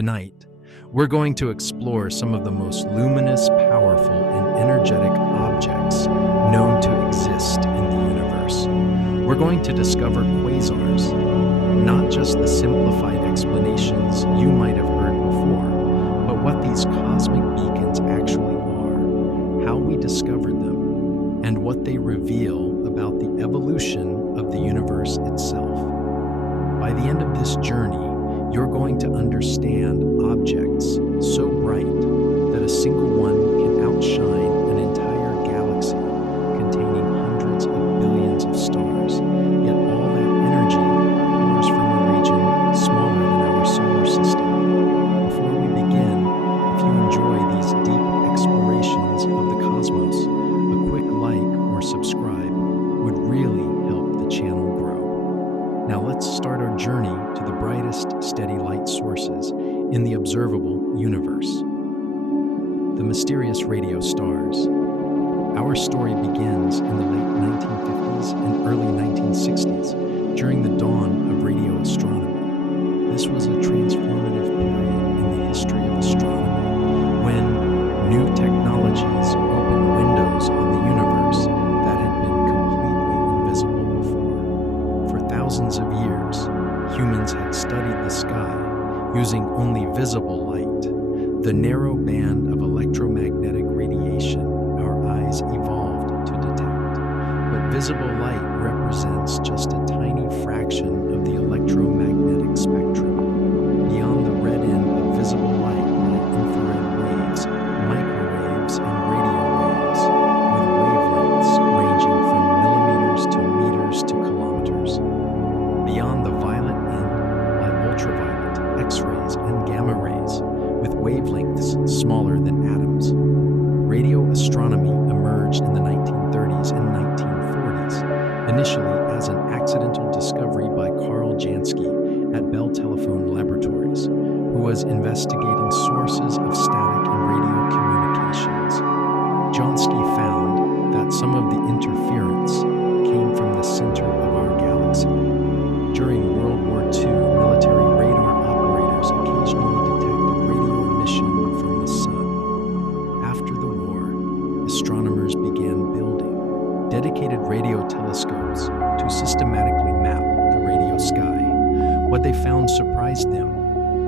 Tonight, we're going to explore some of the most luminous, powerful, and energetic objects known to exist in the universe. We're going to discover quasars, not just the simplified explanations you might have heard before, but what these cosmic beacons actually are, how we discovered them, and what they reveal about the evolution of the universe itself. By the end of this journey, you're going to understand objects so bright that a single one can outshine an entire galaxy containing hundreds of billions of stars. Yet all that energy pours from a region smaller than our solar system. Before we begin, if you enjoy these deep explorations of the cosmos, a quick like or subscribe would really help the channel grow. Now let's start our journey to the brightest steady light sources in the observable universe. The mysterious radio stars. Our story begins in the late 1950s and early 1960s during the dawn of radio astronomy. This was a transformative period in the history of astronomy when new technologies opened windows on the universe that had been completely invisible before. For thousands of years, humans had studied the sky using only visible light, the narrow band of electromagnetic radiation our eyes evolved to detect. But visible light represents just a tiny fraction of the electromagnetic spectrum. Beyond the red end of visible light lie infrared waves, microwaves, and radio waves, with wavelengths ranging from millimeters to meters to kilometers. Beyond the violet end lie ultraviolet, X-rays, and gamma rays, with wavelengths smaller than atoms. Radio astronomy emerged in the 1930s and 1940s, initially as an accidental discovery by Carl Jansky at Bell Telephone Laboratories, who was investigating sources of static in radio communications. Jansky found that some of the interference came from the center of our galaxy. During World War II, military radar operators occasionally detected radio emission from the sun. After the war, astronomers began building dedicated radio telescopes to systematically map the radio sky. What they found surprised them.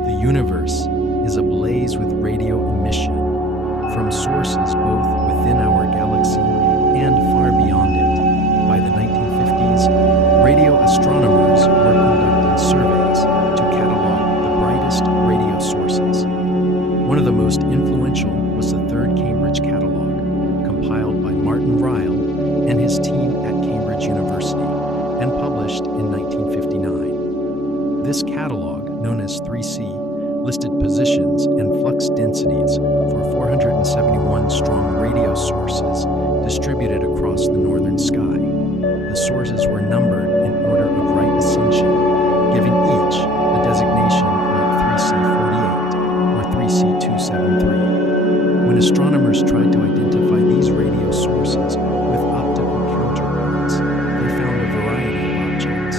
The universe is ablaze with radio emission from sources both within our galaxy and far beyond it. By the 1950s, radio astronomers were conducting surveys to catalog the brightest radio sources. One of the most influential was the Third Cambridge Catalog, compiled by Martin Ryle and his team at Cambridge University, and published in 1959. This catalog, known as 3C, listed positions and flux densities for 471 strong radio sources distributed across the northern sky. The sources were numbered in order of right ascension, giving each a designation like 3C48 or 3C273. When astronomers tried to identify these radio sources with optical counterparts, they found a variety of objects.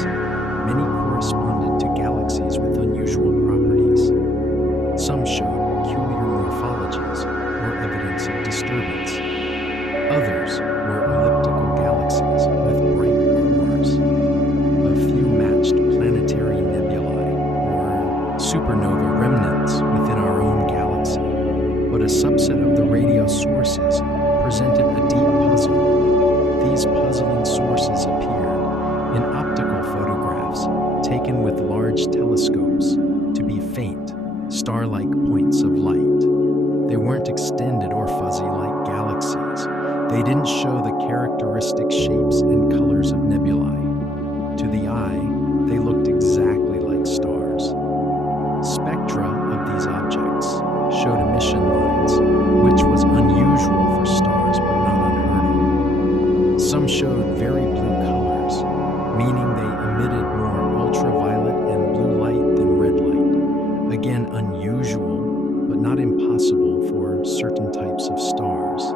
Many corresponded to galaxies with unusual properties. Some showed peculiar morphologies or evidence of disturbance. Others were elliptical galaxies with bright cores. A few matched planetary nebulae or supernova remnants within our own galaxy. But a subset of the radio sources presented a deep puzzle. These puzzling sources appeared in optical photographs taken with large telescopes to be faint, star-like points of light. They weren't extended or fuzzy like galaxies. They didn't show the characteristic shapes and colors of nebulae. To the eye, they looked exactly like stars. Spectra of these objects showed emission lines, which was unusual for stars but not unheard of. Some showed very blue colors, meaning they emitted more ultraviolet and blue light than red light. Again, unusual, but not impossible for certain types of stars.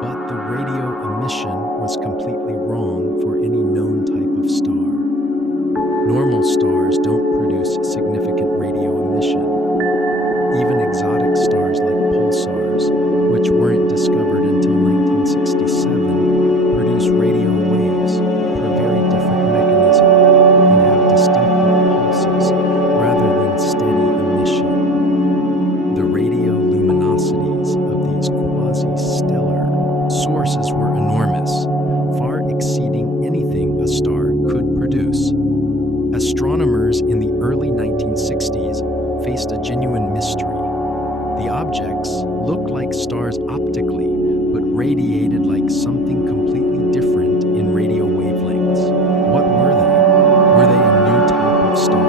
But the radio emission was completely wrong for any known type of star. Normal stars don't produce significant radio emission. genuine mystery. The objects looked like stars optically, but radiated like something completely different in radio wavelengths. What were they? Were they a new type of star?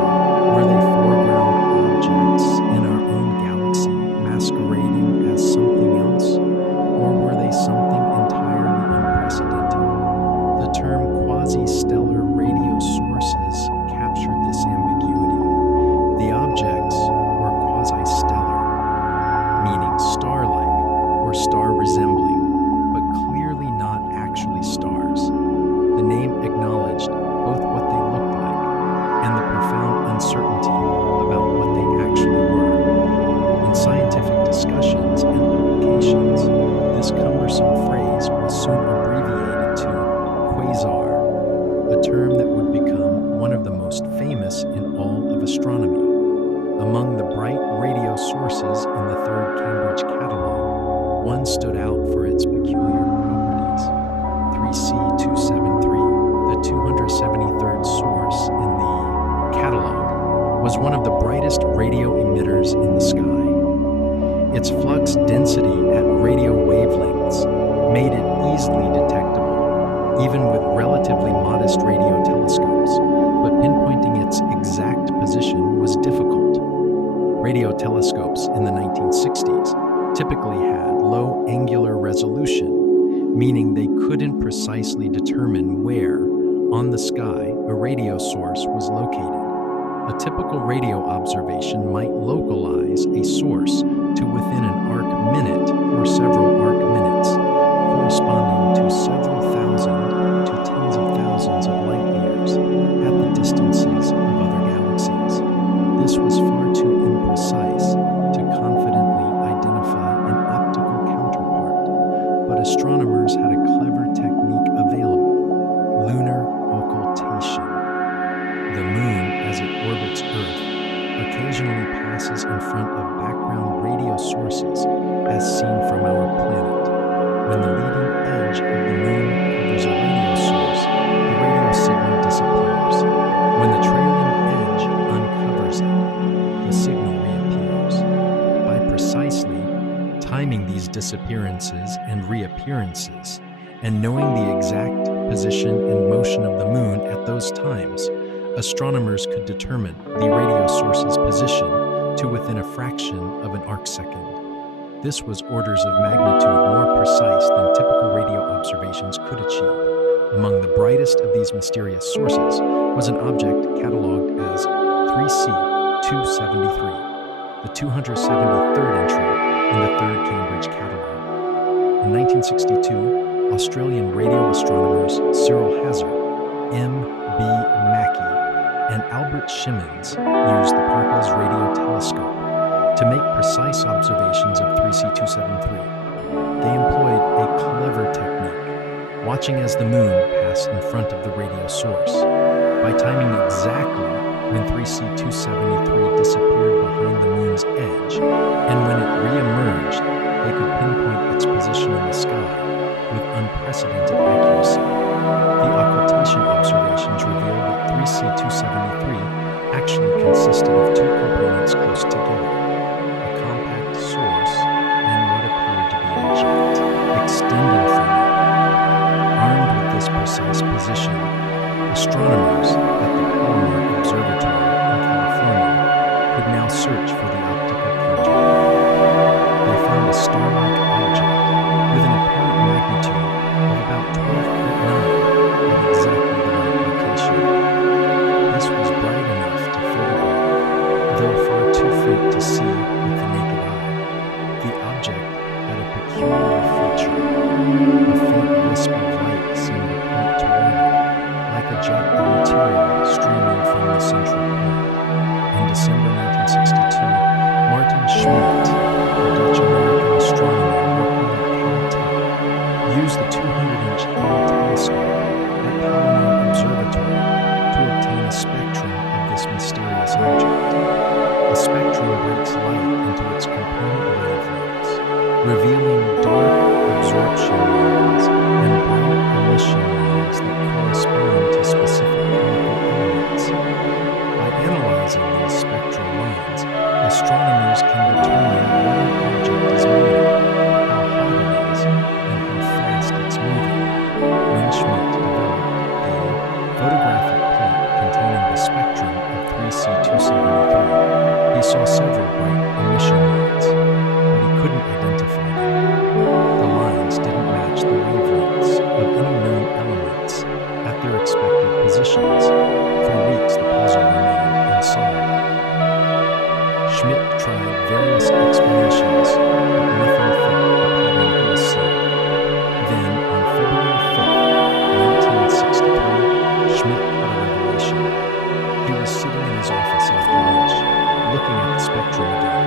Were they foreground objects in our own galaxy masquerading as something else? Or were they something entirely unprecedented? The term quasi-stellar radio sources captured this ambiguity. The objects were quasi-stellar, meaning star-like or star-resembling, but clearly not actually stars. The name acknowledged both what they looked like and the profound uncertainty about what they actually were. In scientific discussions and publications, this cumbersome phrase was soon abbreviated to quasar, a term that would become one of the most famous in all of astronomy. Among the bright radio sources in the third Cambridge catalog, one stood out for its peculiar properties. 3C273, the 273rd source in the catalog, was one of the brightest radio emitters in the sky. Its flux density at radio wavelengths made it easily detectable, even with relatively modest radio telescopes, but pinpointing its exact position was difficult. Radio telescopes in the 1960s typically had low angular resolution, meaning they couldn't precisely determine where, on the sky, a radio source was located. A typical radio observation might localize a source to within an arc minute or several arc minutes, corresponding to several thousand to tens of thousands of light years at the distances of other galaxies. This was far too imprecise to confidently identify an optical counterpart, but astronomers had a clever technique available: lunar occultation. The moon, as it orbits Earth, occasionally passes in front of background radio sources as seen from our planet. When the leading edge of the moon covers a radio source, the radio signal disappears. When the trailing edge uncovers it, the signal reappears. By precisely timing these disappearances and reappearances, and knowing the exact position and motion of the moon at those times, astronomers could determine the radio source's position to within a fraction of an arcsecond. This was orders of magnitude more precise than typical radio observations could achieve. Among the brightest of these mysterious sources was an object catalogued as 3C273, the 273rd entry in the third Cambridge catalog. In 1962, Australian radio astronomers Cyril Hazard, M.B. Mackey, and Albert Shimmons used the Parkes radio telescope to make precise observations of 3C273. They employed a clever technique, watching as the moon passed in front of the radio source. By timing exactly when 3C273 disappeared behind the moon's edge, and when it re-emerged, they could pinpoint its position in the sky with unprecedented accuracy. The occultation observations revealed that 3C273 actually consisted of two components close together: a compact source and what appeared to be a jet extending from it. Armed with this precise position, astronomers at the Palomar Observatory in California could now search for the optical counterpart. They found a star-like object with an apparent magnitude of about 12.9 at exactly the right location. This was bright enough to photograph, though far too faint to see with the naked eye. The object had a peculiar feature. A faint wisp of light seemed to point toward it, like a jet of material streaming from the central point. In December 1962, Martin Schmidt, a Dutch-American astronomer working at Caltech, used the 200-inch Hubble telescope at Palomar Observatory to obtain a spectrum of this mysterious object. The spectrum breaks light into its component wavelengths, revealing dark absorption lines and bright emission lines that correspond to specific chemical elements. By analyzing these spectral lines, astronomers astronomers can determine what an object is made of, how hot it is, and how fast it's moving. When Schmidt developed the photographic plate containing the spectrum of 3C273, he saw several bright emission lines, but he couldn't identify them. The lines didn't match the wavelengths of any known elements at their expected positions. For weeks, the puzzle remained unsolved. Schmidt tried various explanations, but nothing fit the pattern he was seeing. Then, on February 5th, 1963, Schmidt had a revelation. He was sitting in his office after lunch, looking at the spectrum again,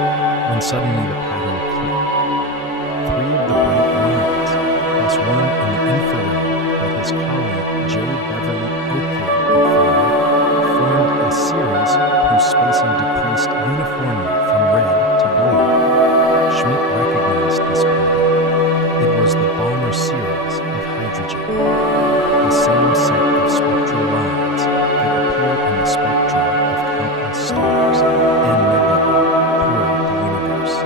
when suddenly the pattern clicked. 3 of the bright lines, plus one in the infrared that his colleague J. Beverly O'Keefe had formed a series whose spacing decreased uniformly from red to blue. Schmidt recognized this pattern. It was the Balmer series of hydrogen, the same set of spectral lines that appear in the spectrum of countless stars and nebulae throughout the universe.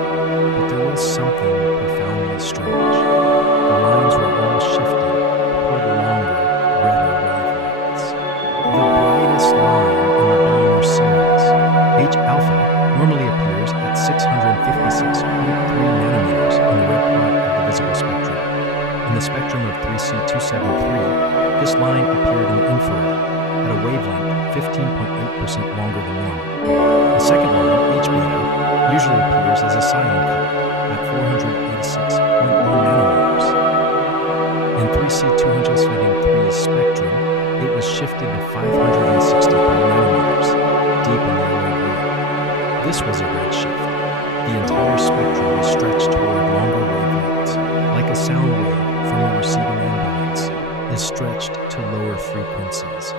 But there was something profoundly strange. The lines were all shifted toward longer, redder wavelengths. The brightest line in the Balmer series, H alpha, normally appears at 656.3 nanometers in the red part of the visible spectrum. In the spectrum of 3C273, this line appeared in the infrared at a wavelength 15.8% longer than normal. The second line, H beta, usually appears as a cyan color at 486.1 nanometers. In 3C273's spectrum, it was shifted to 563 nanometers, deep in the yellow green. This was a red shift. The entire spectrum was stretched toward longer wavelengths, like a sound wave from a receding ambulance is stretched to lower frequencies.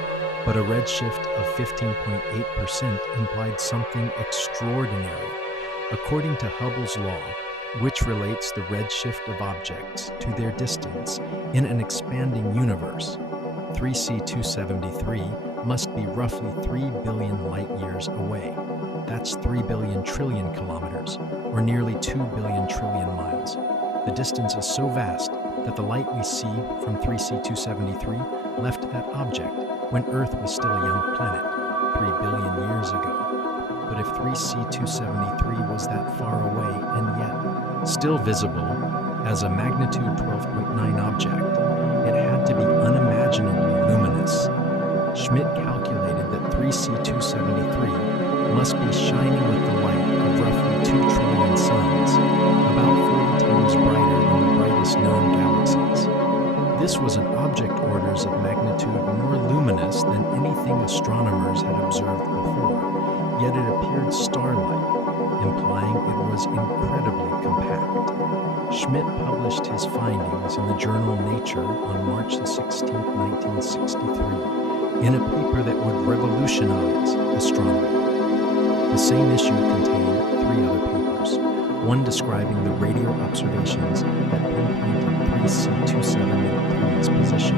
But a redshift of 15.8% implied something extraordinary. According to Hubble's law, which relates the redshift of objects to their distance in an expanding universe, 3C273 must be roughly 3 billion light-years away. That's 3 billion trillion kilometers, or nearly 2 billion trillion miles. The distance is so vast that the light we see from 3C273 left that object when Earth was still a young planet, 3 billion years ago. But if 3C273 was that far away and yet still visible as a magnitude 12.9 object, it had to be unimaginably luminous. Schmidt calculated that 3C273 must be shining with the light of roughly 2 trillion suns, about 40 times brighter than the brightest known galaxies. This was an object orders of magnitude more luminous than anything astronomers had observed before, yet it appeared star-like, implying it was incredibly compact. Schmidt published his findings in the journal Nature on March 16, 1963, in a paper that would revolutionize astronomy. The same issue contained 3 other papers, one describing the radio observations that pinpointed 3C273's position,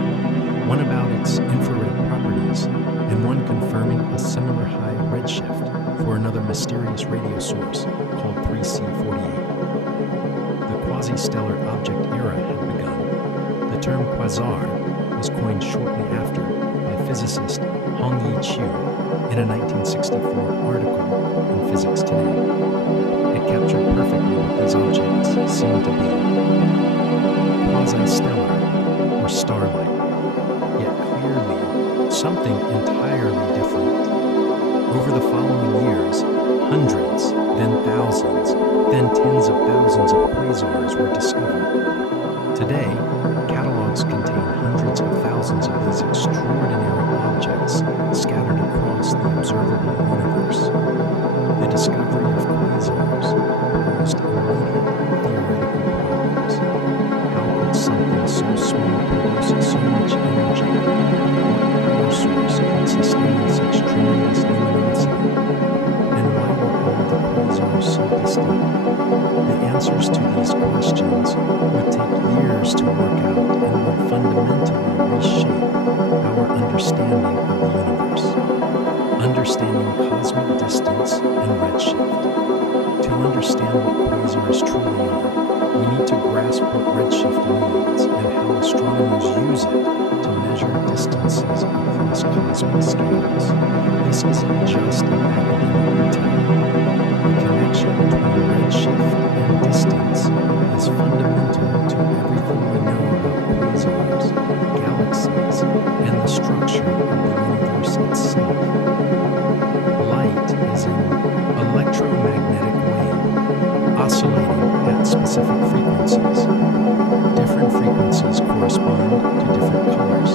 one about its infrared properties, and one confirming a similar high redshift for another mysterious radio source called 3C48. The quasi-stellar object era had begun. The term quasar was coined shortly after by physicist Hong-Yi Chiu in a 1964 article in Physics Today. It captured perfectly what these objects seemed to be. Quasi-stellar, or star-like, yet clearly something entirely different. Over the following years, hundreds, then thousands, then tens of thousands of quasars were discovered. Today, catalogs contain hundreds of thousands of these extraordinary objects scattered across the observable universe. The discovery of quasars posed immediate theoretical problems. How could something so small produce so much energy? What power source could sustain such tremendous luminosity? And why were all the quasars so distant? The answers to these questions would take years to work out and would fundamentally reshape our understanding of the universe. Understanding cosmic distance and redshift. To understand what quasars truly are, we need to grasp what redshift means and how astronomers use it to measure distances across cosmic scales. This isn't just an academic detail. The connection between redshift and distance is fundamental to everything we know about quasars, galaxies, and the structure of the universe itself. Light is an electromagnetic wave oscillating at specific frequencies. Different frequencies correspond to different colors.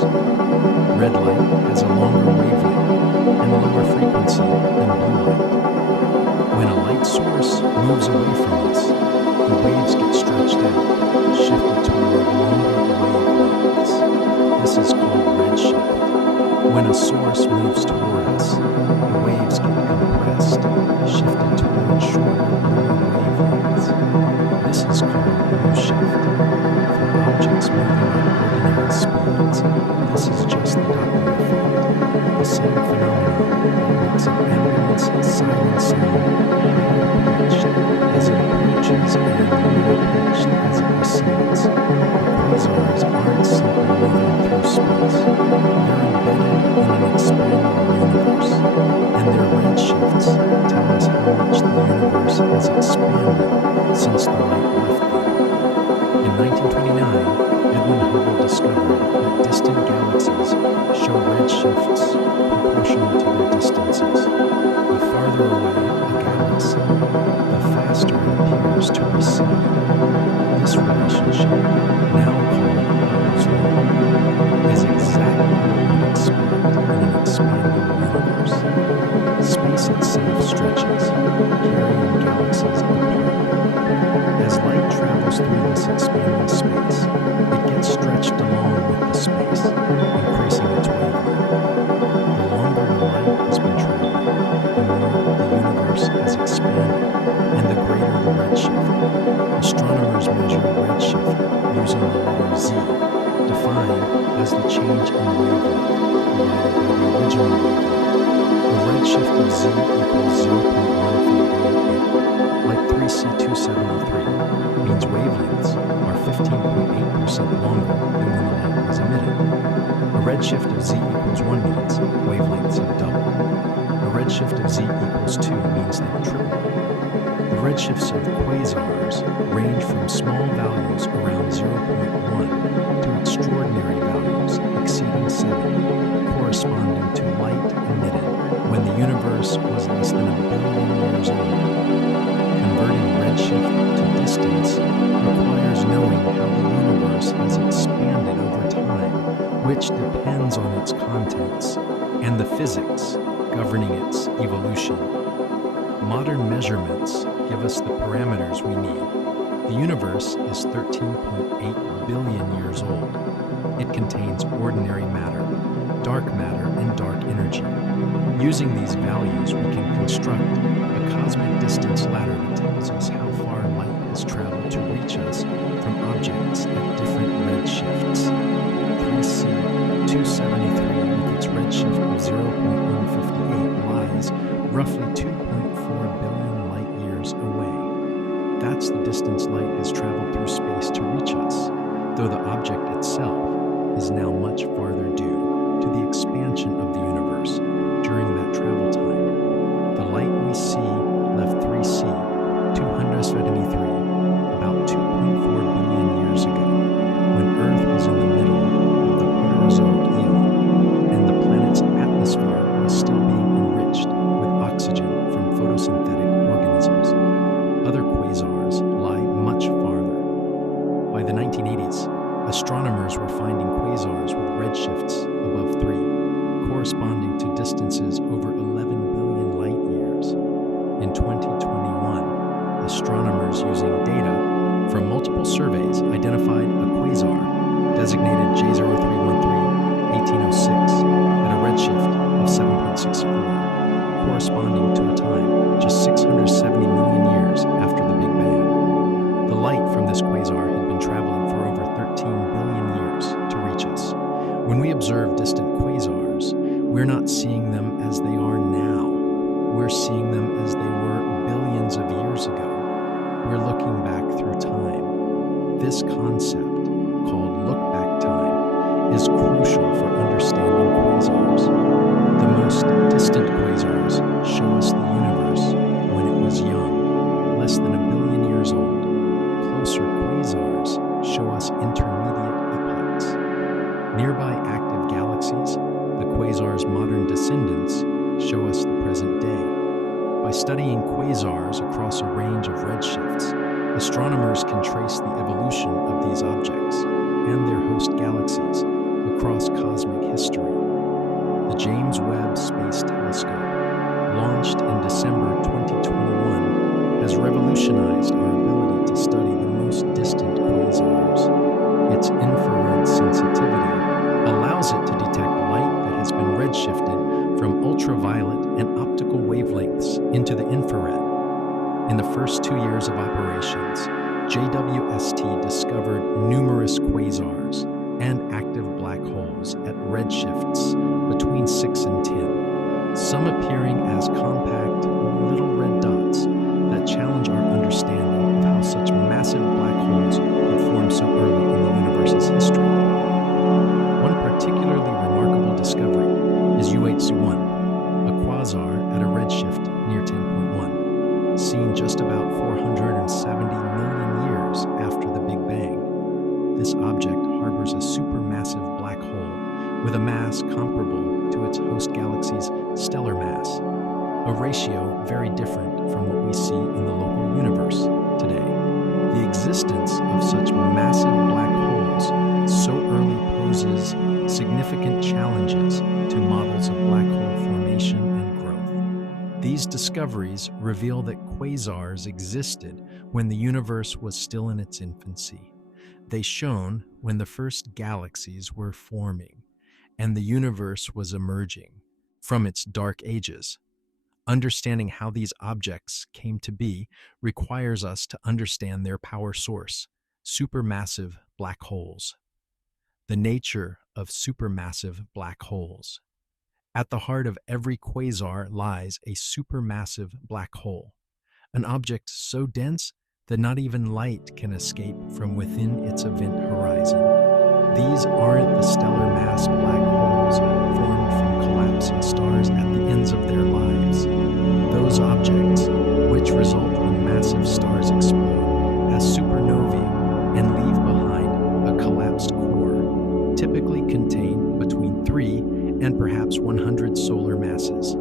Red light has a longer wavelength and lower frequency than blue light. When a light source moves away from us, the waves get stretched out, shifted toward longer wavelengths. This is called redshift. When a source moves toward us, the waves get compressed, shifted toward shorter wavelengths. This is called blue shift. For objects moving at ordinary speeds, this is just the Doppler effect, the same phenomenon that makes an ambulance siren sound higher pitched as it approaches and lower pitched as it recedes. Quasars aren't simply moving through space. They're embedded in an expanding universe, and their redshifts tell us how much the universe has expanded since the light left there. In 1929, Edwin Hubble discovered that distant galaxies show redshifts proportional to their distances. The farther away a galaxy, the faster it appears to recede. This relationship, now called Hubble's law, is exactly what you'd expect in an expanding universe. Space itself stretches, carrying galaxies apart. As light travels through this expanding space, it gets stretched along with the space, increasing its wavelength. The longer the light has been traveling, the more the universe has expanded, and the greater the redshift. Astronomers measure redshift using the letter Z, defined as the change in wavelength divided by the original wavelength. A redshift of Z equals 0.1488, like 3C273, means wavelengths are 15.8% longer than when the light was emitted. A redshift of Z equals 1 means wavelengths have doubled. A redshift of Z equals 2 means they've tripled. The redshifts of quasars range from small values around 0.1 to extraordinary values exceeding 7, corresponding to light emitted when the universe was less than 1 billion years old. Converting redshift to distance requires knowing how the universe has expanded over time, which depends on its contents and the physics governing its evolution. Modern measurements give us the parameters we need. The universe is 13.8 billion years old. It contains ordinary matter, dark matter, and dark energy. Using these values, we can construct a cosmic distance ladder that tells us how far light has traveled to reach us from objects at different redshifts. 3C273, with its redshift of 0.158, lies roughly 2.4 billion light years away. That's the distance light has traveled through space to reach us, though the object itself is now much farther due to the expansion of the universe during that travel time. The light we see left 3C273 about 2.4 billion years ago, when Earth was in the middle of the Proterozoic eon, and the planet's atmosphere was still being enriched with oxygen from photosynthetic organisms. Other quasars lie much farther. By the 1980s, astronomers were finding quasars with redshifts above 3, corresponding to distances over 11 billion light years. In 2021, astronomers using data from multiple surveys identified a quasar designated J0313-1806 at a redshift of 7.64, corresponding to a time just 670 million years after the Big Bang. The light from this quasar had been traveling for over 13 billion years to reach us. When we observe distant quasars, we're not seeing them as they are now. We're seeing them as they were billions of years ago. we're looking back through time. This concept, called look-back time, is crucial for understanding quasars. The most distant quasars show us the universe when it was young, less than 1 billion years old. Closer quasars show us intermediate epochs. Nearby active galaxies, the quasars' modern descendants, show us the present day. By studying quasars across a range of redshifts, astronomers can trace the evolution of these objects and their host galaxies across cosmic history. The James Webb Space Telescope, launched in December 2021, has revolutionized our ability to study the most distant quasars. Its infrared sensitivity allows it to detect light that has been redshifted from ultraviolet and optical wavelengths into the infrared. In the first 2 years of operations, JWST discovered numerous quasars and active black holes at redshifts between 6 and 10, some appearing as compact little red dots that challenge our understanding of how such massive black holes could form so early in the universe's history. One particularly remarkable discovery is UHC-1, a quasar at a redshift near 10.1, seen just about 470 million years after the Big Bang. This object harbors a supermassive black hole with a mass comparable to its host galaxy's stellar mass, a ratio very different from what we see in the local universe today. The existence of such massive black holes so early poses significant challenges to models of black hole formation and growth. These discoveries reveal that quasars existed when the universe was still in its infancy. They shone when the first galaxies were forming and the universe was emerging from its dark ages. Understanding how these objects came to be requires us to understand their power source, supermassive black holes. The nature of supermassive black holes. At the heart of every quasar lies a supermassive black hole, an object so dense that not even light can escape from within its event horizon. These aren't the stellar mass black holes formed from collapsing stars at the ends of their lives. Those objects, which result when massive stars explode as supernovae and leave behind a collapsed core, typically contain between 3 and perhaps 100 solar masses.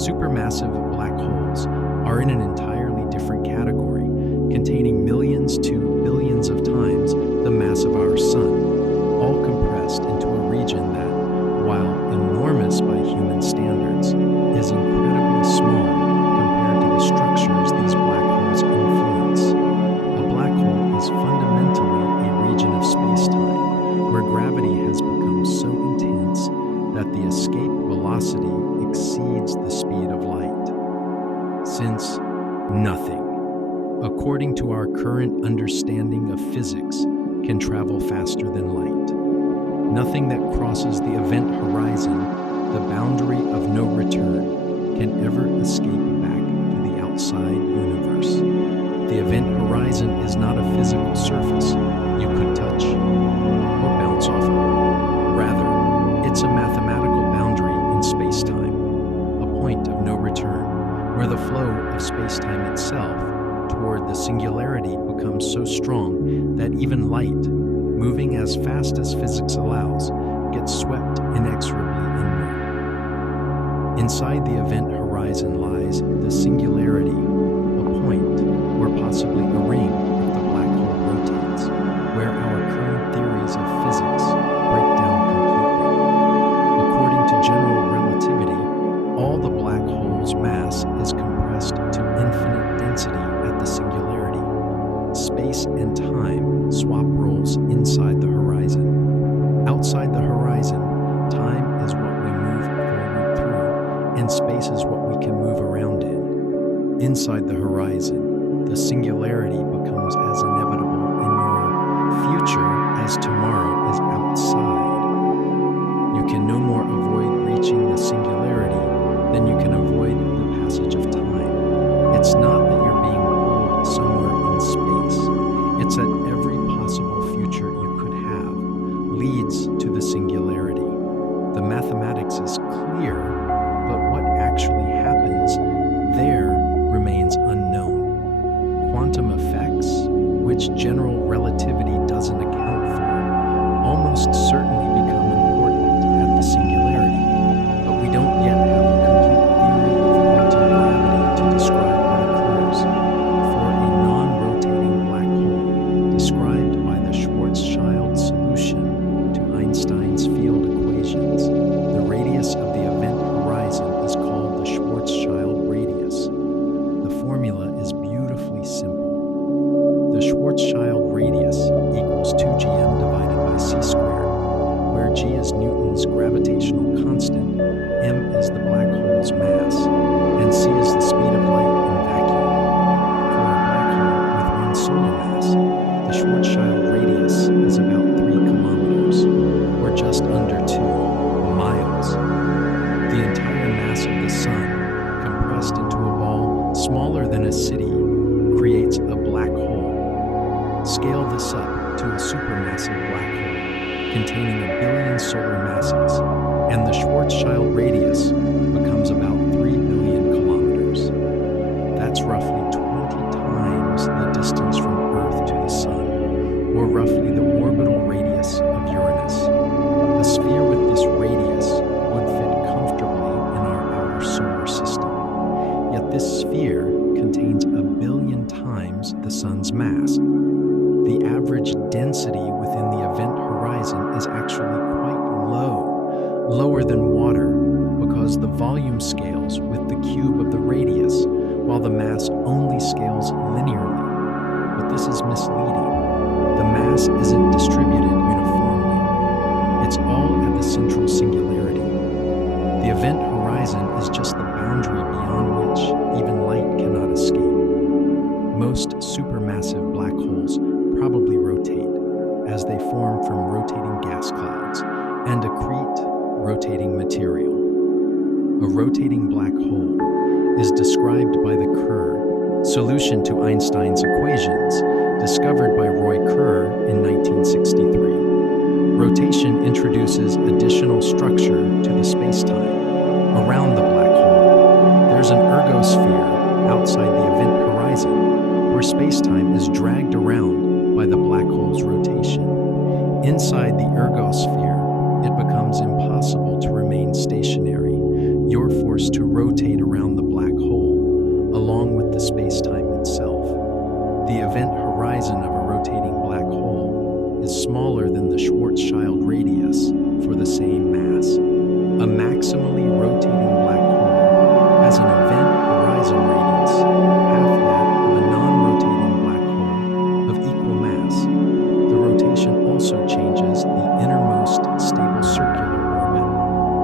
Supermassive black holes are in an entirely different category, containing millions to billions of times the mass of our Sun, all compressed into a region that, while enormous by human standards, is incredibly small compared to the structures these black holes influence. A black hole is fundamentally a region of space-time where gravity has become so intense that the escape velocity exceeds the speed of light. Since nothing, according to our current understanding of physics, can travel faster than light. Nothing that crosses the event horizon, the boundary of no return, can ever escape back to the outside universe. The event horizon is not a physical surface you could touch or bounce off of. Rather, it's a mathematical boundary in space-time, a point of no return, where the flow of space-time itself toward the singularity becomes so strong that even light, moving as fast as physics allows, gets swept inexorably inward. Inside the event horizon lies the singularity, a point, or possibly a ring if the black hole rotates, where our current theories of physics break down completely. According to general relativity, all the black hole's mass is compressed to infinite density at the singularity. Space and time swap roles inside the horizon. Outside the horizon, time is what we move forward through, and space is what we can move around in. Inside the horizon, the singularity becomes as inevitable in your future as tomorrow is outside. You can no more avoid reaching the singularity than you can avoid the passage of time. It's not that you're being pulled somewhere which general relativity doesn't account for, almost certainly become important at the singularity, but we don't yet have a complete theory of quantum gravity to describe what occurs for a non-rotating black hole, described by the Schwarzschild solution to Einstein's field equations. The radius of the event horizon is called the Schwarzschild radius. The formula is beautifully simple. The Schwarzschild radius equals 2gm divided by c squared, where g is Newton's gravitational constant, m is the black hole's mass, and c is the speed of light in vacuum. For a black hole with one solar mass, the Schwarzschild radius is about 3 kilometers, or just under 2 miles. The entire mass of the Sun, compressed into a ball smaller than a city, creates a black hole. Scale this up to a supermassive black hole containing 1 billion solar masses, and the Schwarzschild radius becomes about 3 billion kilometers. That's roughly 20 times the distance from Earth to the Sun, or roughly the orbital radius of Uranus. A sphere with this radius would fit comfortably in our outer solar system. Yet this sphere contains 1 billion times the Sun's mass. The average density within the event horizon is actually quite low, lower than water, because the volume scales with the cube of the radius, while the mass only scales linearly. But this is misleading. The mass isn't distributed uniformly. It's all at the central singularity. The event horizon is just the boundary beyond which even light cannot escape. Most supermassive black holes probably rotate, as they form from rotating gas clouds and accrete rotating material. A rotating black hole is described by the Kerr solution to Einstein's equations, discovered by Roy Kerr in 1963. Rotation introduces additional structure to the spacetime. Around the black hole, there's an ergosphere outside the event horizon, where spacetime is dragged around by the black hole's rotation. Inside the ergosphere, it becomes impossible to remain stationary. You're forced to rotate around the black hole, along with the spacetime itself. The event horizon of a rotating black hole is smaller than the Schwarzschild radius for the same mass. A maximally rotating black hole has an event horizon radius, half that of a non-rotating black hole of equal mass. The rotation also changes the innermost stable circular orbit,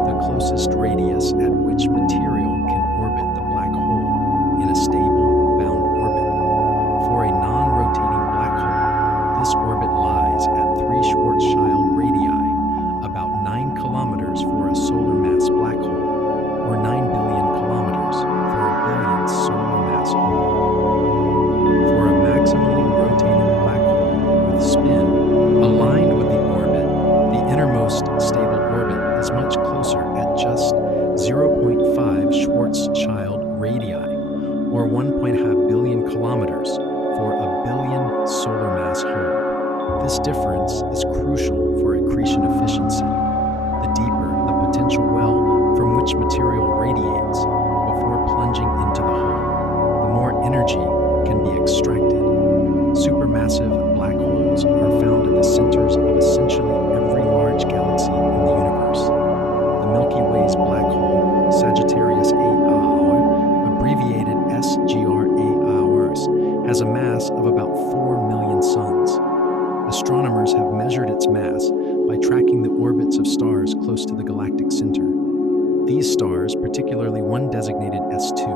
the closest radius at which material can orbit the black hole in a stable, bound orbit. For a non-rotating black hole, this orbit lies at 3 Schwarzschild radii, about 9 kilometers for a solar mass black hole, or 9 billion kilometers for a billion solar mass hole. For a maximally rotating black hole with spin aligned with the orbit, the innermost stable orbit is much closer at just 0.5 Schwarzschild radii, or 1.5 billion kilometers for a billion solar mass hole. This difference is crucial for accretion efficiency. The deeper the potential well from which material radiates before plunging into the hole, the more energy can be extracted. Supermassive black holes are found at the centers of essentially every large galaxy in the universe. The Milky Way's black hole, Sagittarius A, abbreviated SGR-A, has a mass of about 4 million suns. Astronomers have measured its mass by tracking the orbits of stars close to the galactic center. These stars, particularly one designated S2,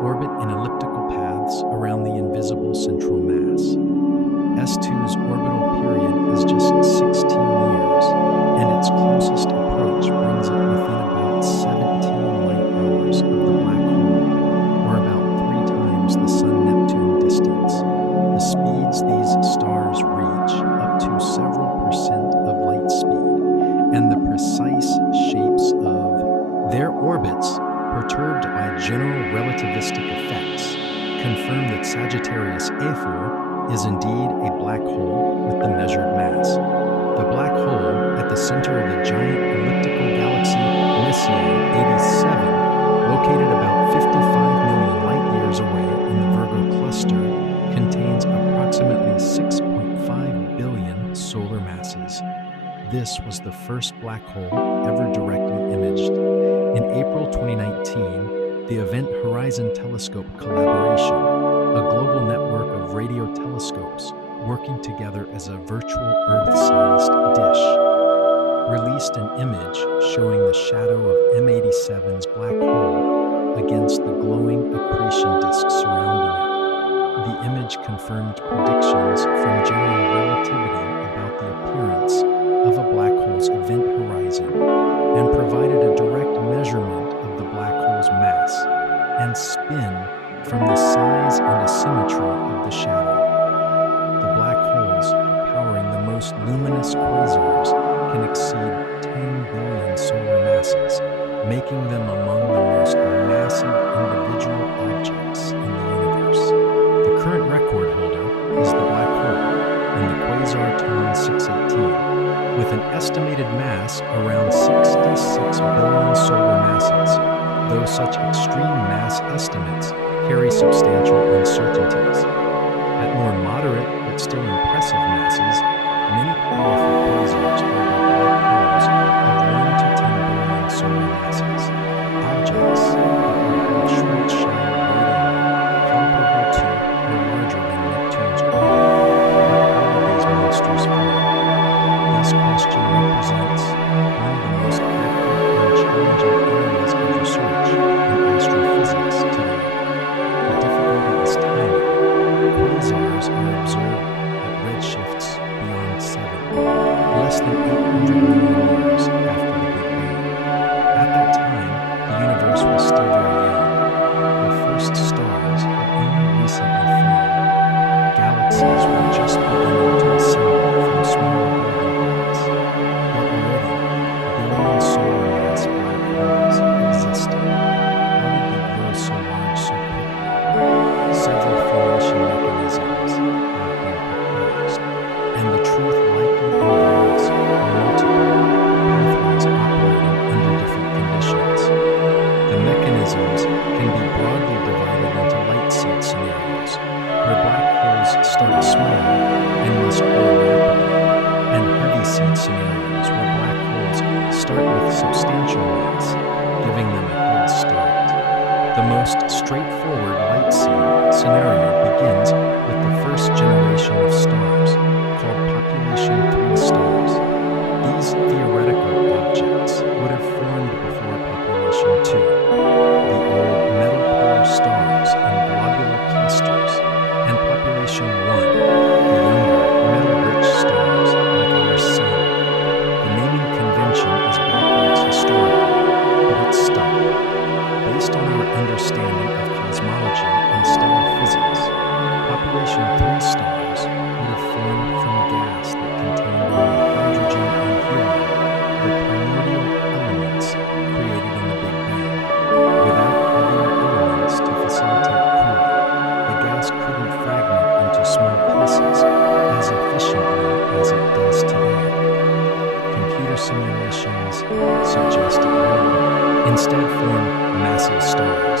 orbit in elliptical paths around the invisible central mass. S2's orbital period is just 16 years, and its closest approach brings it within about 17 light-hours of the black hole, or about 3 times the Sun-Neptune distance. The speeds these stars reach, up to several percent of light speed, and the precise shapes of their orbits, perturbed by general relativistic effects, confirm that Sagittarius A4 is indeed a black hole with the measured mass. The black hole at the center of the giant elliptical galaxy Messier 87, located about 55 million light-years away in the Virgo cluster, contains approximately 6.5 billion solar masses. This was the first black hole ever directly imaged. In April 2019, the Event Horizon Telescope Collaboration, a global network of radio telescopes working together as a virtual Earth-sized dish, released an image showing the shadow of M87's black hole against the glowing accretion disk surrounding it. The image confirmed predictions from general relativity about the appearance of a black hole's event horizon and provided a direct measurement of the black hole's mass and spin from the size and asymmetry of the shadow. The black holes powering the most luminous quasars can exceed 10 billion solar masses, making them among the most massive individual objects in the universe. The current record holder is the black hole in the quasar Ton 618, with an estimated mass around 66 billion solar masses, though such extreme mass estimates carry substantial uncertainties. At more moderate but still impressive masses, many powerful quasars will be black holes of 1 to 10 billion solar masses, objects that would have Schwarzschild radii comparable to or larger than Neptune's orbit. But how would these monsters form? This question represents one of the most active and challenging areas of research in astrophysics today. The difficulty is timing. Quasars are observed at redshifts beyond 7, less than 800 million years after the Big Bang. At that time, the universe was still very young. The first stars had only recently formed. Galaxies were just beginning to assemble from smaller building blocks. Yet already, billion solar mass black holes existed. How did they grow so large so quickly? Several formation mechanisms have been proposed, and the truth likely involves multiple pathways operating under different conditions. The mechanisms can be broadly divided into light seed scenarios, where black holes start small and must grow rapidly, and heavy seed scenarios where black holes start with substantial mass, giving them a head start. The most straightforward light seed scenario begins with the first generation of stars, called population 3 stars. These theoretical objects would have formed before population 2, the old metal polar stars in globular clusters, and population 1, the younger metal-rich stars like our Sun. The naming convention is backwards historical, but it's stuck. Based on our understanding of cosmology and stellar physics, population 3 stars would have formed from gas that contained only hydrogen and helium, the primordial elements created in the Big Bang. Without heavier elements to facilitate cooling, the gas couldn't fragment into small pieces as efficiently as it does today. Computer simulations suggest it will instead form massive stars,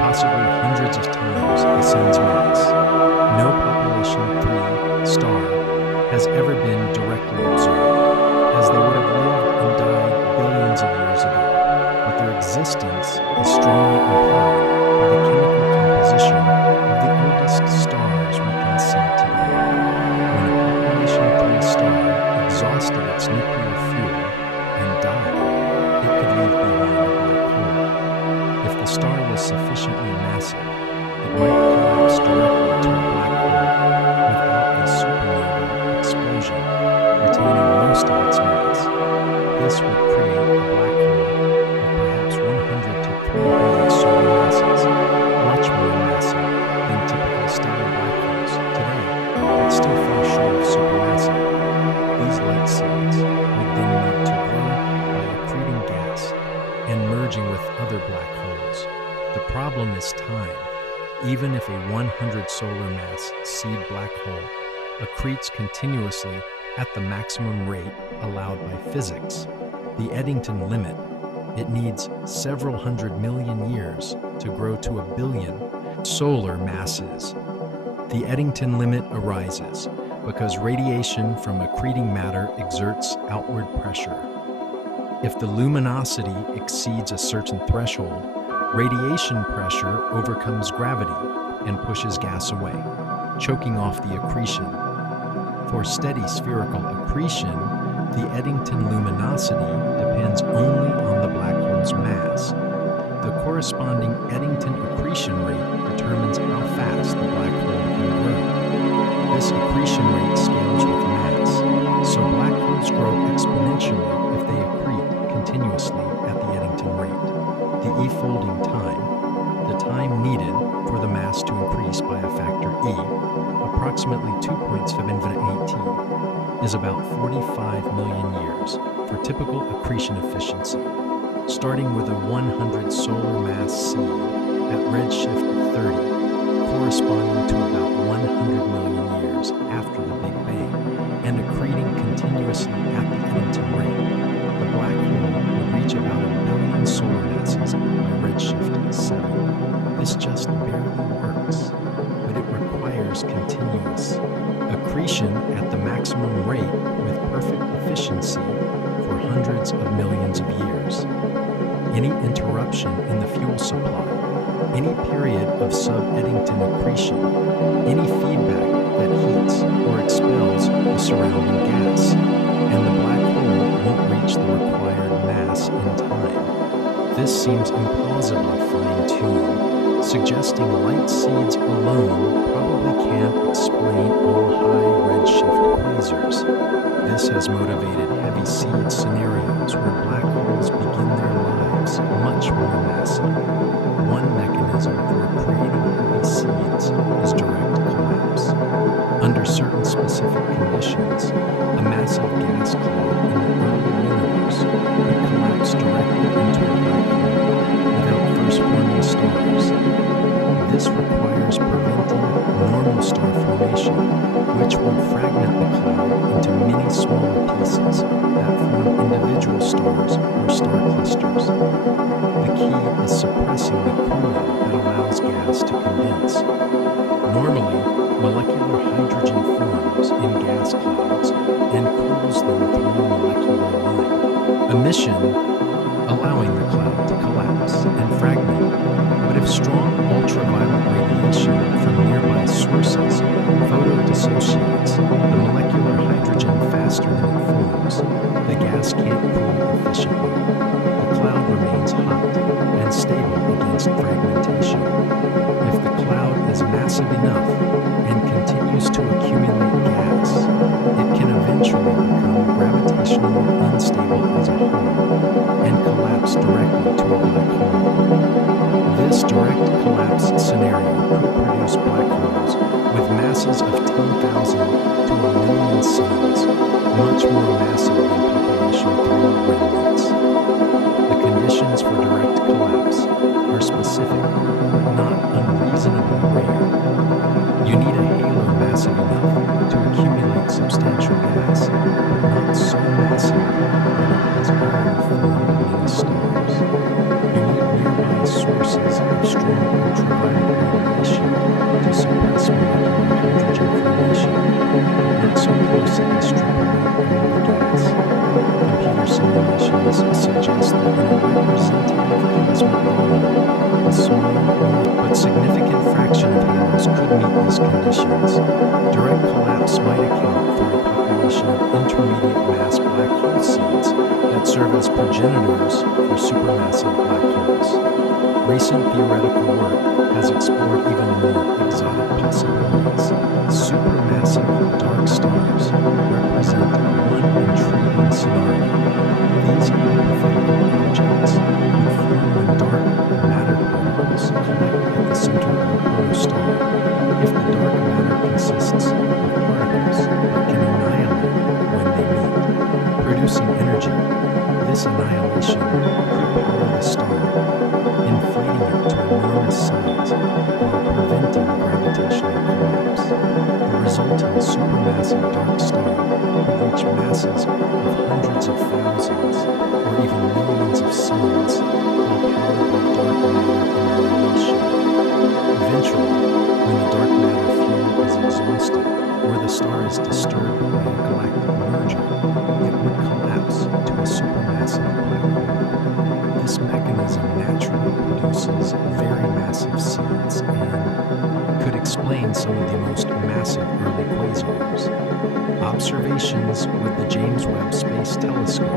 possibly hundreds of times the Sun's mass. No population 3 star has ever been directly observed, as they would have lived and died billions of years ago, but their existence is strongly implied by the chemical composition of the oldest stars we can see today. When a population 3 star exhausted its nuclear fuel and died, it could leave behind a black hole. If the star was sufficiently massive, it might collapse directly to a black hole without a supernova explosion, retaining most of its mass. This would create a black hole of perhaps 100 to 300 solar masses, 100 solar mass seed black hole accretes continuously at the maximum rate allowed by physics, the Eddington limit, it needs several hundred million years to grow to 1 billion solar masses. The Eddington limit arises because radiation from accreting matter exerts outward pressure. If the luminosity exceeds a certain threshold, radiation pressure overcomes gravity and pushes gas away, choking off the accretion. For steady spherical accretion, the Eddington luminosity depends only on the black hole's mass. The corresponding Eddington accretion rate determines how fast the black hole can grow. This accretion rate scales with mass, so black holes grow exponentially if they accrete continuously at the Eddington rate. The E-folding time, the time needed for the mass to increase by a factor E, approximately 2.718, is about 45 million years for typical accretion efficiency. Starting with a 100 solar mass seed at redshift 30, corresponding to about 100 million years after the Big Bang, and accreting continuously at the Eddington rate, the black hole would reach about 1 billion solar masses by redshift 7. This just barely works, but it requires continuous accretion at the maximum rate with perfect efficiency for hundreds of millions of years. Any interruption in the fuel supply, any period of sub-Eddington accretion, any feedback that heats or expels the surrounding gas, and the black hole won't reach the required mass in time. This seems implausibly fine-tuned, suggesting light seeds alone probably can't explain all high redshift quasars. This has motivated heavy seed scenarios where black holes begin their lives much more massive. One mechanism for creating heavy seeds is direct collapse. Under certain specific conditions, a massive gas cloud in the early universe would collapse directly into a black hole without first forming stars. This requires preventing normal star formation, which would fragment the cloud into many smaller pieces that form individual stars or star clusters. The key is suppressing the cooling that allows gas to condense. Normally, molecular hydrogen forms in gas clouds and cools them through a molecular line. Emission, allowing the cloud to collapse and fragment. But if strong ultraviolet radiation from nearby sources photodissociates the molecular hydrogen faster than it forms, the gas can't cool efficiently. The cloud remains hot and stable against fragmentation. If the cloud is massive enough and continues to accumulate gas, it can eventually become gravitationally unstable as a whole and collapse directly to a black hole. This direct collapse scenario could produce black holes with masses of 10,000 to 1 million suns, much more massive than population 3 remnants. The conditions for direct collapse are specific but not unreasonably rare. You need a halo massive enough to accumulate substantial gas, but not so massive that it has already formed many stars. You need nearby sources of strong ultraviolet radiation to suppress molecular hydrogen formation, but not so close that they strip away all the gas. Computer simulations suggest that in a representative cosmic volume, a small but significant fraction of halos could meet these conditions. Direct collapse might account for a population of intermediate mass black hole seeds that serve as progenitors for supermassive black holes. Recent theoretical work has explored even more exotic possibilities. Supermassive dark stars represent one intriguing scenario. These hypothetical objects would form when dark matter particles collect at the center of a protostar. If the dark matter consists of particles that can annihilate when they meet, producing energy, this annihilation could power the star, inflating it to enormous size while preventing gravitational until a supermassive dark star could reach masses of hundreds of thousands or even millions of suns, all powered by dark matter annihilation. Eventually, when the dark matter fuel is exhausted or the star is disturbed by a galactic merger, it would collapse to a supermassive black hole. This mechanism naturally produces very massive seeds and could explain some of the most massive early quasars. Observations with the James Webb Space Telescope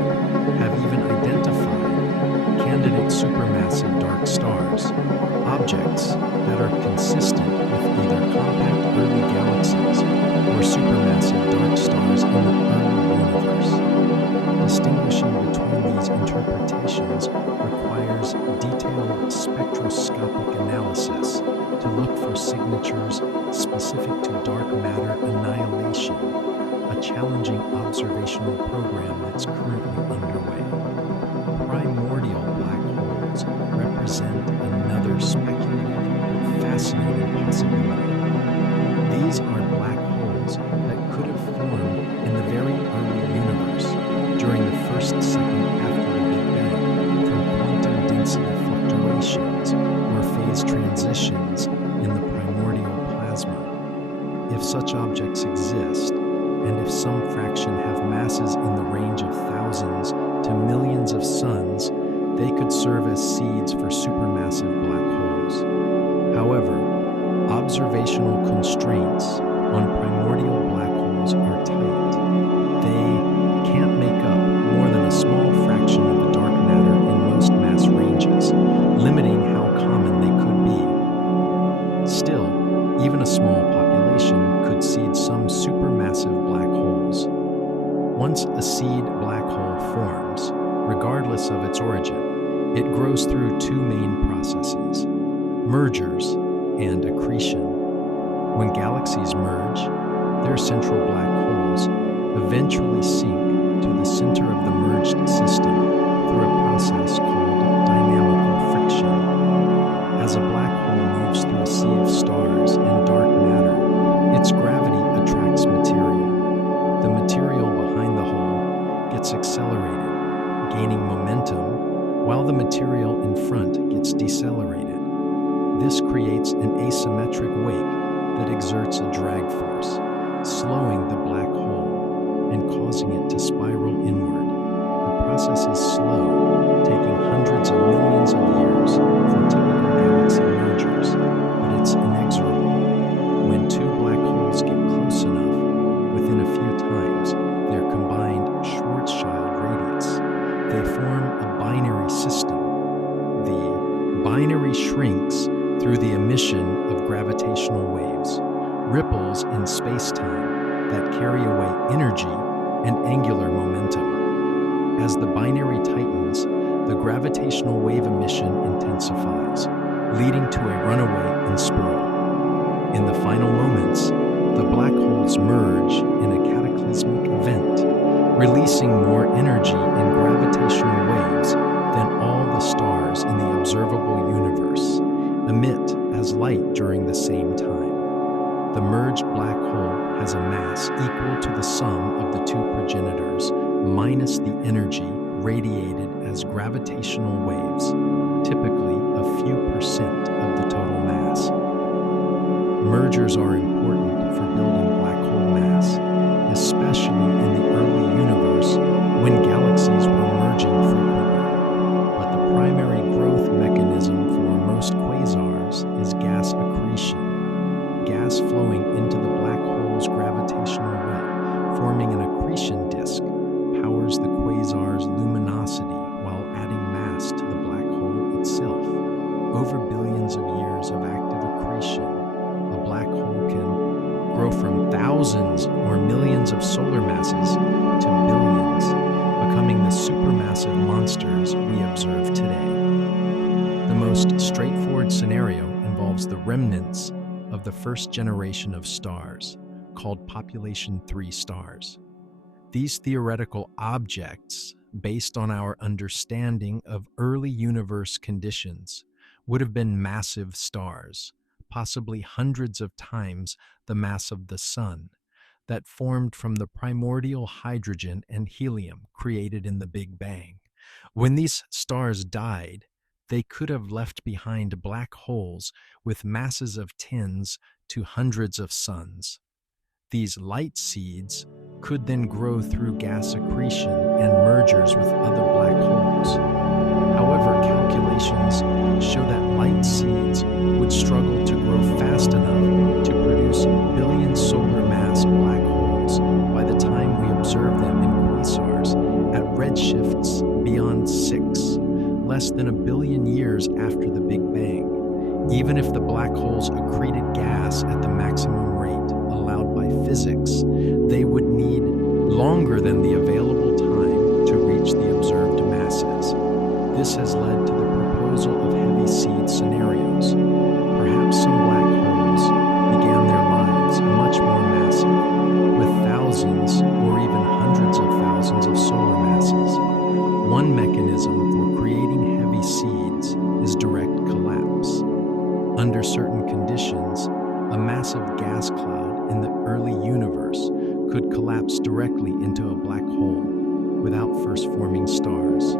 have even identified candidate supermassive dark stars, objects that are consistent with either compact early galaxies or supermassive dark stars in the early universe. Distinguishing between these interpretations requires detailed spectroscopic analysis to look for signatures specific to dark matter annihilation, a challenging observational program that's currently underway. Primordial black holes represent another speculative but fascinating possibility. These are black holes that could have formed in the very early universe during the first second after the Big Bang from quantum density fluctuations or phase transitions in the primordial plasma. If such objects exist, and if some fraction have masses in the range of thousands to millions of suns, they could serve as seeds for supermassive black holes. However, observational constraints on primordial black holes are tight. They can't make up more than a small fraction of the dark matter in most mass ranges, limiting how common they could be. Still, even a small population could seed some supermassive black holes. Once a seed black hole forms, regardless of its origin, it grows through two main processes: mergers and accretion. When galaxies merge, their central black holes eventually sink to the center of the merged system through a process called dynamical friction. As a black hole moves through a sea of stars and dark matter, its gravity attracts material. The material behind the hole gets accelerated, gaining momentum, while the material in front gets decelerated. This creates an asymmetric wake that exerts a drag force, slowing the black hole and causing it to spiral inward. The process is slow, taking hundreds of millions of years for typical galaxy mergers, but it's inexorable. When two black holes get close enough, within a few times, their combined Schwarzschild radius, they form a binary system. The binary shrinks through the emission of gravitational waves, ripples in space-time that carry away energy and angular momentum. As the binary tightens, the gravitational wave emission intensifies, leading to a runaway and spiral. In the final moments, the black holes merge in a cataclysmic event, releasing more energy in gravitational waves than all the stars in the observable universe emit as light during the same time. The merged black hole has a mass equal to the sum of the two progenitors minus the energy radiated as gravitational waves, typically a few percent of the total mass. Mergers are important for building black hole mass, especially in the early universe when galaxies were merging frequently. But the primary growth mechanism for most quasars is gas accretion. Gas flowing into the black hole's gravitational well, forming an accretion disk, powers the quasar's luminosity while adding mass to the black hole itself. Over billions of years of active accretion, a black hole can grow from thousands or millions of solar masses to billions, becoming the supermassive monsters we observe today. The most straightforward scenario involves the remnants of the first generation of stars, called population 3 stars. These theoretical objects, based on our understanding of early universe conditions, would have been massive stars, possibly hundreds of times the mass of the Sun, that formed from the primordial hydrogen and helium created in the Big Bang. When these stars died, they could have left behind black holes with masses of tens to hundreds of suns. These light seeds could then grow through gas accretion and mergers with other black holes. However, calculations show that light seeds would struggle to grow fast enough to produce billion solar mass black holes by the time we observe them in quasars at redshifts beyond 6, less than a billion years after the Big Bang. Even if the black holes accreted gas at the maximum rate allowed by physics, they would need longer than the available time to reach the observed masses. This has led to the proposal of heavy seed scenarios. Perhaps some black holes began their lives much more massive, with thousands or even hundreds of thousands of solar masses. One mechanism for creating heavy seeds is direct collapse. Under certain conditions, a massive gas cloud in the early universe could collapse directly into a black hole without first forming stars.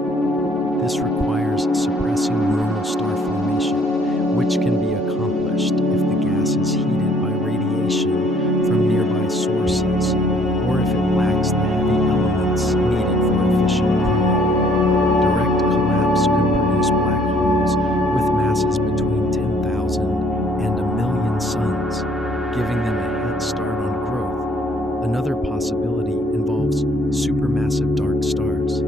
This requires suppressing normal star formation, which can be accomplished if the gas is heated by radiation from nearby sources, or if it lacks the heavy elements needed for efficient cooling. Direct collapse could produce black holes with masses between 10,000 and a million suns, giving them a head start on growth. Another possibility involves supermassive dark stars.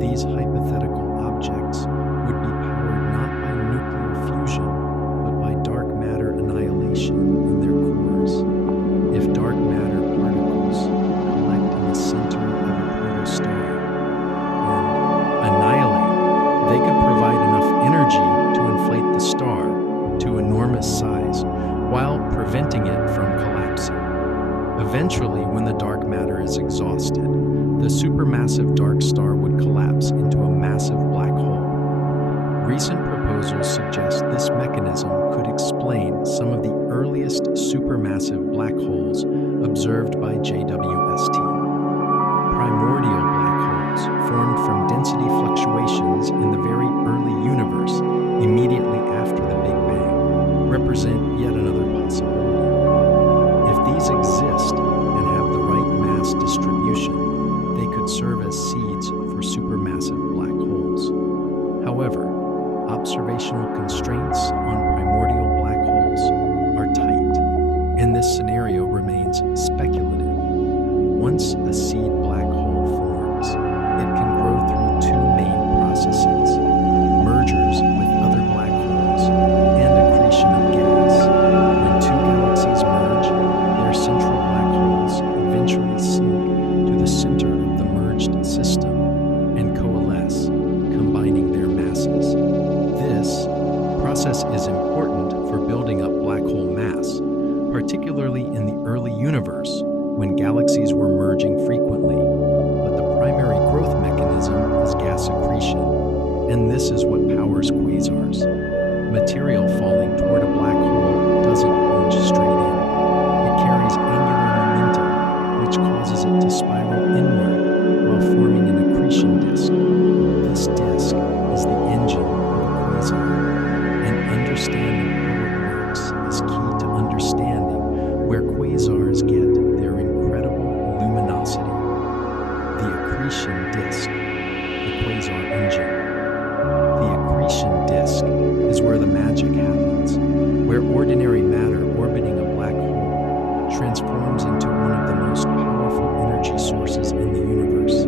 These hypothetical objects would be powered not by nuclear fusion, but by dark matter annihilation in their cores. If dark matter particles collect in the center of a protostar and annihilate, they could provide enough energy to inflate the star to enormous size while preventing it from collapsing. Eventually, when the dark matter is exhausted, the supermassive dark star would collapse into a massive black hole. Recent proposals suggest this mechanism could explain some of the earliest supermassive black holes observed by JWST. Primordial black holes, formed from density fluctuations in the very early universe immediately after the Big Bang, represent yet another possibility. If these exist and have the right mass distribution, they could serve as seeds for supermassive black holes. However, observational constraints on primordial black holes are tight, and this scenario remains speculative. Once a seed black hole forms, it can grow through two main processes: mergers with other black holes and accretion of gas. When two galaxies merge, their central black holes eventually sink to the center of the merged system and coalesce, combining their masses. This process is important for building up black hole mass, particularly in the early universe when galaxies were merging frequently. But the primary growth mechanism is gas accretion, and this is what powers quasars. Material falling toward a black hole doesn't plunge straight in. It carries angular momentum, which causes it to spiral inward while forming an accretion disk. This disk is the engine of a quasar, and understanding how it works is key to understanding where quasars get their incredible luminosity. The accretion disk, the quasar engine. The accretion disk is where the magic happens, where ordinary matter orbiting a black hole transforms into one of the most powerful energy sources in the universe.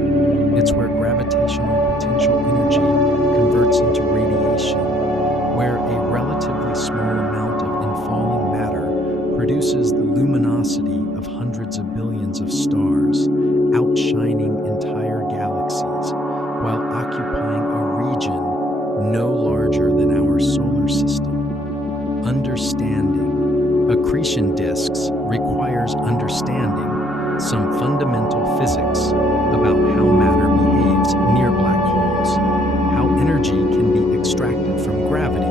It's where gravitational potential energy converts into radiation, where a relatively small amount of infalling matter produces the luminosity of hundreds of billions of stars, outshining entire galaxies, while occupying a region no larger than our solar system. Understanding accretion disks requires understanding some fundamental physics about how matter behaves near black holes, how energy can be extracted from gravity,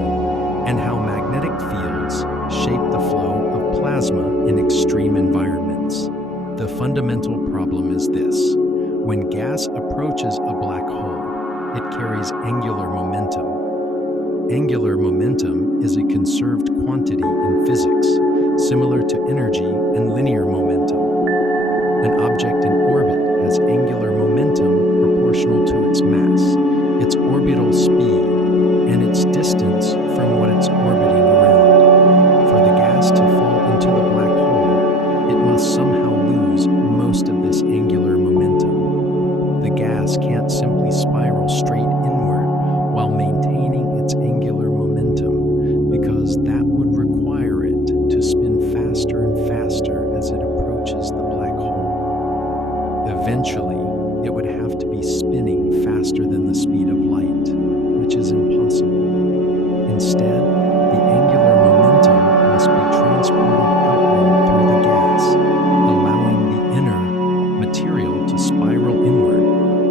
and how magnetic fields shape the flow of plasma in extreme environments. The fundamental problem is this. When gas approaches a black hole, it carries angular momentum. Angular momentum is a conserved quantity in physics, similar to energy and linear momentum. An object in orbit has angular momentum proportional to its mass, its orbital speed, and its distance from what it's orbiting around. For the gas to fall into the black hole, it must somehow lose most of this angular momentum. The gas can't simply spiral straight inward while maintaining its angular momentum, because that would require it to spin faster and faster as it approaches the black hole. Eventually, it would have to be spinning faster than the speed of light, which is impossible. Instead, the angular momentum must be transported outward through the gas, allowing the inner material to spiral inward,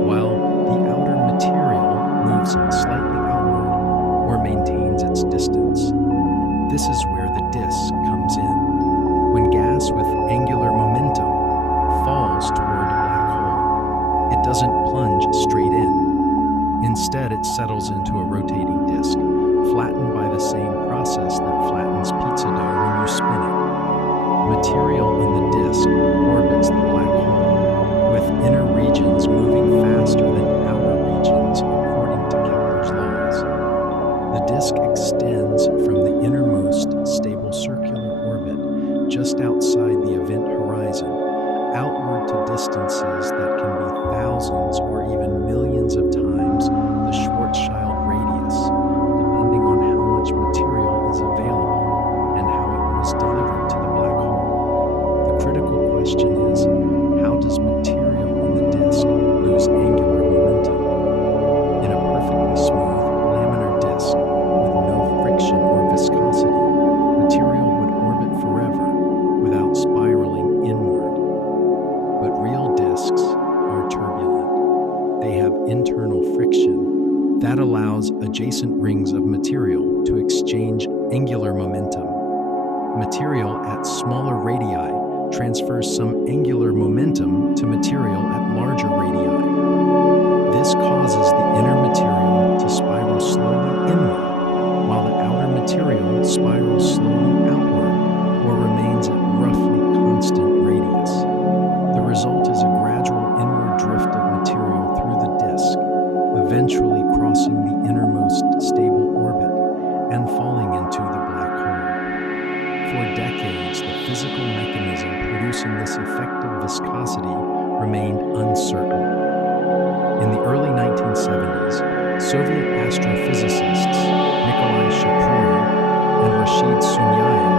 while the outer material moves slightly outward or maintains its distance. This is where the disk comes in. When gas with angular momentum falls toward a black hole, it doesn't plunge straight in. Instead, it settles into a rotating disk, flattened by the same process that flattens pizza dough when you spin it. Material in the disk orbits the black hole, with inner regions moving faster than outer regions according to Kepler's laws. The disk extends from the innermost stable circular orbit just outside the event horizon, outward to distances that can be thousands or even millions of times the Schwarzschild radius, depending on how much material is available and how it was delivered to the black hole. The critical question is, how does material in the disk lose angular momentum? In a perfectly smooth, laminar disk with no friction or viscosity, material would orbit forever without spiraling inward. But real disks are turbulent. They have internal friction that allows adjacent rings of material to exchange angular momentum. Material at smaller radii transfers some angular momentum to material at larger radii. This causes the inner material to spiral slowly inward, while the outer material spirals slowly outward or remains at roughly constant radius. The result is a gradual inward drift of material through the disk, eventually crossing the innermost stable orbit and falling into the black hole. For decades, the physical mechanism producing this effective viscosity remained uncertain. In the early 1970s, Soviet astrophysicists Nikolai Shapiro and Rashid Sunyaev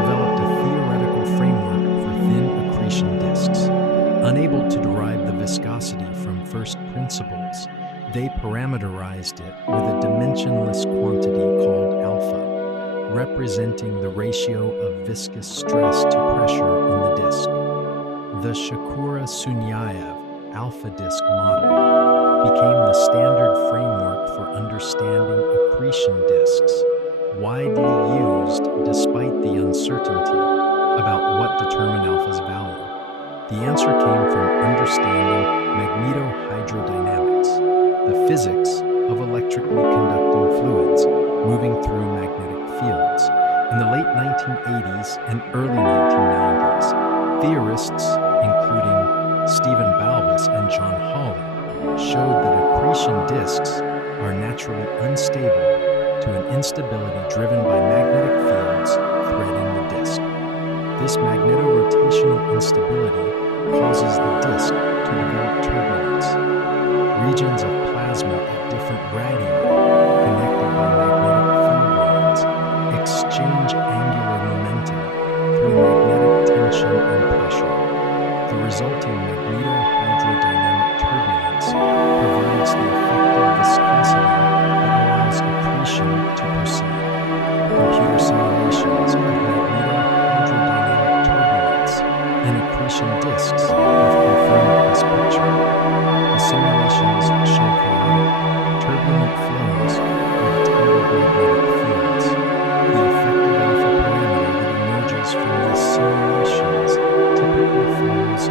developed a theoretical framework for thin accretion disks. Unable to derive the viscosity from first principles, they parameterized it with a dimensionless quantity called alpha, representing the ratio of viscous stress to pressure in the disk. The Shapiro-Sunyaev alpha disk model became the standard framework for understanding accretion disks, widely used despite the uncertainty about what determined alpha's value. The answer came from understanding magnetohydrodynamics, the physics of electrically conducting fluids moving through magnetic fields. In the late 1980s and early 1990s, theorists, including Stephen Balbus and John Hawley, showed that accretion disks are naturally unstable to an instability driven by magnetic fields threading the disk. This magnetorotational instability causes the disk to develop turbulence. Regions of plasma at different radii, connected by magnetic field lines, exchange angular momentum through magnetic tension and pressure. The resulting magnetohydrodynamic turbulence provides the effective viscosity that allows accretion to proceed. Computer simulations of magnetohydrodynamic turbulence in accretion disks have confirmed this picture. The simulations show chaotic, turbulent flows with tangled magnetic fields. The effective alpha parameter that emerges from these simulations typically falls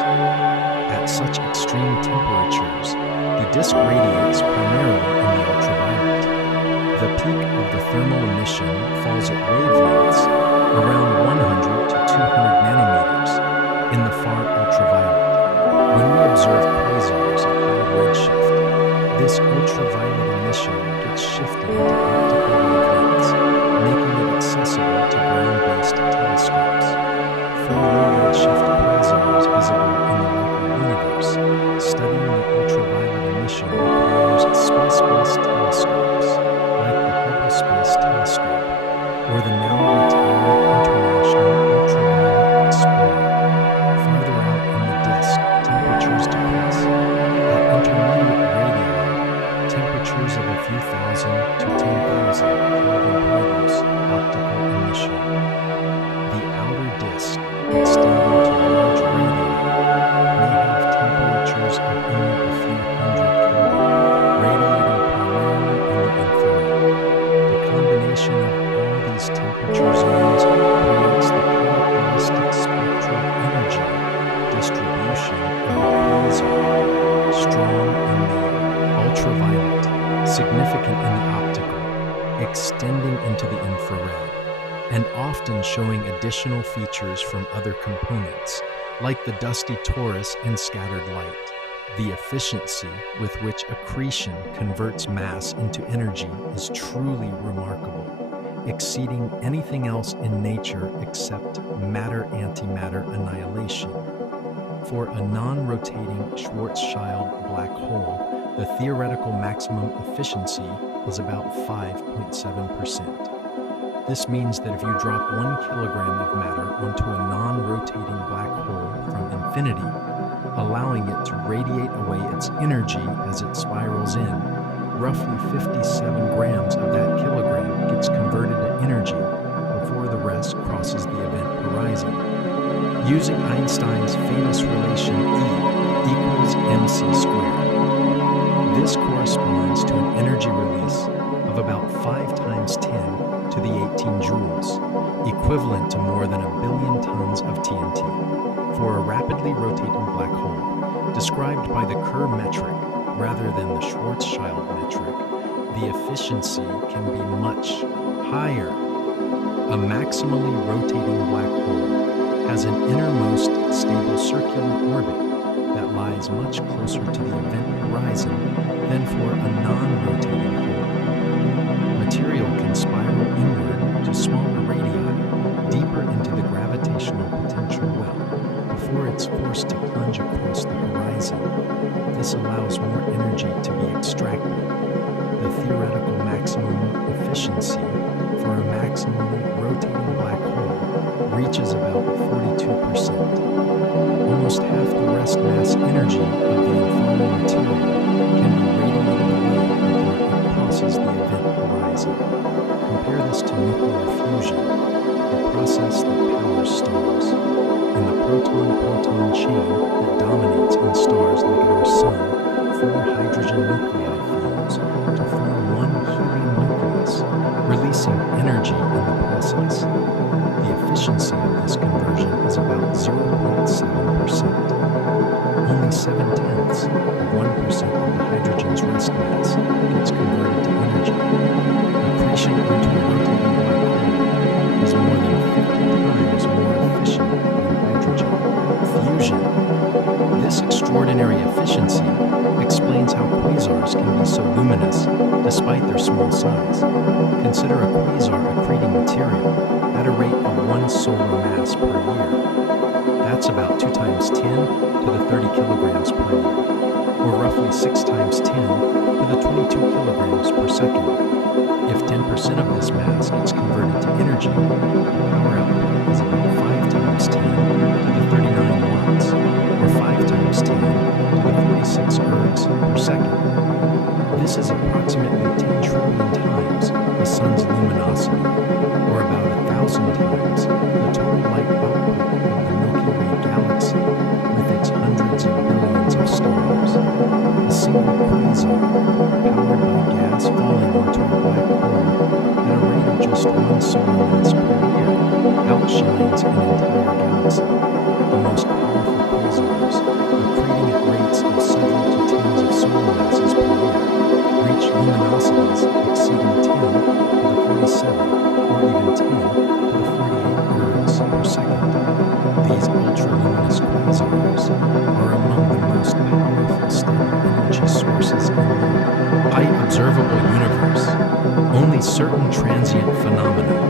quasars. At such extreme temperatures, the disk radiates primarily in the ultraviolet. The peak of the thermal emission falls at wavelengths around 100 to 200 nanometers in the far ultraviolet. When we observe quasars at high redshift, this ultraviolet emission gets shifted into optical wavelengths, making it accessible to ground-based telescopes. For low redshift quasars visible in the local universe, studying the ultraviolet emission requires space-based telescopes, like the Hubble Space Telescope or the now-retired International Ultraviolet Explorer. Farther out in the disk, temperatures decrease. At intermediate radii, temperatures of a few thousand to 10,000 Kelvin produce optical emission. The outer disk, extending to large radii, may have temperatures of only a few hundred Kelvin, radiating primarily in the infrared. The combination of all these temperature zones creates the characteristic spectral energy distribution of a quasar, strong in the ultraviolet, significant in the optical, extending into the infrared, and often showing additional features from other components, like the dusty torus and scattered light. The efficiency with which accretion converts mass into energy is truly remarkable, exceeding anything else in nature except matter-antimatter annihilation. For a non-rotating Schwarzschild black hole, the theoretical maximum efficiency is about 5.7%. This means that if you drop 1 kilogram of matter onto a non-rotating black hole from infinity, allowing it to radiate away its energy as it spirals in, roughly 57 grams of that kilogram gets converted to energy before the rest crosses the event horizon. Using Einstein's famous relation E equals mc squared, this corresponds to an energy release of about 5 times 10 to the 18 joules, equivalent to more than 1 billion tons of TNT. For a rapidly rotating black hole, described by the Kerr metric rather than the Schwarzschild metric, the efficiency can be much higher. A maximally rotating black hole has an innermost stable circular orbit that lies much closer to the event horizon than for a non-rotating hole. Material can spiral inward to smaller radii, deeper into the gravitational potential well, before it's forced to plunge across the horizon. This allows more energy to be extracted. The theoretical maximum efficiency for a maximally rotating black hole reaches about 42%. Almost half the rest mass energy of the infernal material can be radiated away before it crosses the event horizon. Compare this to nuclear fusion, the process that powers stars. In the proton-proton chain that dominates in stars like our Sun, 4 hydrogen nuclei fuse to form one helium nucleus, releasing energy in the process. The efficiency of this conversion is about 0.7%. Only 0.7% of the hydrogen's rest mass gets converted to energy. Accretion into a rotating black hole is more than 50 times more efficient than hydrogen. Fusion. This extraordinary efficiency explains how quasars can be so luminous despite their small size. Consider a quasar accreting material at a rate of 1 solar mass per year. That's about 2 times 10 to the 30 kilograms per year, or roughly 6 times 10 to the 22 kilograms per second. If 10% of this mass gets converted to energy, the power output is about 5 times 10 to the 39 watts, or 5 times 10 to the 46 ergs per second. This is approximately 10 trillion times the sun's luminosity, or about 1,000 times the total light output of the Milky Way galaxy with its hundreds of billions of stars. A single quasar, powered by gas falling onto a black hole at a rate of just 1 solar mass per year, outshines an entire galaxy. The most powerful quasars are among the most powerful steady energy sources in the high observable universe. Only certain transient phenomena,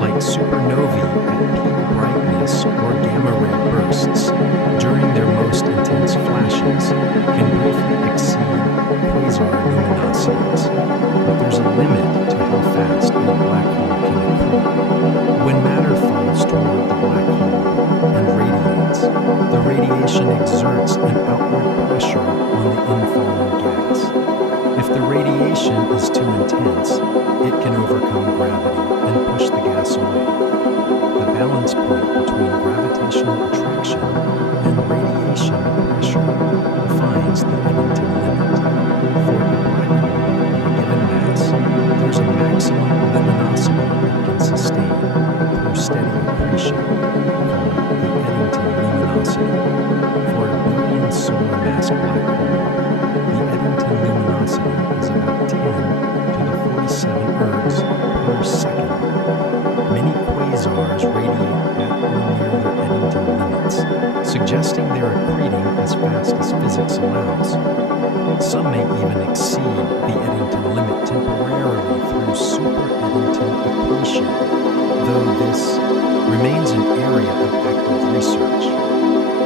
like supernovae at peak brightness or gamma ray bursts during their most intense flashes, can briefly exceed quasar luminosities. But there's a limit to how fast a black hole can accrete. When matter falls toward the black hole and radiates, the radiation exerts an outward pressure on the infalling gas. If the radiation is too intense, it can overcome gravity and push the gas away. The balance point between gravitational attraction and radiation pressure defines the Eddington limit. For a black hole of a given mass, there's a maximum luminosity it can sustain through steady accretion, called the Eddington luminosity. For a billion solar mass black hole, the Eddington luminosity is about 10 to the 47 ergs per second. Many quasars radiate at or near their Eddington limits, suggesting they're accreting as fast as physics allows. Some may even exceed the Eddington limit temporarily through super-Eddington accretion, though this remains an area of active research.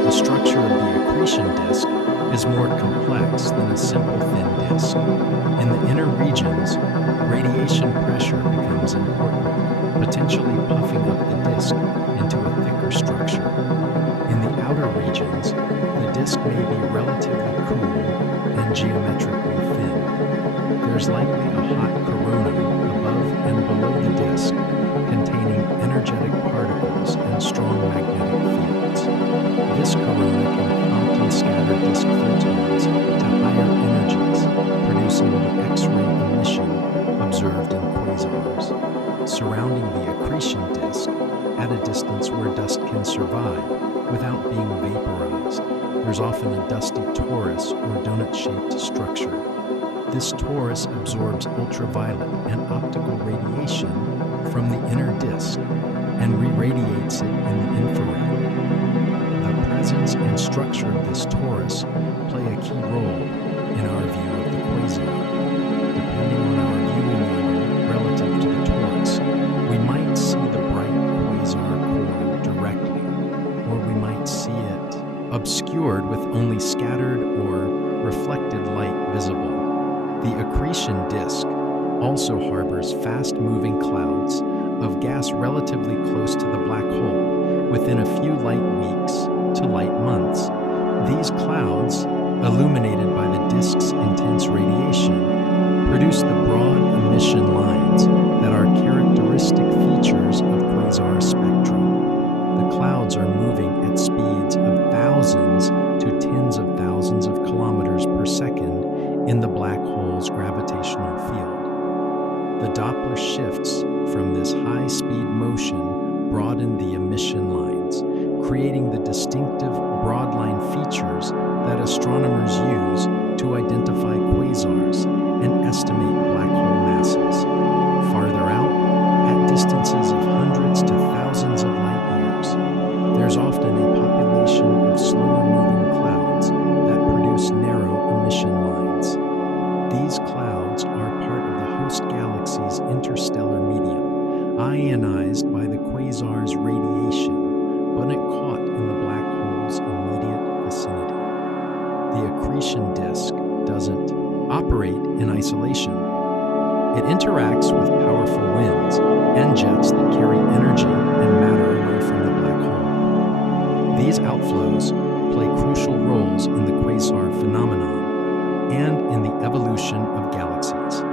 The structure of the accretion disk is more complex than a simple thin disk. In the inner regions, radiation pressure becomes important, potentially puffing up the disk into a thicker structure. In the outer regions, the disk may be relatively cool and geometrically thin. There's likely a hot corona above and below the disk, containing energetic particles and strong magnetic fields. This corona can prompt and scatter disk photons to higher energies, producing the X-ray emission observed in quasars. Surrounding the accretion disk, at a distance where dust can survive without being vaporized, there's often a dusty torus or donut-shaped structure. This torus absorbs ultraviolet and optical radiation from the inner disk and re-radiates it in the infrared. The presence and structure of this torus play a key role in our view of the quasar. Depending on our viewing angle relative to the torus, we might see the bright quasar core directly, or we might see it obscured with only scattered or reflected light visible. The accretion disk also harbors fast-moving clouds of gas relatively close to the black hole within a few light weeks to light months. These clouds, illuminated by the disk's intense radiation, produce the broad emission lines that are characteristic features of quasar spectra. The clouds are moving at speeds of thousands to tens of thousands of kilometers per second in the black hole's gravitational field. The Doppler shifts from this high-speed motion broaden the emission lines, creating the distinctive broadline features that astronomers use to identify quasars and estimate black hole masses. Farther out, at distances of hundreds to thousands of light years, there's often a population of slower-moving clouds that produce narrow emission lines. These clouds are part of the host galaxy's interstellar medium, ionized by the quasar's radiation, but it caught in the black hole's immediate vicinity. The accretion disk doesn't operate in isolation. It interacts with powerful winds and jets that carry energy and matter away from the black hole. These outflows play crucial roles in the quasar phenomenon and in the evolution of galaxies.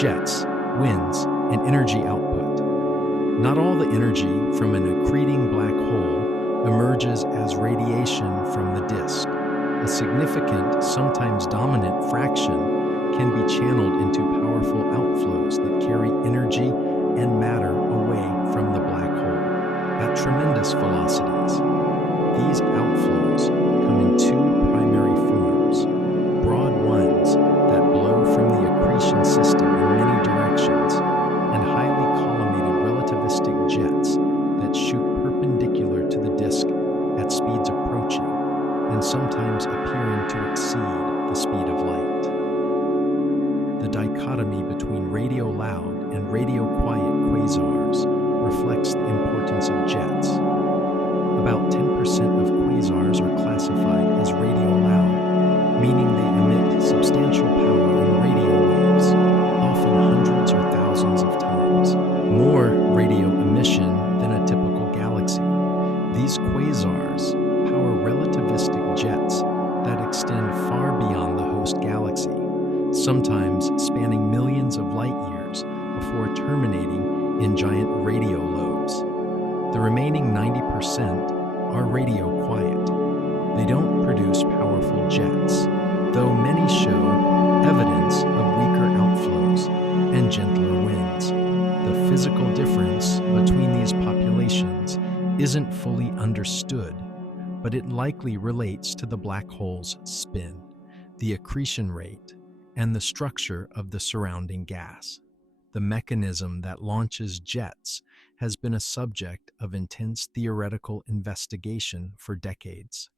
Jets, winds, and energy output. Not all the energy from an accreting black hole emerges as radiation from the disk. A significant, sometimes dominant fraction can be channeled into powerful outflows that carry energy and matter away from the black hole at tremendous velocities. These outflows come in two primary forms: broad ones that blow from the accretion system in many directions, and highly collimated relativistic jets that shoot perpendicular to the disk at speeds approaching, and sometimes appearing to exceed the speed of light. The dichotomy between radio-loud and radio-quiet quasars reflects the importance of jets. About 10% of quasars are classified as radio-loud, meaning they emit substantial power in radio waves, often hundreds or thousands of times more radio emission than a typical galaxy. These quasars power relativistic jets that extend far beyond the host galaxy, sometimes spanning millions of light years before terminating in giant radio lobes. The remaining 90% are radio quiet. They don't produce powerful jets, though many show evidence of weaker outflows and gentler winds. The physical difference between these populations isn't fully understood, but it likely relates to the black hole's spin, the accretion rate, and the structure of the surrounding gas. The mechanism that launches jets has been a subject of intense theoretical investigation for decades,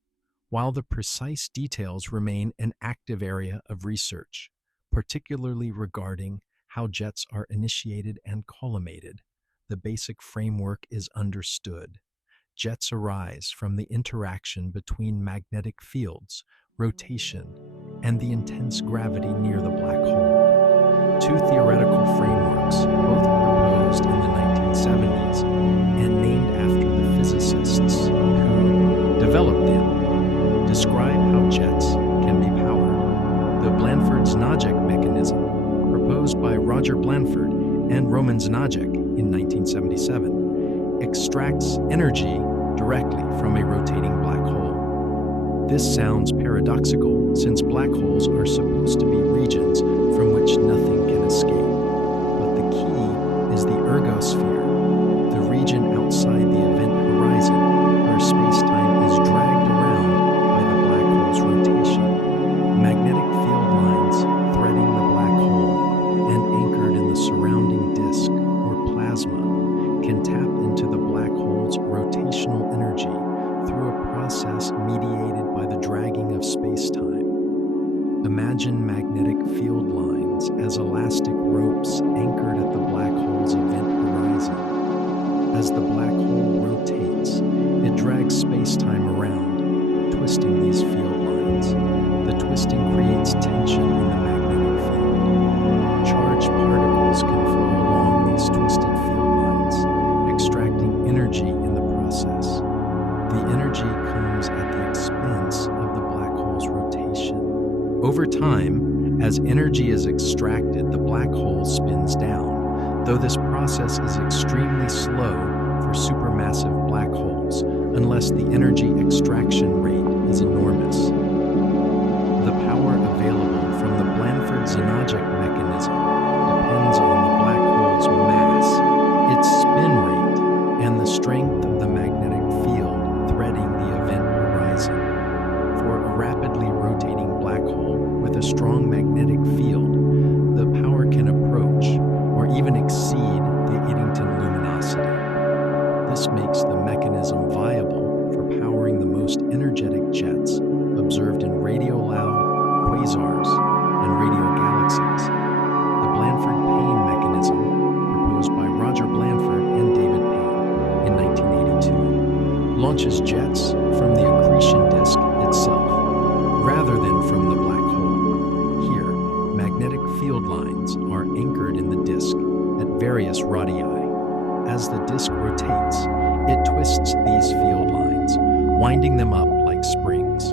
while the precise details remain an active area of research, particularly regarding how jets are initiated and collimated. The basic framework is understood. Jets arise from the interaction between magnetic fields, rotation, and the intense gravity near the black hole. Two theoretical frameworks, both proposed in the 1970s and named after the physicists who developed them, describe how jets can be powered. The Blanford-Znajek mechanism, proposed by Roger Blanford and Roman Znajek in 1977, extracts energy directly from a rotating black hole. This sounds paradoxical since black holes are supposed to be regions from which nothing can escape. But the key is the ergosphere, the region outside the event horizon where space-time is dragged around by the black hole's rotation. Magnetic field lines threading the black hole and anchored in the surrounding disk or plasma can tap into the black hole's rotational energy through a process mediated by the dragging of space-time. Imagine magnetic field lines as elastic ropes anchored at the black hole's event horizon. As the black hole rotates, it drags space-time around, twisting these field lines. The twisting creates tension in the magnetic field. Charged particles can flow along these twisted field lines, extracting energy in the process. The energy comes at the expense of the black hole's rotation. Over time, as energy is extracted, the black hole spins down, though this process is extremely slow for supermassive black holes unless the energy extraction rate is enormous. The power available from the Blanford-Znajek mechanism depends on the black hole's mass, its spin rate, and the strength of the magnetic field threading the event horizon. For a rapidly rotating black hole with a strong magnetic field, the power can approach or even exceed the Eddington luminosity. This makes the mechanism viable for powering the most energetic jets observed in radio-loud quasars and radio galaxies. The Blanford-Payne mechanism, proposed by Roger Blanford and David Payne in 1982, launches jets from the accretion disk itself, rather than from the black hole. Here, magnetic field lines are anchored in the disk at various radii. As the disk rotates, it twists these field lines, winding them up like springs.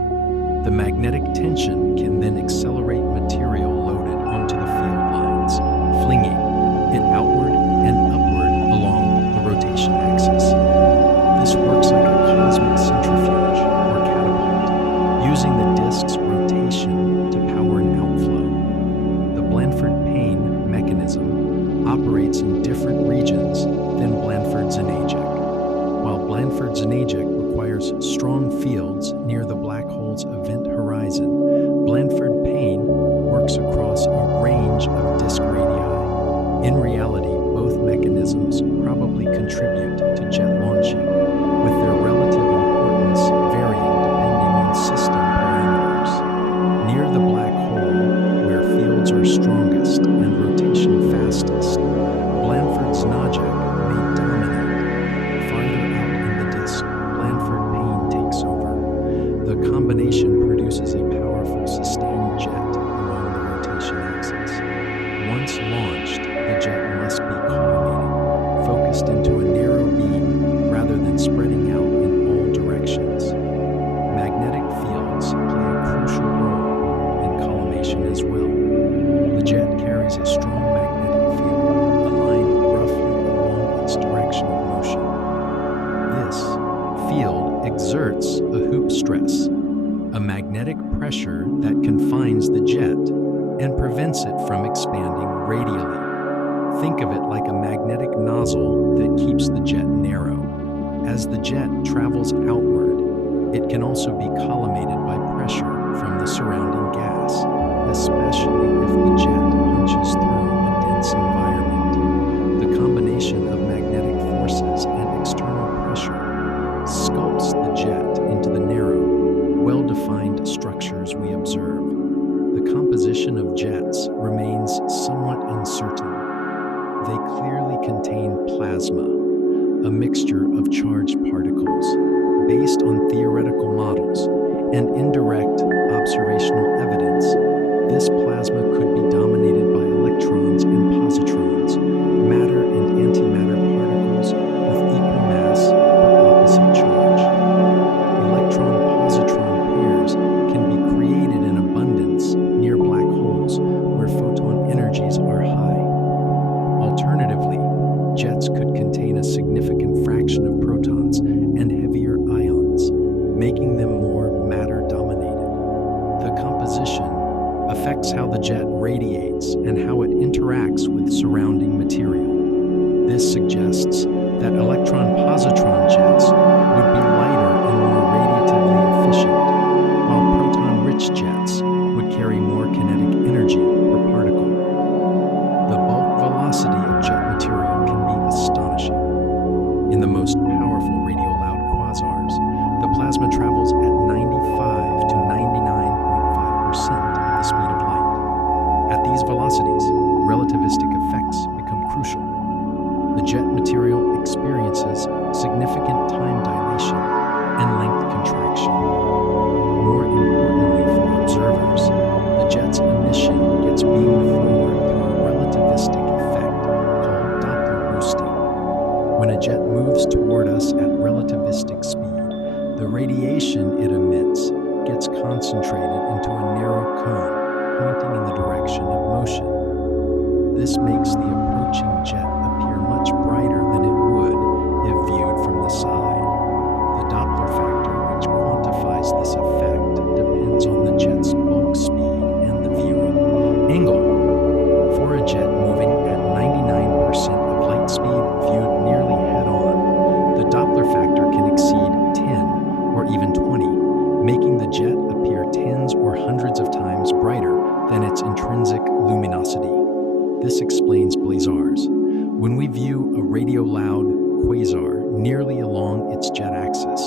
The magnetic tension can then accelerate material loaded onto the field lines, flinging it outward and upward along the rotation axis. This works like a cosmic centrifuge or catapult, using the disk's rotation to power an outflow. The Blanford-Payne mechanism operates in different regions than Blanford-Znajek. While Blanford-Znajek requires strong fields near the black hole's event horizon, Blanford-Payne works across a range of disk radii. In reality, both mechanisms probably contribute to jet launching, with their relative importance varying depending on system motion as well. The jet carries a strong magnetic field aligned roughly along its direction of motion. This field exerts a hoop stress, a magnetic pressure that confines the jet and prevents it from expanding radially. Think of it like a magnetic nozzle that keeps the jet narrow. As the jet travels outward, it can also be collimated by pressure from the surrounding gas, especially if the jet punches through a dense environment. The combination of magnetic forces and external pressure sculpts the jet into the narrow, well-defined structures we observe. The composition of jets remains somewhat uncertain. They clearly contain plasma, a mixture of charged particles, based on theoretical models and indirect observational evidence. This plasma could be dominated by electrons and positrons, matter and antimatter particles with equal mass but opposite charge. Electron-positron pairs can be created in abundance near black holes where photon energies are high. Alternatively, jets could contain a significant fraction of protons and heavier ions, making them more matter-dominated. The composition affects how the jet radiates and how it interacts with surrounding material. This suggests that electron-positron jets would be lighter and more radiatively efficient, while proton-rich jets would carry more kinetic energy per particle. The bulk velocity of jet material can be astonishing. In the most powerful radio-loud quasars, the plasma travels at 95 to 99.5% of the speed of light. At these velocities, relativistic effects become crucial. The jet material experiences significant time dilation and length contraction. More importantly for observers, the jet's emission gets beamed forward through a relativistic effect called Doppler boosting. When a jet moves toward us at relativistic speed, the radiation it emits gets concentrated into a narrow cone pointing in the direction of motion. This makes the approaching jet appear much brighter than it would if viewed from the side. The Doppler factor, which quantifies this effect, depends on the jet's bulk speed and the viewing angle. For a jet moving at 99% of light speed viewed nearly head-on, the Doppler factor can exceed 10 or even 20, making the jet appear tens or hundreds of times brighter than its intrinsic luminosity. This explains blazars. When we view a radio-loud quasar nearly along its jet axis,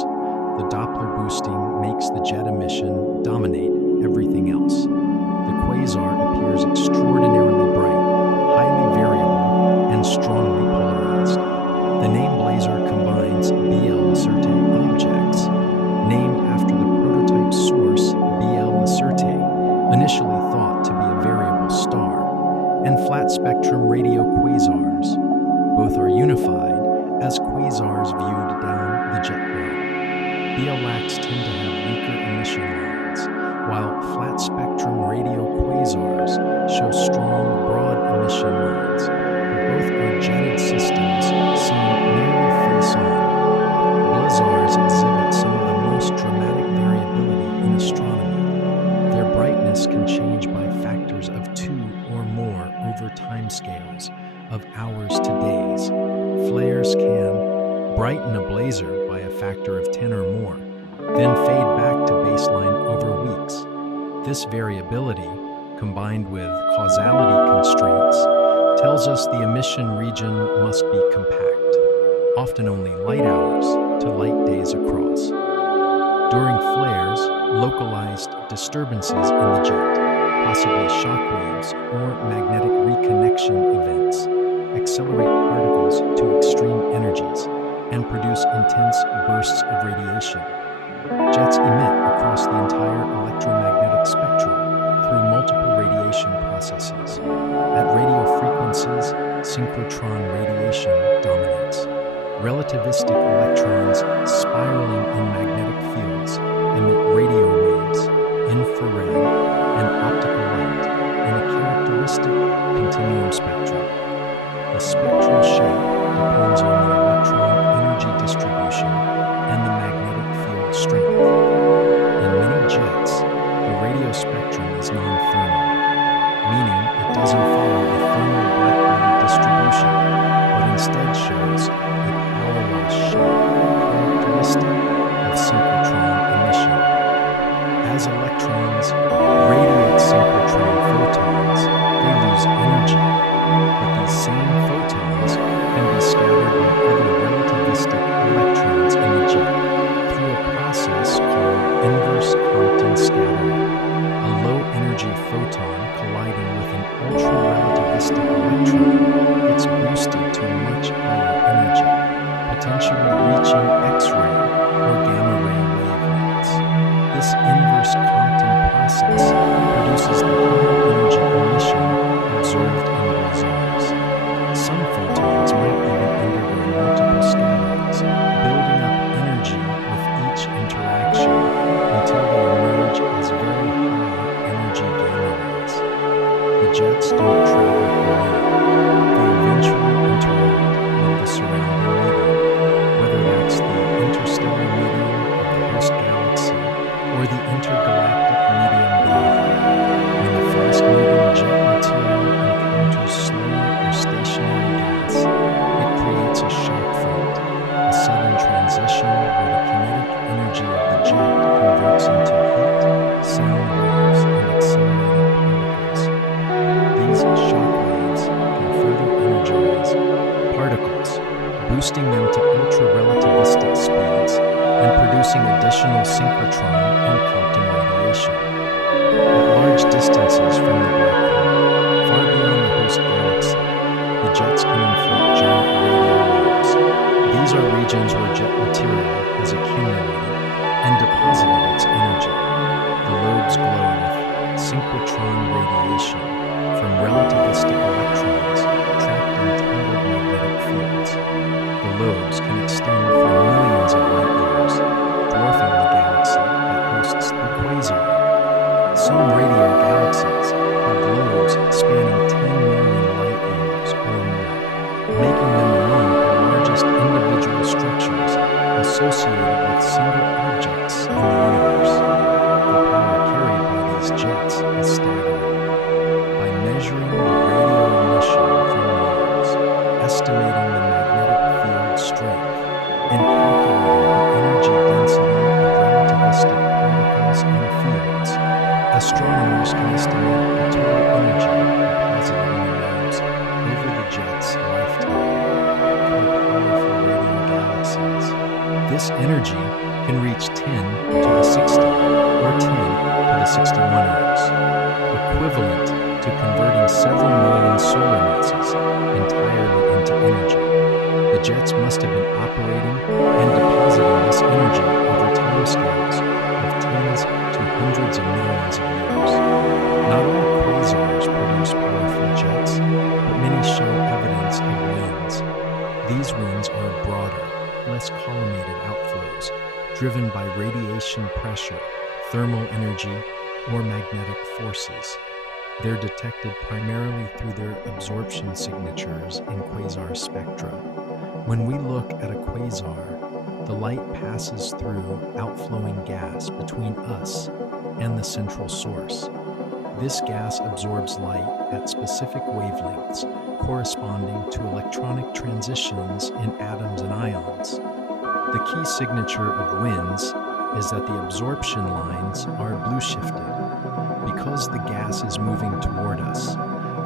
the Doppler boosting makes the jet emission dominate everything else. The quasar appears extraordinarily bright, highly variable, and strongly polarized. The name blazar combines BL Lacertae objects, named after the prototype source BL Lacertae, initially thought to be a variable star, and flat-spectrum radio quasars. Both are unified as quasars viewed down the jet line. BL-lacs tend to have weaker emission lines, while flat-spectrum radio quasars show strong, broad emission lines. Both are jetted systems seen nearly face-on. Blazars exhibit some of the most dramatic variability in astronomy. Their brightness can change by factors of 2 or more over timescales of hours to days. Flares can brighten a blazar by a factor of 10 or more, then fade back to baseline over weeks. This variability, combined with causality constraints, tells us the emission region must be compact, often only light hours to light days across. During flares, localized disturbances in the jet, possibly shock waves or magnetic reconnection events, accelerate particles to extreme energies and produce intense bursts of radiation. Jets emit across the entire electromagnetic spectrum through multiple radiation processes. At radio frequencies, synchrotron radiation dominates. Relativistic electrons spiraling in magnetic fields emit radio waves, infrared, and optical light. relativistic continuum spectrum. The spectral shape depends on the electron energy distribution and the magnetic field strength. In many jets, the radio spectrum is non-thermal, meaning it doesn't follow a thermal black-body distribution, but instead shows a power-loss shape characteristic of synchrotron emission. As electrons radiate synchrotron photons, they lose energy, but these same photons can be scattered by other relativistic electrons in the jet through a process called inverse Compton scattering. A low-energy photon colliding with an ultra-relativistic electron gets boosted to much higher energy, potentially reaching X-ray or gamma-ray wavelengths. This inverse Compton process produces the high-energy emission observed in quasars. Some photons might even undergo multiple scatterings, building up energy with each interaction until they emerge as very high-energy gamma rays. The jets don't travel alone. They eventually interact with the surrounding medium, whether that's the interstellar medium of the host galaxy or the intergalactic medium beyond. When the fast-moving jet material encounters slow or stationary gas, it creates a shock front, a sudden transition where the kinetic energy of the jet converts into heat, sound waves, and accelerated particles. These shock waves can further energize particles, boosting them to ultra-relativistic speeds and producing additional synchrotron and Compton radiation. At large distances from the black hole, far beyond the host galaxy, the jets can inflict giant radio waves. These are regions where jet material has accumulated and deposited its energy. The lobes glow with synchrotron radiation from relativistic electrons trapped in tangled magnetic fields. The lobes can extend for millions of light years, dwarfing the galaxy that hosts the quasar. Some radio galaxies have lobes spanning 10 million light years or more, making them among the largest individual structures associated with single objects in the universe. The power carried by these jets is staggering. By measuring the radio emission from lobes, estimating the magnetic field strength, and calculating the energy density of relativistic particles and fields, astronomers can estimate the total energy deposited in the lobes over the jet's lifetime for powerful radio galaxies. This energy can reach 10 to the 60 or 10 to the 61 ergs, equivalent to converting several million solar masses entirely into energy. The jets must have been operating and depositing this energy over timescales of tens to hundreds of millions of years. Not all quasars produce powerful jets, but many show evidence of winds. These winds are broader, less collimated outflows, driven by radiation pressure, thermal energy, or magnetic forces. They're detected primarily through their absorption signatures in quasar spectra. When we look at a quasar, the light passes through outflowing gas between us and the central source. This gas absorbs light at specific wavelengths corresponding to electronic transitions in atoms and ions. The key signature of winds is that the absorption lines are blue shifted. Because the gas is moving toward us,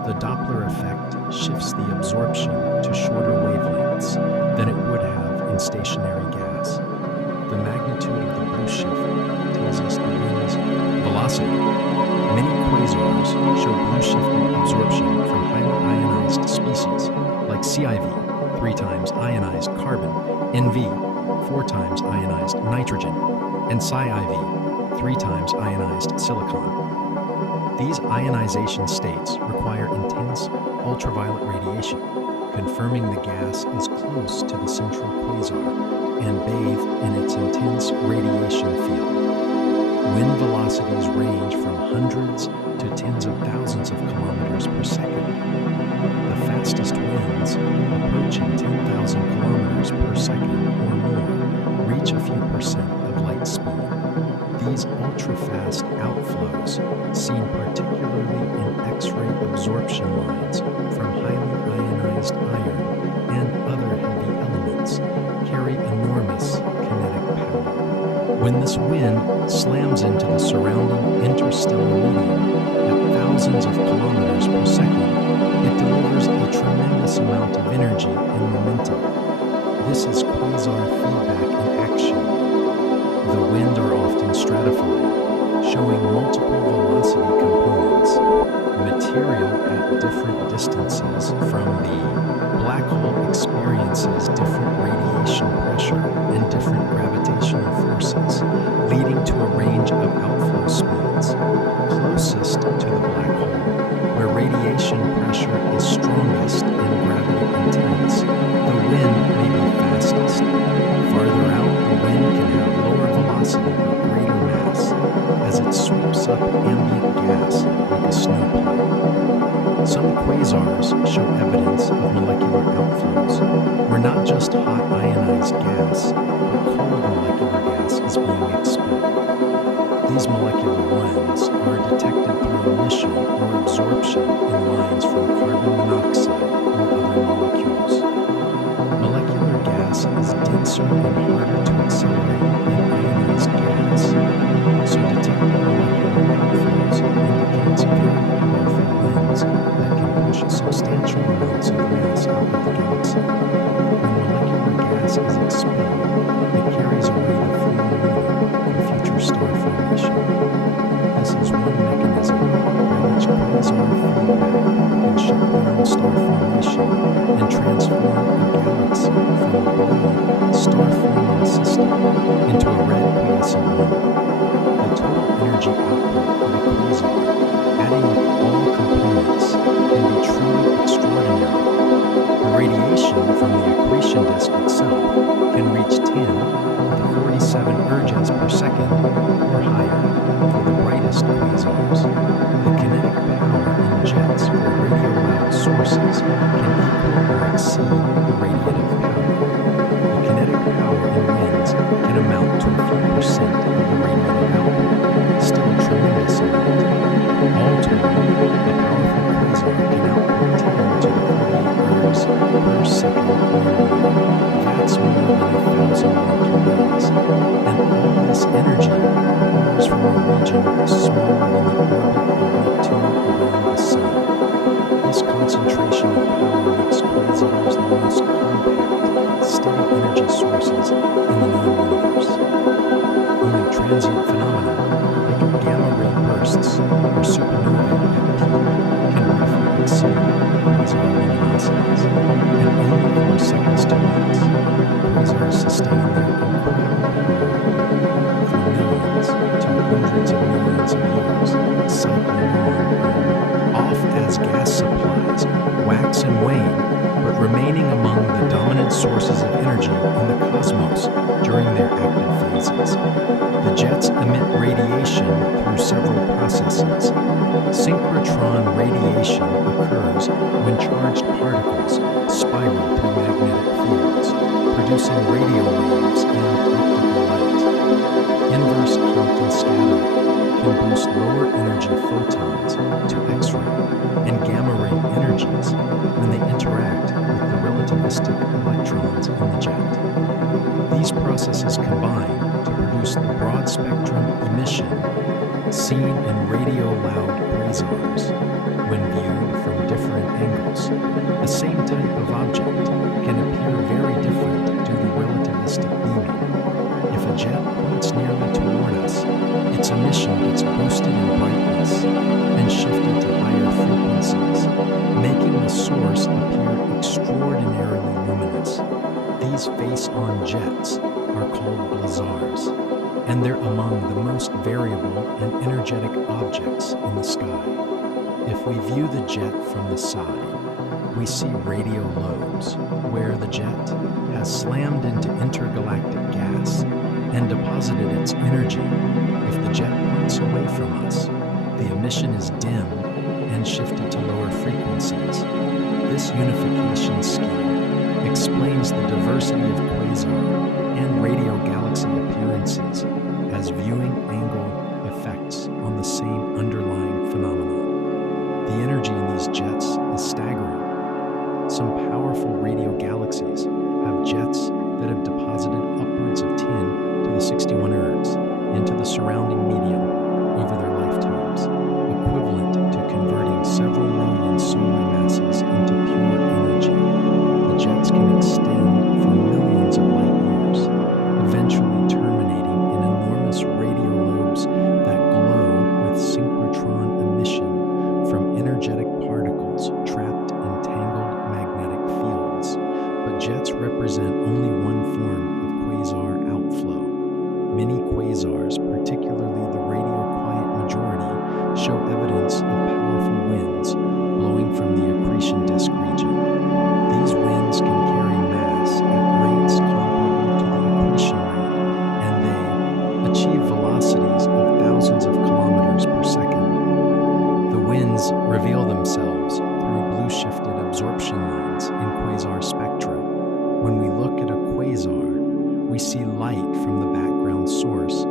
the Doppler effect shifts the absorption to shorter wavelengths than it would have in stationary gas. The magnitude of the blue shift tells us the wind's velocity. Many quasars show blue shifted absorption from highly ionized species like CIV, 3 times ionized carbon, NV, 4 times ionized nitrogen, and PsiIV, 3 times ionized silicon. These ionization states require intense ultraviolet radiation, confirming the gas is close to the central quasar and bathed in its intense radiation field. Wind velocities range from hundreds to tens of thousands of kilometers per second. outflows, seen particularly in X-ray absorption lines from highly ionized iron and other heavy elements, carry enormous kinetic power. When this wind slams into the surrounding interstellar medium at thousands of kilometers per second, it delivers a tremendous amount of energy and momentum. This is quasar feedback in action. The wind are often stratified, showing multiple velocity components. Material at different distances from the black hole experiences different radiation pressure and different gravitational forces, leading to a range of outflow speeds. Closest to the black hole, where radiation pressure is strongest and gravity intense, the wind may be fastest. Farther out, the wind can have lower velocity but greater mass, as it sweeps up ambient gas like a snowplow. Some quasars show evidence of molecular outflows, where not just hot ionized gas, but cold molecular gas is being expelled. These molecular winds are detected through emission or absorption in lines from carbon monoxide or other molecules. Molecular gas is denser and harder to accelerate than ionized gas, so detecting molecular outflows indicates very powerful winds that can push substantial amounts of mass out of the galaxy. When molecular gas is expelled, it carries away the free medium for future star formation. This is one mechanism by which quasar feedback can shut down star formation and transform a galaxy from a blue star-forming system into a red quiescent one. The total energy output of a quasar, adding up all components, can be truly extraordinary. The radiation from the accretion disk itself can reach 10 to the 47 ergs per second or higher for the brightest quasars. The kinetic power in jets for radio-loud sources can equal or exceed the radiative power. The kinetic power in winds can amount to a few percent of the radiative output, still a tremendous amount. All told, a powerful quasar can output 10 to the 48 ergs per second or more. That's more than 1,000 Milky Ways. And all this energy pours from a region smaller than the orbit of Neptune around the Sun. This concentration of power makes quasars the most compact, steady energy sources in the known universe. Only transient phenomena, like gamma ray bursts or supernovae at peak, can briefly exceed quasar luminosities, and only for seconds to minutes. Quasars sustain their incredible power for millions to hundreds of millions of years, cycling on and off as gas supplies wax and wane, but remaining among the dominant sources of energy in the cosmos during their active phases. The jets emit radiation through several processes. Synchrotron radiation occurs when charged particles spiral through magnetic fields, producing radio waves and optical light. Inverse Compton scattering can boost lower energy photons to X-ray and gamma ray energies when they interact with the relativistic electrons in the jet. These processes combine to produce the broad spectrum emission seen in radio-loud quasars. When viewed from different angles, the same type of object can appear very different due to relativistic beaming. If a jet points nearly toward us, its emission gets boosted in brightness and shifted to higher frequencies, making the source appear extraordinarily luminous. These face-on jets are called blazars, and they're among the most variable and energetic objects in the sky. If we view the jet from the side, we see radio lobes, where the jet has slammed into intergalactic gas and deposited its energy. If the jet points away from us, the emission is dimmed and shifted to lower frequencies. This unification scheme explains the diversity of quasar and radio galaxy appearances as viewing angle effects on these jets is staggering. Some powerful radio galaxies have jets that have deposited upwards of 10 to the 61 ergs into the surrounding medium over their lifetimes, equivalent to converting several million solar masses into pure energy. The jets can extend for millions of light years, eventually terminating in enormous radio lobes that glow with synchrotron emission from energetic particles trapped in tangled magnetic fields. But jets represent only one form of quasar outflow. Many quasars, particularly the radio-quiet majority, show evidence of powerful winds blowing from the accretion disk region. These winds can carry mass at rates comparable to the accretion rate, and they achieve velocities of thousands of kilometers per second. The winds reveal themselves through blue-shifted absorption lines in quasar spectra. When we look at a quasar, we see light from the background source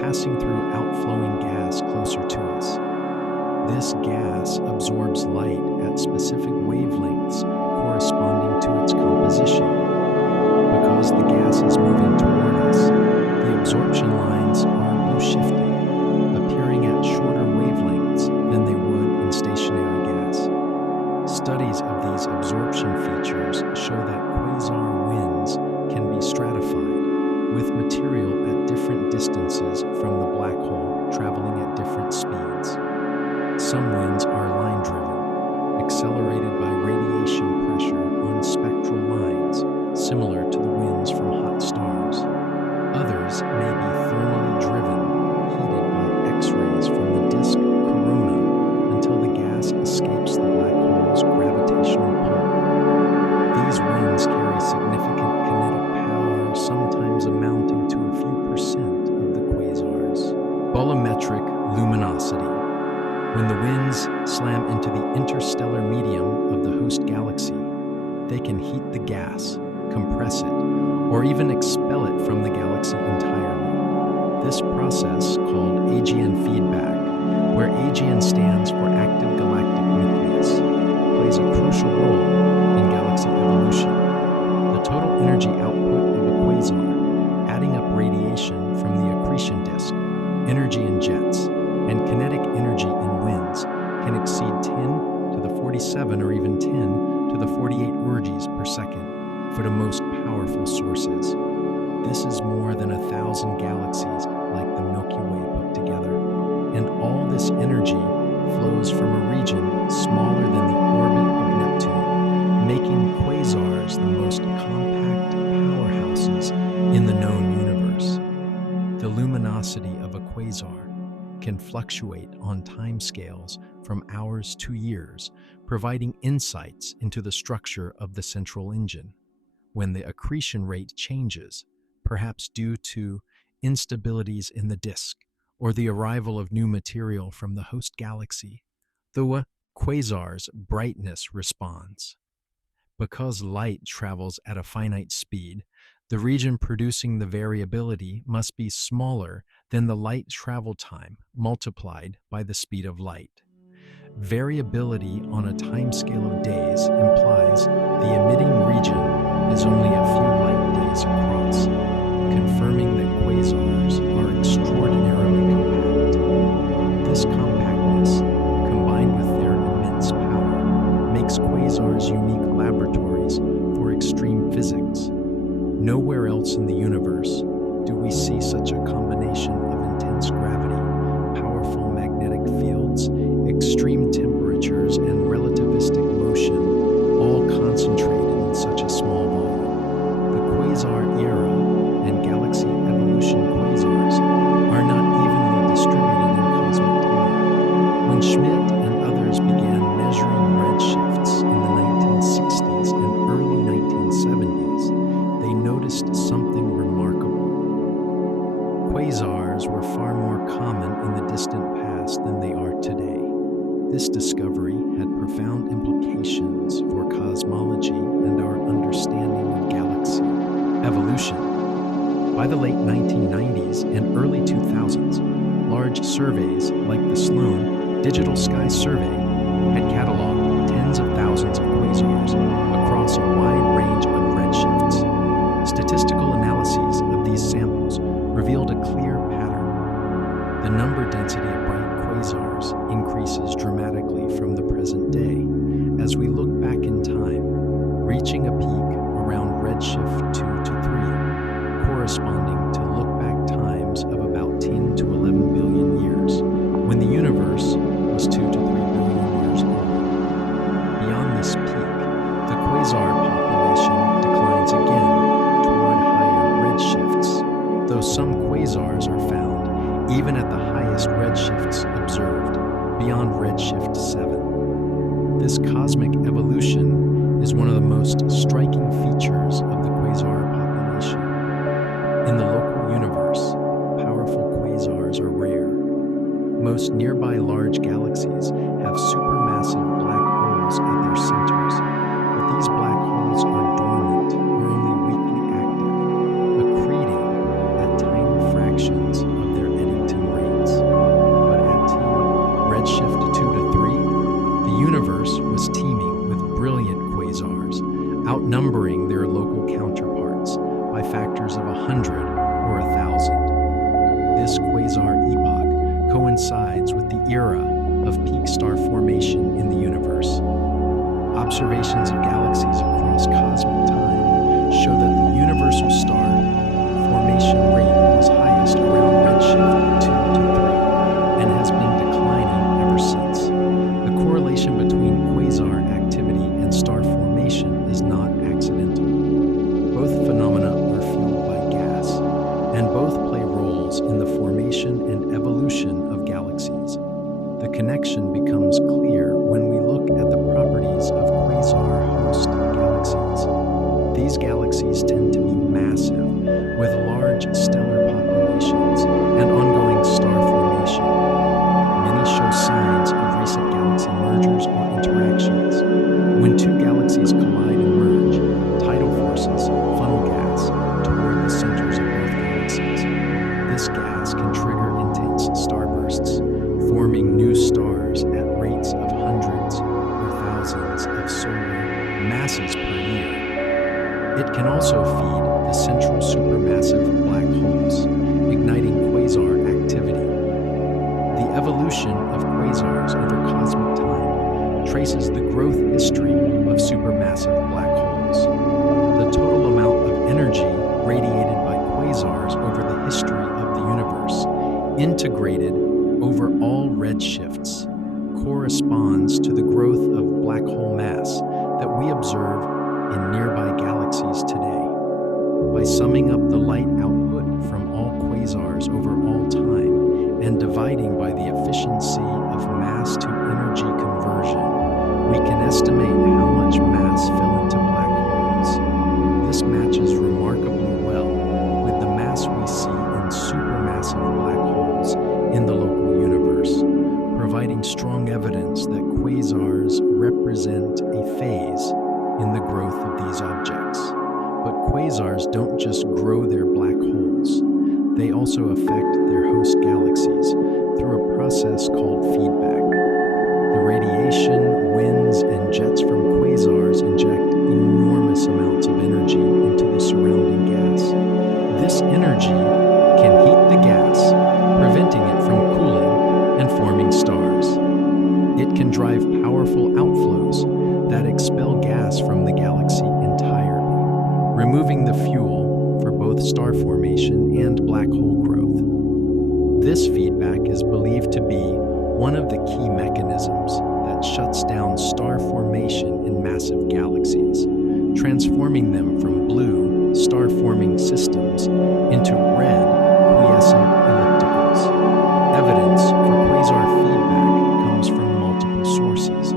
passing through outflowing gas closer to us. This gas absorbs light at specific wavelengths corresponding to its composition. Because the gas is moving toward us, the absorption lines are blue-shifted, appearing at shorter wavelengths than they would in stationary gas. Studies of these absorption features show that quasar winds can be stratified, with material at different distances from the black hole traveling at different speeds. Some winds are line-driven, accelerated by radiation pressure on spectral lines, similar to the winds from hot stars. Others may be thermally driven, heated by X-rays from the disk corona until the gas escapes the black hole's gravitational pull. These winds carry significant kinetic power, sometimes amounting to a few percent of the quasars. Bolometric luminosity. When the winds slam into the interstellar medium of the host galaxy, they can heat the gas, compress it, or even expel it from the galaxy entirely. This process, called AGN feedback, where AGN stands for active galactic nucleus, plays a crucial role in galaxy evolution. The total energy output of a quasar, adding up radiation from the accretion disk, energy in jets, and kinetic energy in winds, can exceed 10 to the 47 or even 10 to the 48 orgies per second for the most powerful sources. This is more than 1,000 galaxies like the Milky Way put together, and all this energy flows from a region smaller than the orbit of Neptune, making quasars the most compact powerhouses in the known universe. The luminosity of a quasar can fluctuate on timescales from hours to years, providing insights into the structure of the central engine. When the accretion rate changes, perhaps due to instabilities in the disk or the arrival of new material from the host galaxy, the quasar's brightness responds. Because light travels at a finite speed, the region producing the variability must be smaller than the light travel time multiplied by the speed of light. Variability on a timescale of days implies the emitting region is only a few light days across, confirming that quasars are extraordinarily compact. This compactness, combined with their immense power, makes quasars unique laboratories for extreme physics. Nowhere else in the universe do we see such a combination of intense gravity, powerful magnetic fields, extreme temperatures, and relativistic motion, all concentrated in such a small volume. The quasar era and galaxy evolution quasars are not evenly distributed in cosmic time. When Schmidt and others began measuring redshifts in the 1960s and early 1970s, they noticed something remarkable. Quasars were far more common in the distant past than they are today. This discovery had profound implications for cosmology and our understanding of galaxy evolution. By the late 1990s and early 2000s, large surveys like the Sloan Digital Sky Survey had cataloged tens of thousands of quasars across a wide range of redshifts. Statistical analyses of these samples revealed a clear pattern. The number density of bright quasars increases dramatically from the present day as we look back in time, reaching a peak around redshift 2 to 3, corresponding to look-back times of about 10 to 11 billion years, when the universe was 2 to 3 billion years old. Beyond this peak, the quasar population declines again toward higher redshifts, though some quasars are found even at the highest redshifts observed, beyond redshift 7. This cosmic evolution is one of the most striking features of the quasar population. In the local universe, powerful quasars are rare. Most nearby large galaxies have supermassive black holes at their centers, but these black holes are dormant or only weakly active, accreting at tiny fractions of their Eddington rates. But at redshift 2 to 3, the universe was teeming with brilliant quasars, outnumbering their local counterparts by factors of 100 or 1,000. This quasar epoch coincides with the era of peak star formation in the universe. Observations of galaxies across cosmic time show that the universal star formation rate was highest around redshift 2 to 3 and has been declining ever since. The correlation between quasar activity and star formation is not accidental. Both phenomena are fueled by gas, and both play roles in the formation and evolution of galaxies. The connection becomes clear when we look at the properties of quasar host galaxies. These galaxies tend to be massive, with large stellar populations and ongoing star formation. Many show signs of recent galaxy mergers or interactions. When two galaxies collide and merge, tidal forces funnel gas toward the centers of both galaxies. This gas can trigger intense starbursts, forming new stars at rates of hundreds or thousands of solar masses per year. It can also feed the central supermassive black holes, igniting quasar activity. The evolution of quasars over cosmic time traces the growth history of supermassive black holes. The total amount of energy radiated by quasars over the history of the universe, integrated over all redshifts, corresponds to the growth of black hole mass that we observe in nearby galaxies today. By summing up the light output from all quasars over all time and dividing by the efficiency of mass to energy conversion, we can estimate how much mass fell into black holes. This matches remarkably well with the mass we see in supermassive black holes in the local universe, providing strong evidence that quasars represent a phase in the growth of these objects. But quasars don't just grow their black holes, they also affect their host galaxies through a process called feedback. The radiation, winds, and jets from quasars inject enormous amounts of energy into the surrounding gas. This energy can heat the gas, preventing it from cooling and forming stars. It can drive powerful outflows that expel gas from the galaxy entirely, removing the fuel for both star formation and black hole growth. This feedback is believed to be one of the key mechanisms that shuts down star formation in massive galaxies, transforming them from blue, star-forming systems into red, quiescent ellipticals. Evidence for quasar feedback comes from multiple sources.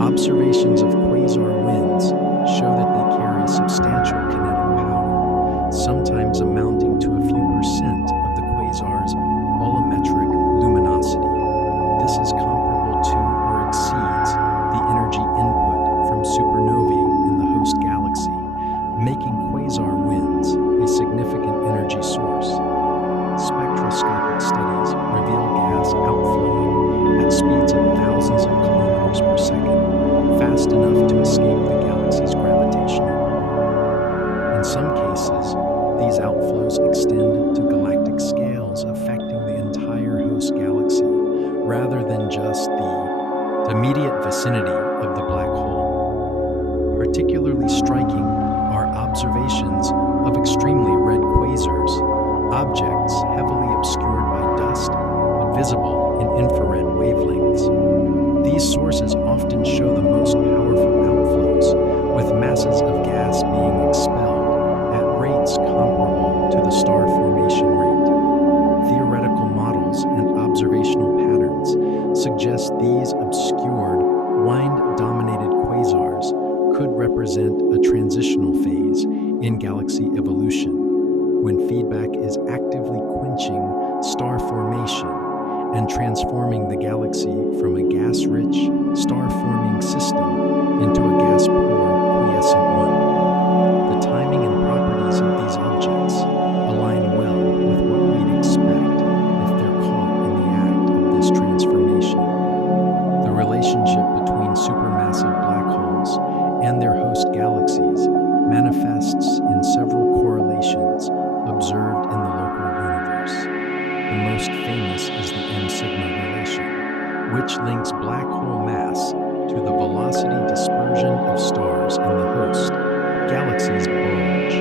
Observations of quasar winds show that they carry substantial kinetic power, sometimes amounting to a few percent of the quasar's volumetric luminosity. This is comparable to or exceeds the energy input from supernovae in the host galaxy, making quasar winds a significant energy source. Spectroscopic studies reveal gas outflowing than just the immediate vicinity of the black hole. Particularly striking are observations of extremely red quasars, objects heavily obscured by dust but visible in infrared wavelengths. These sources often show the most powerful outflows, with masses of gas being expelled at rates comparable to the star formation rate. Theoretical models and observational patterns suggest these obscured, wind-dominated quasars could represent a transitional phase in galaxy evolution, when feedback is actively quenching star formation and transforming the galaxy from a gas-rich, star-forming system into a gas-poor, quiescent one. The timing and properties of these objects align well with what we'd expect if they're caught in the act of this transformation. The relationship between supermassive black holes and their host galaxies manifests in several correlations observed in the local universe. The most famous is the M-sigma relation, which links black hole mass to the velocity dispersion of stars in the host galaxy's bulge.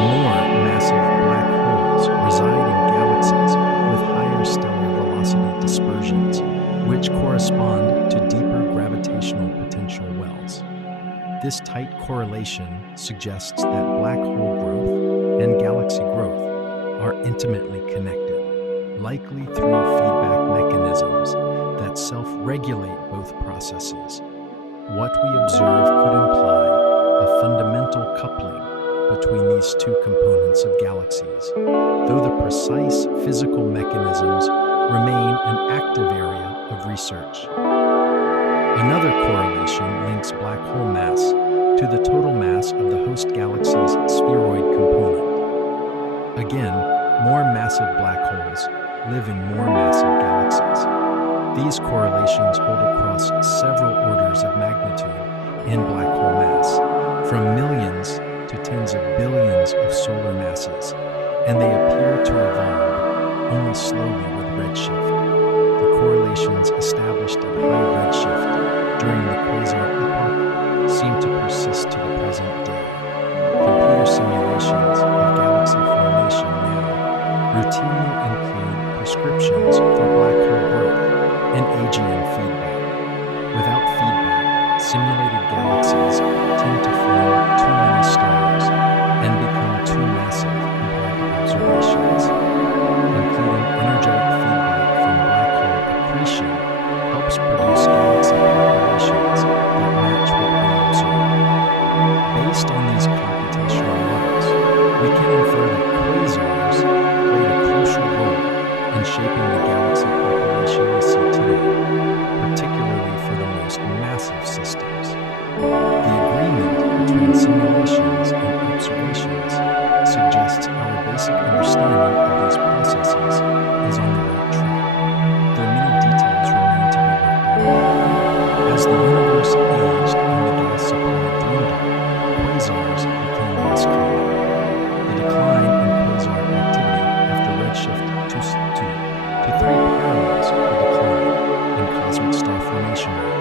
More massive black holes reside in galaxies with higher stellar velocity dispersions, which correspond to deeper gravitational potential wells. This tight correlation suggests that black hole growth and galaxy growth are intimately connected, likely through feedback mechanisms that self-regulate both processes. What we observe could imply a fundamental coupling between these two components of galaxies, though the precise physical mechanisms remain an active area of research. Another correlation links black hole mass to the total mass of the host galaxy's spheroid component. Again, more massive black holes live in more massive galaxies. These correlations hold across several orders of magnitude in black hole mass, from millions to tens of billions of solar masses, and they appear to evolve only slowly with redshift. The correlations established at high redshift during the quasar epoch seem to persist to the present day. Computer simulations of galaxy formation now routinely include prescriptions for black hole growth and AGN feedback. Without feedback, simulated galaxies tend to form too many stars and become too massive compared to observations. Including energetic feedback from black hole accretion helps produce galaxy populations that match what we observe. Based on these computational models, we can infer that quasars played a crucial role in shaping the galaxy population we see today, particularly for the most massive systems. The agreement between simulations and observations suggests our basic understanding of these processes is on the right track, though many details remain to be worked out. As the universe aged and the gas supply dwindled, quasars became less common. The decline in quasar activity after redshift 2 to 3 parallels the decline in cosmic star formation rate.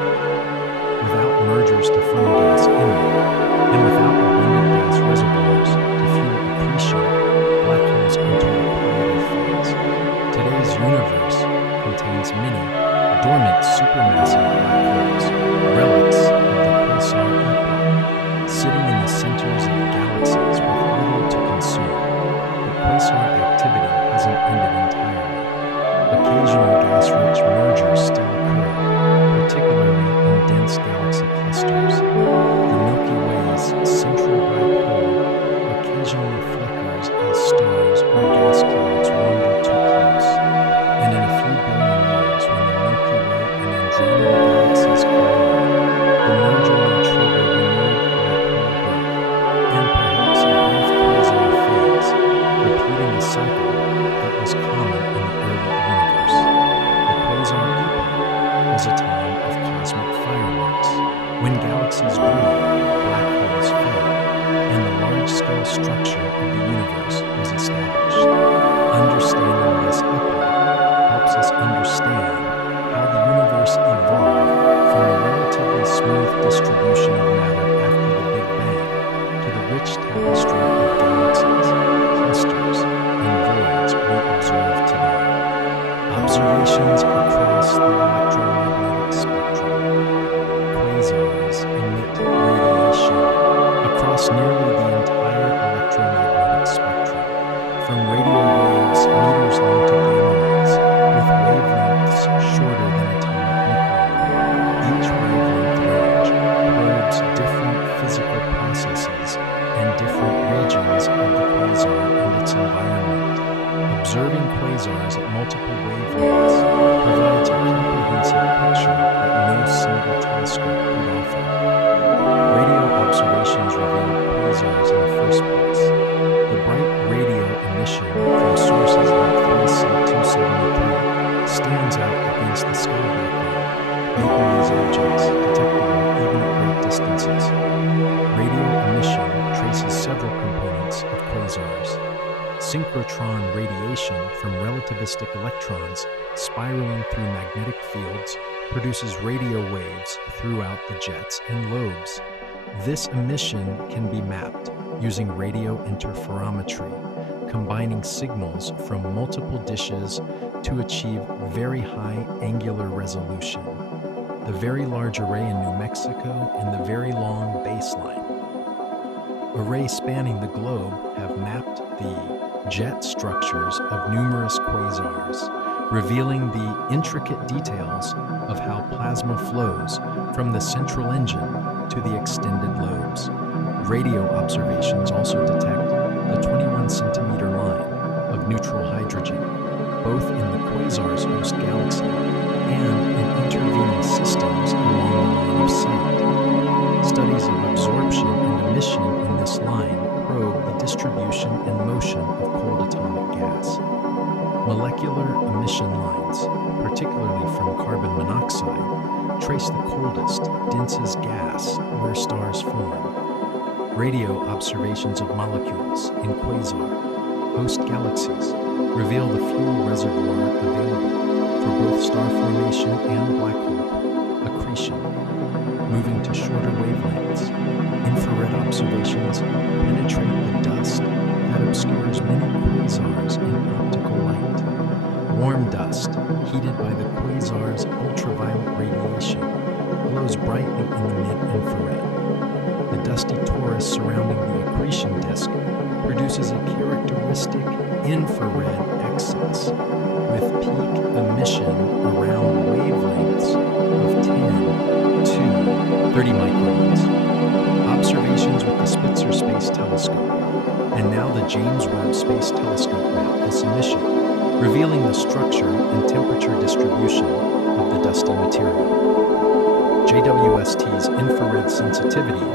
Without mergers to funnel gas inward, and without abundant gas reservoirs to fuel accretion, black holes enter a quieter phase. Today's universe contains many dormant supermassive black holes, relics of the Quasar epoch, sitting in the centers of galaxies with little to consume. But quasar activity hasn't ended entirely. Occasional gas-rich mergers still occur, particularly in dense galaxy clusters. The Milky Way's central black hole occasionally flickers as stars or gas clouds wander too close, and in a few billion years, when the Milky Way and Andromeda galaxies collide, the merger may trigger renewed black hole growth, and perhaps a brief quasar phase, repeating a cycle that was common in the early universe. The quasar epoch was a time of cosmic fireworks, when galaxies grew, black holes fell, and the large-scale structure of the universe was established. Understanding this epoch helps us understand how the making these objects detectable even at great distances. Radio emission traces several components of quasars. Synchrotron radiation from relativistic electrons spiraling through magnetic fields produces radio waves throughout the jets and lobes. This emission can be mapped using radio interferometry, combining signals from multiple dishes to achieve very high angular resolution. The Very Large Array in New Mexico and the Very Long Baseline Array spanning the globe have mapped the jet structures of numerous quasars, revealing the intricate details of how plasma flows from the central engine to the extended lobes. Radio observations also detect the 21 centimeter line of neutral hydrogen, both in the quasar's host galaxy and in intervening systems along the line of sight. Studies of absorption and emission in this line probe the distribution and motion of cold atomic gas. Molecular emission lines, particularly from carbon monoxide, trace the coldest, densest gas where stars form. Radio observations of molecules in quasar host galaxies reveal the fuel reservoir available for both star formation and black hole accretion. Moving to shorter wavelengths, infrared observations penetrate the dust that obscures many quasars in optical light. Warm dust, heated by the quasar's ultraviolet radiation, glows brightly in the mid-infrared. The dusty torus surrounding the accretion disk produces a characteristic infrared excess, with peak emission around wavelengths of 10 to 30 microns. Observations with the Spitzer Space Telescope and now the James Webb Space Telescope map this emission, revealing the structure and temperature distribution of the dusty material. JWST's infrared sensitivity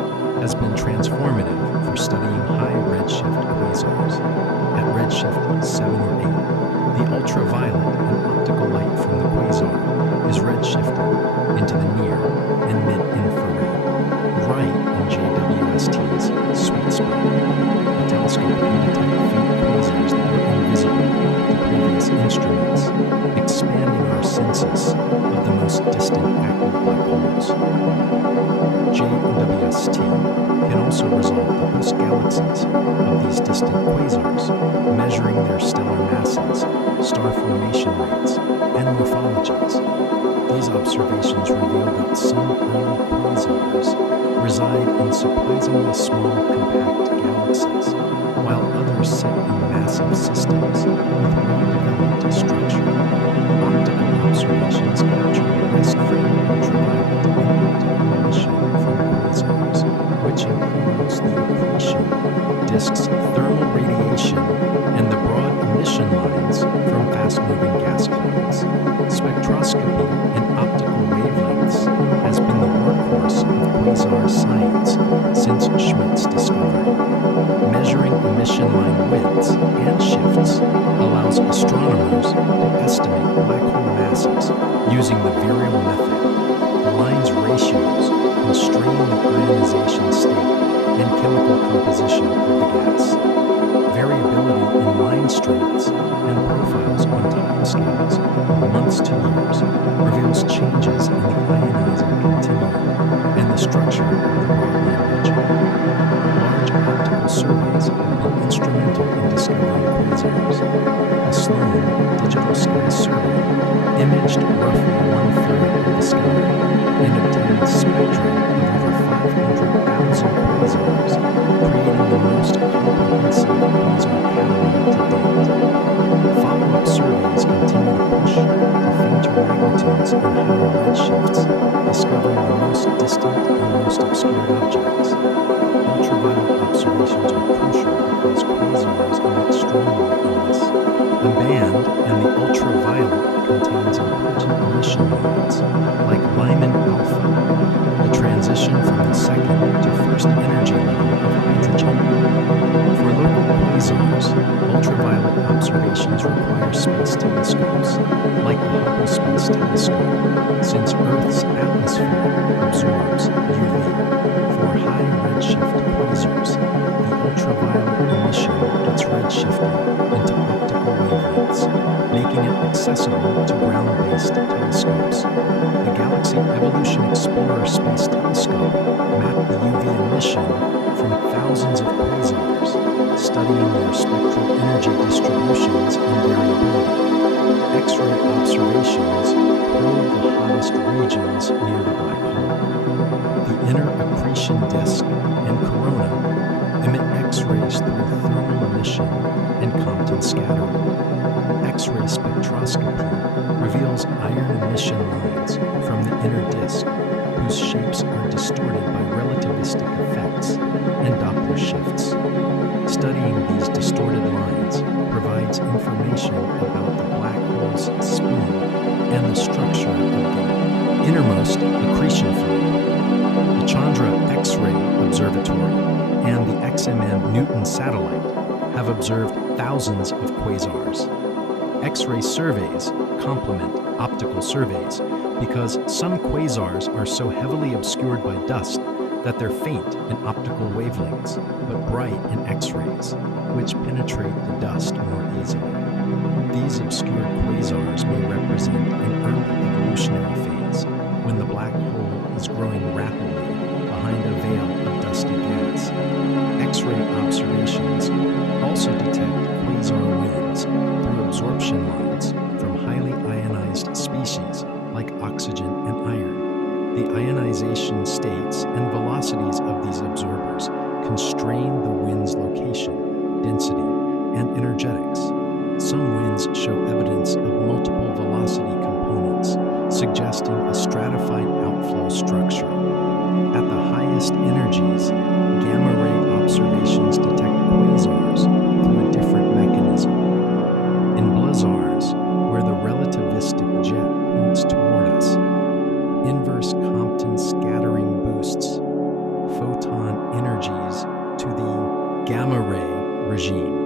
has been transformative for studying high redshift quasars. At redshift 7 or 8, the ultraviolet and optical light from the quasar is redshifted into the near and mid-infrared, right in JWST's sweet spot. The telescope can detect faint quasars that were invisible to previous instruments, expanding our census of the most distant active black holes. JWST can also resolve the host galaxies of these distant quasars, measuring their stellar masses, star formation rates, and morphologies. These observations reveal that some early quasars reside in surprisingly small, compact galaxies, while others sit in massive systems with well-developed structure. Optical observations capture the rest-free ultraviolet and optical emission from quasars, which includes the accretion disk's thermal radiation and the broad emission lines from fast-moving gas clouds. Spectroscopy and optical wavelengths has been the workhorse of quasar science since Schmidt's discovery. Measuring emission line widths and shifts allows astronomers to estimate black hole masses using the virial method. The line's ratios constrain the ionization state and chemical composition of the gas. Variability in line strengths and profiles on timescales of months to years reveals changes in the ionizing continuum and the structure of the broadline region. Large optical surveys have been instrumental in discovering quasars. The Sloan Digital Sky Survey imaged roughly one-third of the sky and obtained spectra of over 500,000 quasars, creating the most comprehensive quasar catalog to date. Follow-up surveys continue to push to fainter magnitudes and higher redshifts, discovering the most distant and most obscured objects. Ultraviolet observations are crucial because quasars emit strongly in this. The band and the ultraviolet contains important emission lines, like Lyman alpha, the transition from the second to first energy level of hydrogen. For local quasars, ultraviolet observations require space telescopes, like the Hubble Space Telescope, since Earth's shifted into optical wavelengths, making it accessible to ground-based telescopes. The Galaxy Evolution Explorer Space Telescope mapped the UV emission from thousands of quasars, studying their spectral energy distributions and variability. X-ray observations probe the hottest regions near the black hole. The inner accretion disk and corona emit X-rays through thermal emission and Compton scattering. X-ray spectroscopy reveals iron emission lines from the inner disk, whose shapes are distorted by relativistic effects and Doppler shifts. Studying these distorted lines provides information about the black hole's spin and the structure of the innermost accretion fluid. The Chandra X-ray Observatory and the XMM Newton satellite have observed thousands of quasars. X-ray surveys complement optical surveys because some quasars are so heavily obscured by dust that they're faint in optical wavelengths, but bright in X-rays, which penetrate the dust more easily. These obscured quasars may represent an early evolutionary phase when the black hole is growing rapidly behind a veil of dusty gas. X-ray observations also detect quasar winds through absorption lines from highly ionized species like oxygen and iron. The ionization states and velocities of these absorbers constrain the wind's location, density, and energetics. Some winds show evidence of multiple velocity components, suggesting a stratified outflow structure. At the highest energies, gamma-ray observations detect quasars through a different mechanism. In blazars, where the relativistic jet points toward us, inverse Compton scattering boosts photon energies to the gamma-ray regime.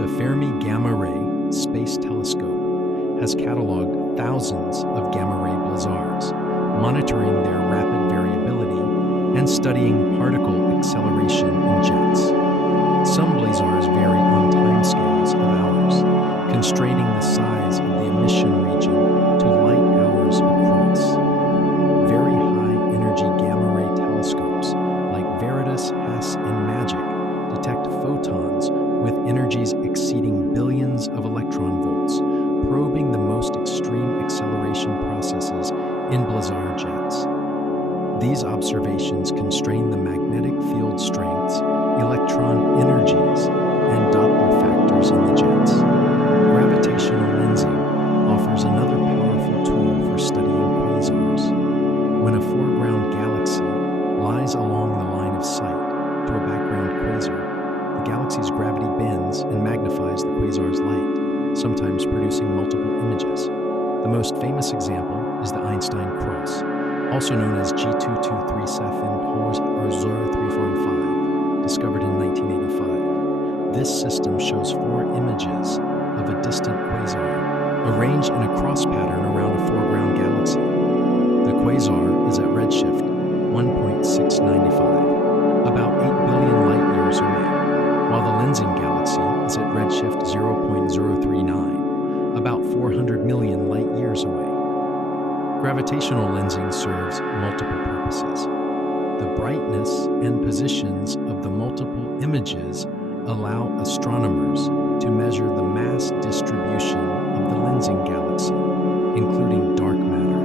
The Fermi Gamma Ray Space Telescope has cataloged thousands of gamma-ray blazars, monitoring their rapid variability and studying particle acceleration in jets. Some blazars vary on timescales of hours, constraining the size of the emission region to light hours across. Very high-energy gamma-ray telescopes like Veritas, HESS, and MAGIC detect photons with energies exceeding billions of electron volts, probing the most extreme acceleration processes in blazar jets. These observations constrain the magnetic field strengths, electron energies, and Doppler factors in the jets. Gravitational lensing offers another powerful tool for studying quasars. When a foreground galaxy lies along the line of sight to a background quasar, the galaxy's gravity bends and magnifies the quasar's light, sometimes producing multiple images. The most famous example is the Einstein cross, also known as G223 Cepheid Quasar 345, discovered in 1985. This system shows 4 images of a distant quasar, arranged in a cross pattern around a foreground galaxy. The quasar is at redshift 1.695, about 8 billion light years away, while the lensing galaxy is at redshift 0.039, about 400 million light years away. Gravitational lensing serves multiple purposes. The brightness and positions of the multiple images allow astronomers to measure the mass distribution of the lensing galaxy, including dark matter.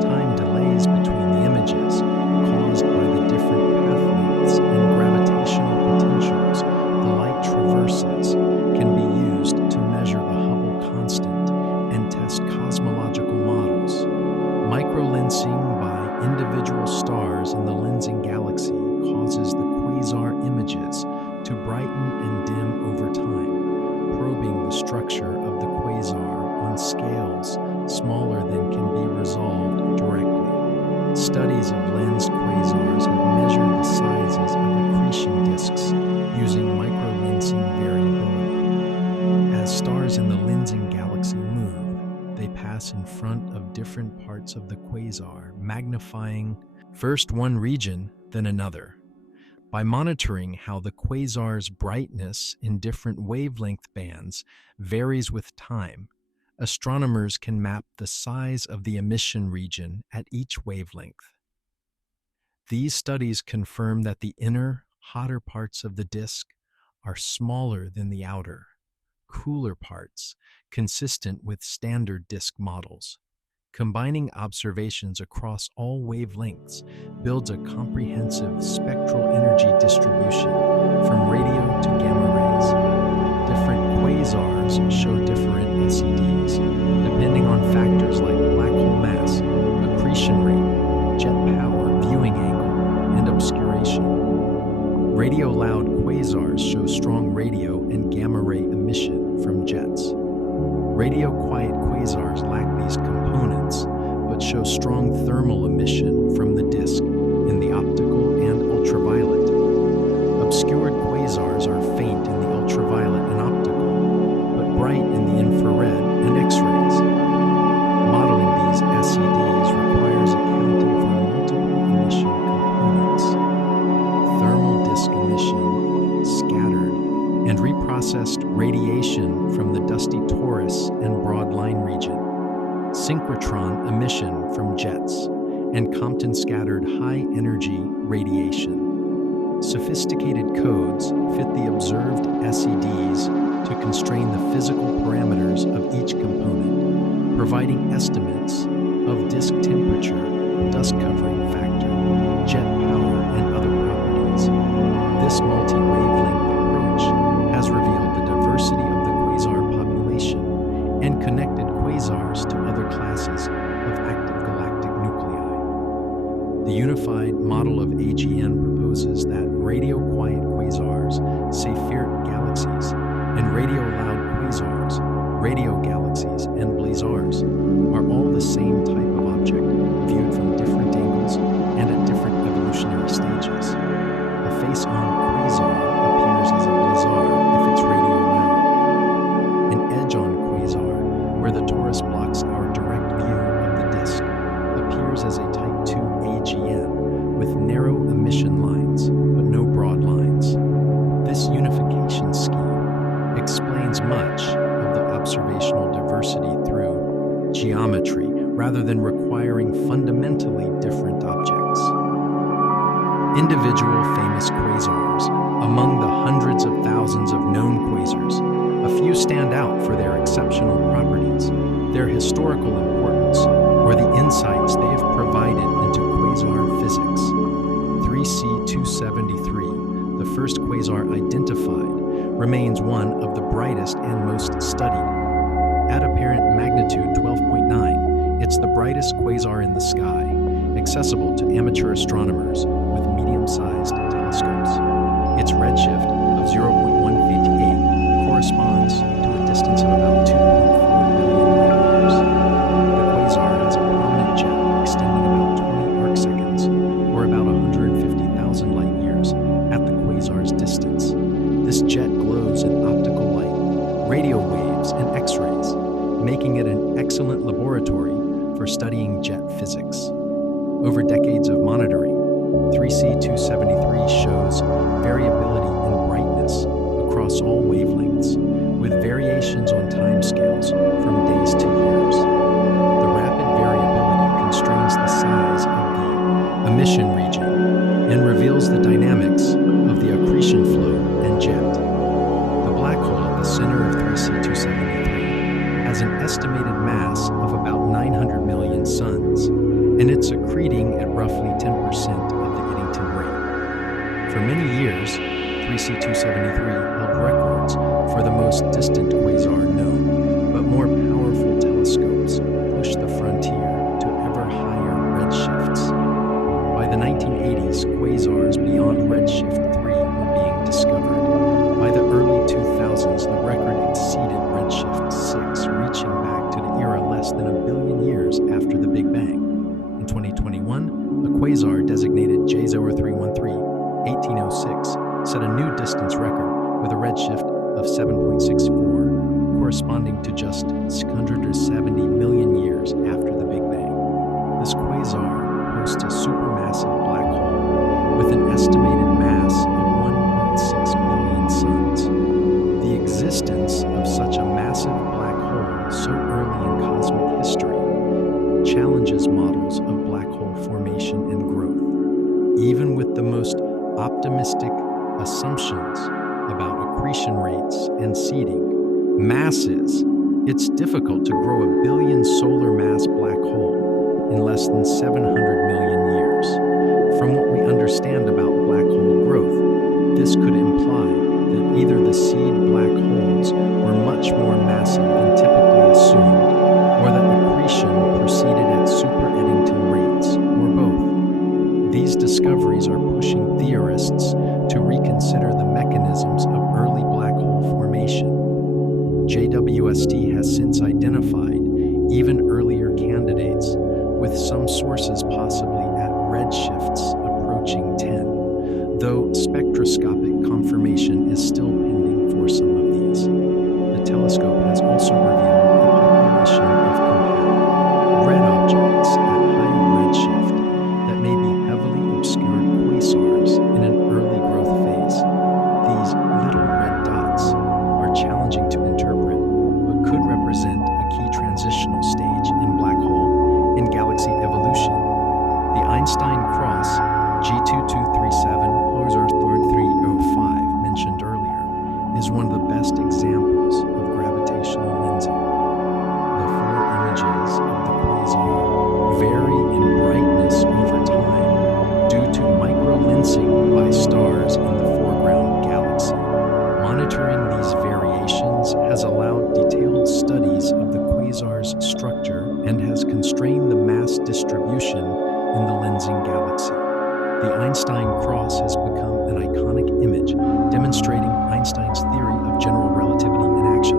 Time delays between the images caused by the different path lengths and gravitational potentials the light traverses can be used to measure the Hubble constant and test cosmological models. Microlensing by individual stars in the lensing galaxy causes the quasar images to brighten and dim over time, probing the structure of the quasar on scales smaller than can be resolved directly. Studies of lensed quasars have measured the sizes of accretion disks using microlensing variability. As stars in the lensing galaxy move, they pass in front of different parts of the quasar, magnifying first one region, then another. By monitoring how the quasar's brightness in different wavelength bands varies with time, astronomers can map the size of the emission region at each wavelength. These studies confirm that the inner, hotter parts of the disk are smaller than the outer, cooler parts, consistent with standard disk models. Combining observations across all wavelengths builds a comprehensive spectral energy distribution from radio to gamma rays. Different quasars show different SEDs, depending on factors like black hole mass, accretion rate, jet power, viewing angle, and obscuration. Radio-loud quasars show strong radio and gamma ray emission from jets. Radio-quiet quasars lack these components, but show strong thermal emission from the disk in the optical and ultraviolet. Obscured quasars are faint in the ultraviolet and optical, but bright in the infrared and X-rays. Modeling these SEDs requires accounting for multiple emission components: thermal disk emission, scattered, and reprocessed radiation from the dusty torus and broad line region, synchrotron emission from jets, and Compton-scattered high-energy radiation. Sophisticated codes fit the observed SEDs to constrain the physical parameters of each component, providing estimates of disk temperature, dust covering factor, jet power, and other properties. This multi-wavelength approach has revealed the diversity of the quasar population and connected quasars to other classes of active galactic nuclei. The unified model of AGN proposes that radio-quiet quasars, Seyfert galaxies, and radio-loud quasars, radio galaxies, and blazars, are all the same type of object viewed from different angles and at different evolutionary stages. A face-on quasar appears as a blazar if it's radio loud. An edge-on quasar, where the torus blocks our direct view of the disk, appears as a Type 2 AGN with narrow emission lines, but no broad lines. This unification scheme explains much of the observational diversity through geometry rather than requiring fundamentally different objects. Individual famous quasars. Among the hundreds of thousands of known quasars, a few stand out for their exceptional properties, their historical importance, or the insights they have provided into quasar physics. 3C273, the first quasar identified, remains one of the brightest and most studied. At apparent magnitude 12.9, it's the brightest quasar in the sky, accessible to amateur astronomers with medium-sized telescopes. Its redshift of 0.158 corresponds to a distance of about 2.4 billion light-years. The quasar has a prominent jet extending about 20 arcseconds, or about 150,000 light-years, at the quasar's distance. This jet glows in optical light, radio waves, and X-rays, making it an excellent laboratory for studying jet physics. Over decades of monitoring, 3C273 shows variability in brightness across all wavelengths, with variations on timescales from days to years. The rapid variability constrains the size of the emission region and reveals the dynamics of the accretion flow and jet. The black hole at the center of 3C273 has an estimated mass of about 900 million suns, and it's accreting at roughly 10% of the Eddington rate. For many years, 3C273 held records for the most distant quasar known, but more powerful telescopes pushed the frontier to ever higher redshifts. By the 1980s, quasars beyond redshift 3 were being discovered. By the early 2000s, the record exceeded redshift 6, reaching back to the era less than a billion years after the Big Bang. In 2021, a quasar designated J0313, 1806, set a new distance record with a redshift of 7.64, corresponding to just 670 million years after the Big Bang. This quasar hosts a supermassive black hole with an estimated mass mass of 1.6 billion suns. The existence of such a massive black hole so early in cosmic history challenges models of black hole formation and growth. Even with the most optimistic assumptions about accretion rates and seeding masses, it's difficult to grow a billion solar mass black hole in less than 700 million years. From what we understand about black hole growth, this could imply that either the seed black holes were much more massive than typically assumed, or that accretion proceeded at super Eddington rates, or both. These discoveries are pushing theorists to reconsider the mechanisms of early black hole formation. JWST has since identified even earlier candidates, with some sources possibly at redshifts approaching 10, though spectroscopic confirmation is still pending for some of these. The telescope has also revealed a population of compact red objects at high redshift that may be heavily obscured quasars in an early growth phase. These little red dots are challenging to interpret, but could represent a key transitional stage in black hole and galaxy evolution. The Einstein cross G2237 Quasars 305 mentioned earlier is one of the best examples of gravitational lensing. The four images of the quasar vary in brightness over time due to microlensing by stars in the foreground galaxy. Monitoring these variations has allowed detailed studies of the quasar's structure and has constrained the mass distribution in the lensing galaxy. The Einstein cross has become an iconic image demonstrating Einstein's theory of general relativity in action.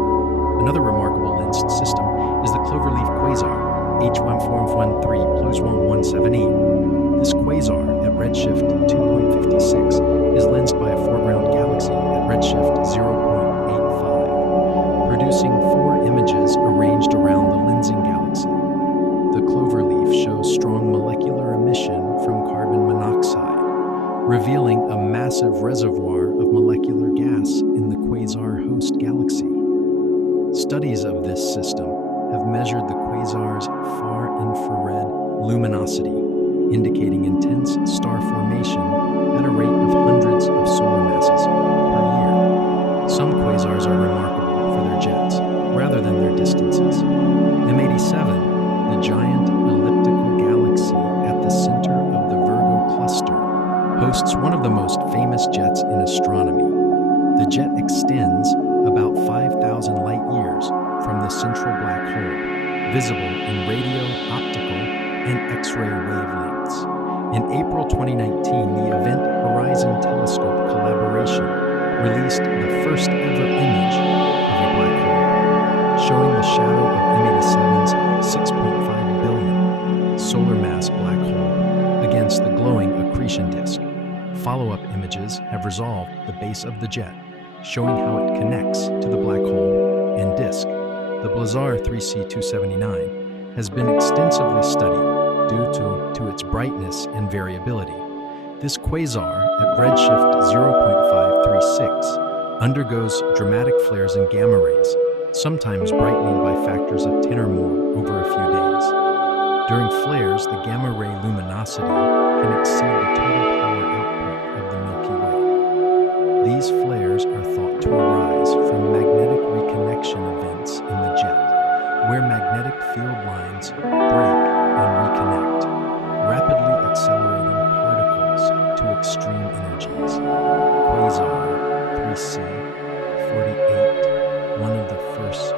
Another remarkable lensed system is the cloverleaf quasar H1413 plus 1178. This quasar at redshift 2.56 is lensed by a foreground galaxy at redshift 0.85, producing four images arranged around the lensing galaxy. The cloverleaf shows strong molecular emission from carbon monoxide, revealing a massive reservoir of molecular gas in the quasar host galaxy. Studies of this system have measured the quasar's far-infrared luminosity, indicating intense star formation at a rate of hundreds of solar masses per year. Some quasars are remarkable for their jets rather than their distances. M87, the giant elliptical galaxy at the center of the Virgo cluster, hosts one of the most famous jets in astronomy. The jet extends about 5,000 light years from the central black hole, visible in radio, optical, and X-ray wavelengths. In April 2019, the Event Horizon Telescope collaboration released the first ever image of a black hole, showing the shadow of M87's 6.5 billion solar mass black hole against the glowing accretion disk. Follow-up images have resolved the base of the jet, showing how it connects to the black hole and disk. The Blazar 3C279 has been extensively studied due to its brightness and variability. This quasar at redshift 0.536 undergoes dramatic flares and gamma rays, sometimes brightening by factors of 10 or more over a few days. During flares, the gamma ray luminosity can exceed the total power output of the Milky Way. These flares are thought to arise from magnetic reconnection events in the jet, where magnetic field lines break and reconnect, rapidly accelerating particles to extreme energies. Quasar 3C48, one of the first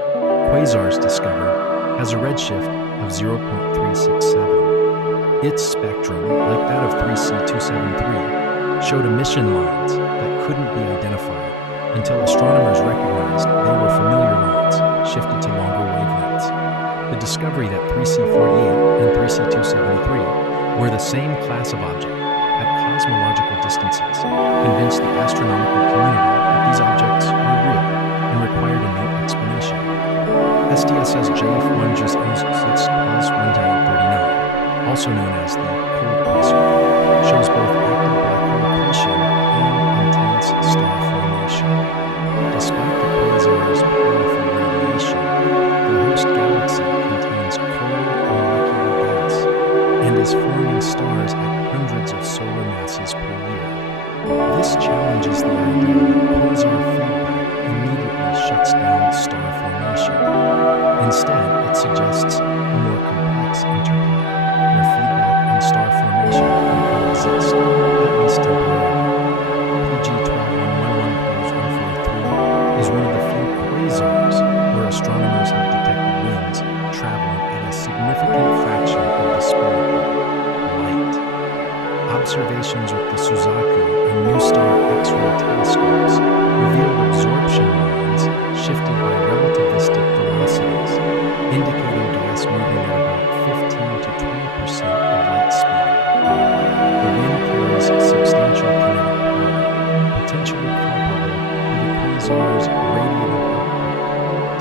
quasars discovered, has a redshift of 0.367. Its spectrum, like that of 3C273, showed emission lines that couldn't be identified until astronomers recognized they were familiar lines shifted to longer wavelengths. The discovery that 3C48 and 3C273 were the same class of object at cosmological distances convinced the astronomical community that these objects were real and required a new explanation. SDSS J4J6 also known as the cold quasar, shows both active black hole accretion and star formation. Despite the quasar's powerful radiation, the host galaxy contains cold molecular gas and is forming stars at hundreds of solar masses per year. This challenges the idea that quasar feedback immediately shuts down star formation. Instead, it suggests a more complex interplay, where feedback and star formation can coexist, at least temporarily. PG 121111.143 is one of the few quasars where astronomers have detected winds traveling at a significant fraction of the speed of light. Observations with the Suzaku and NuSTAR X-ray telescopes revealed absorption lines shifted by relativistic velocities, indicating gas moving at about 15 to 20% of light speed. The wind carries substantial kinetic power, potentially comparable to the quasar's radiating output,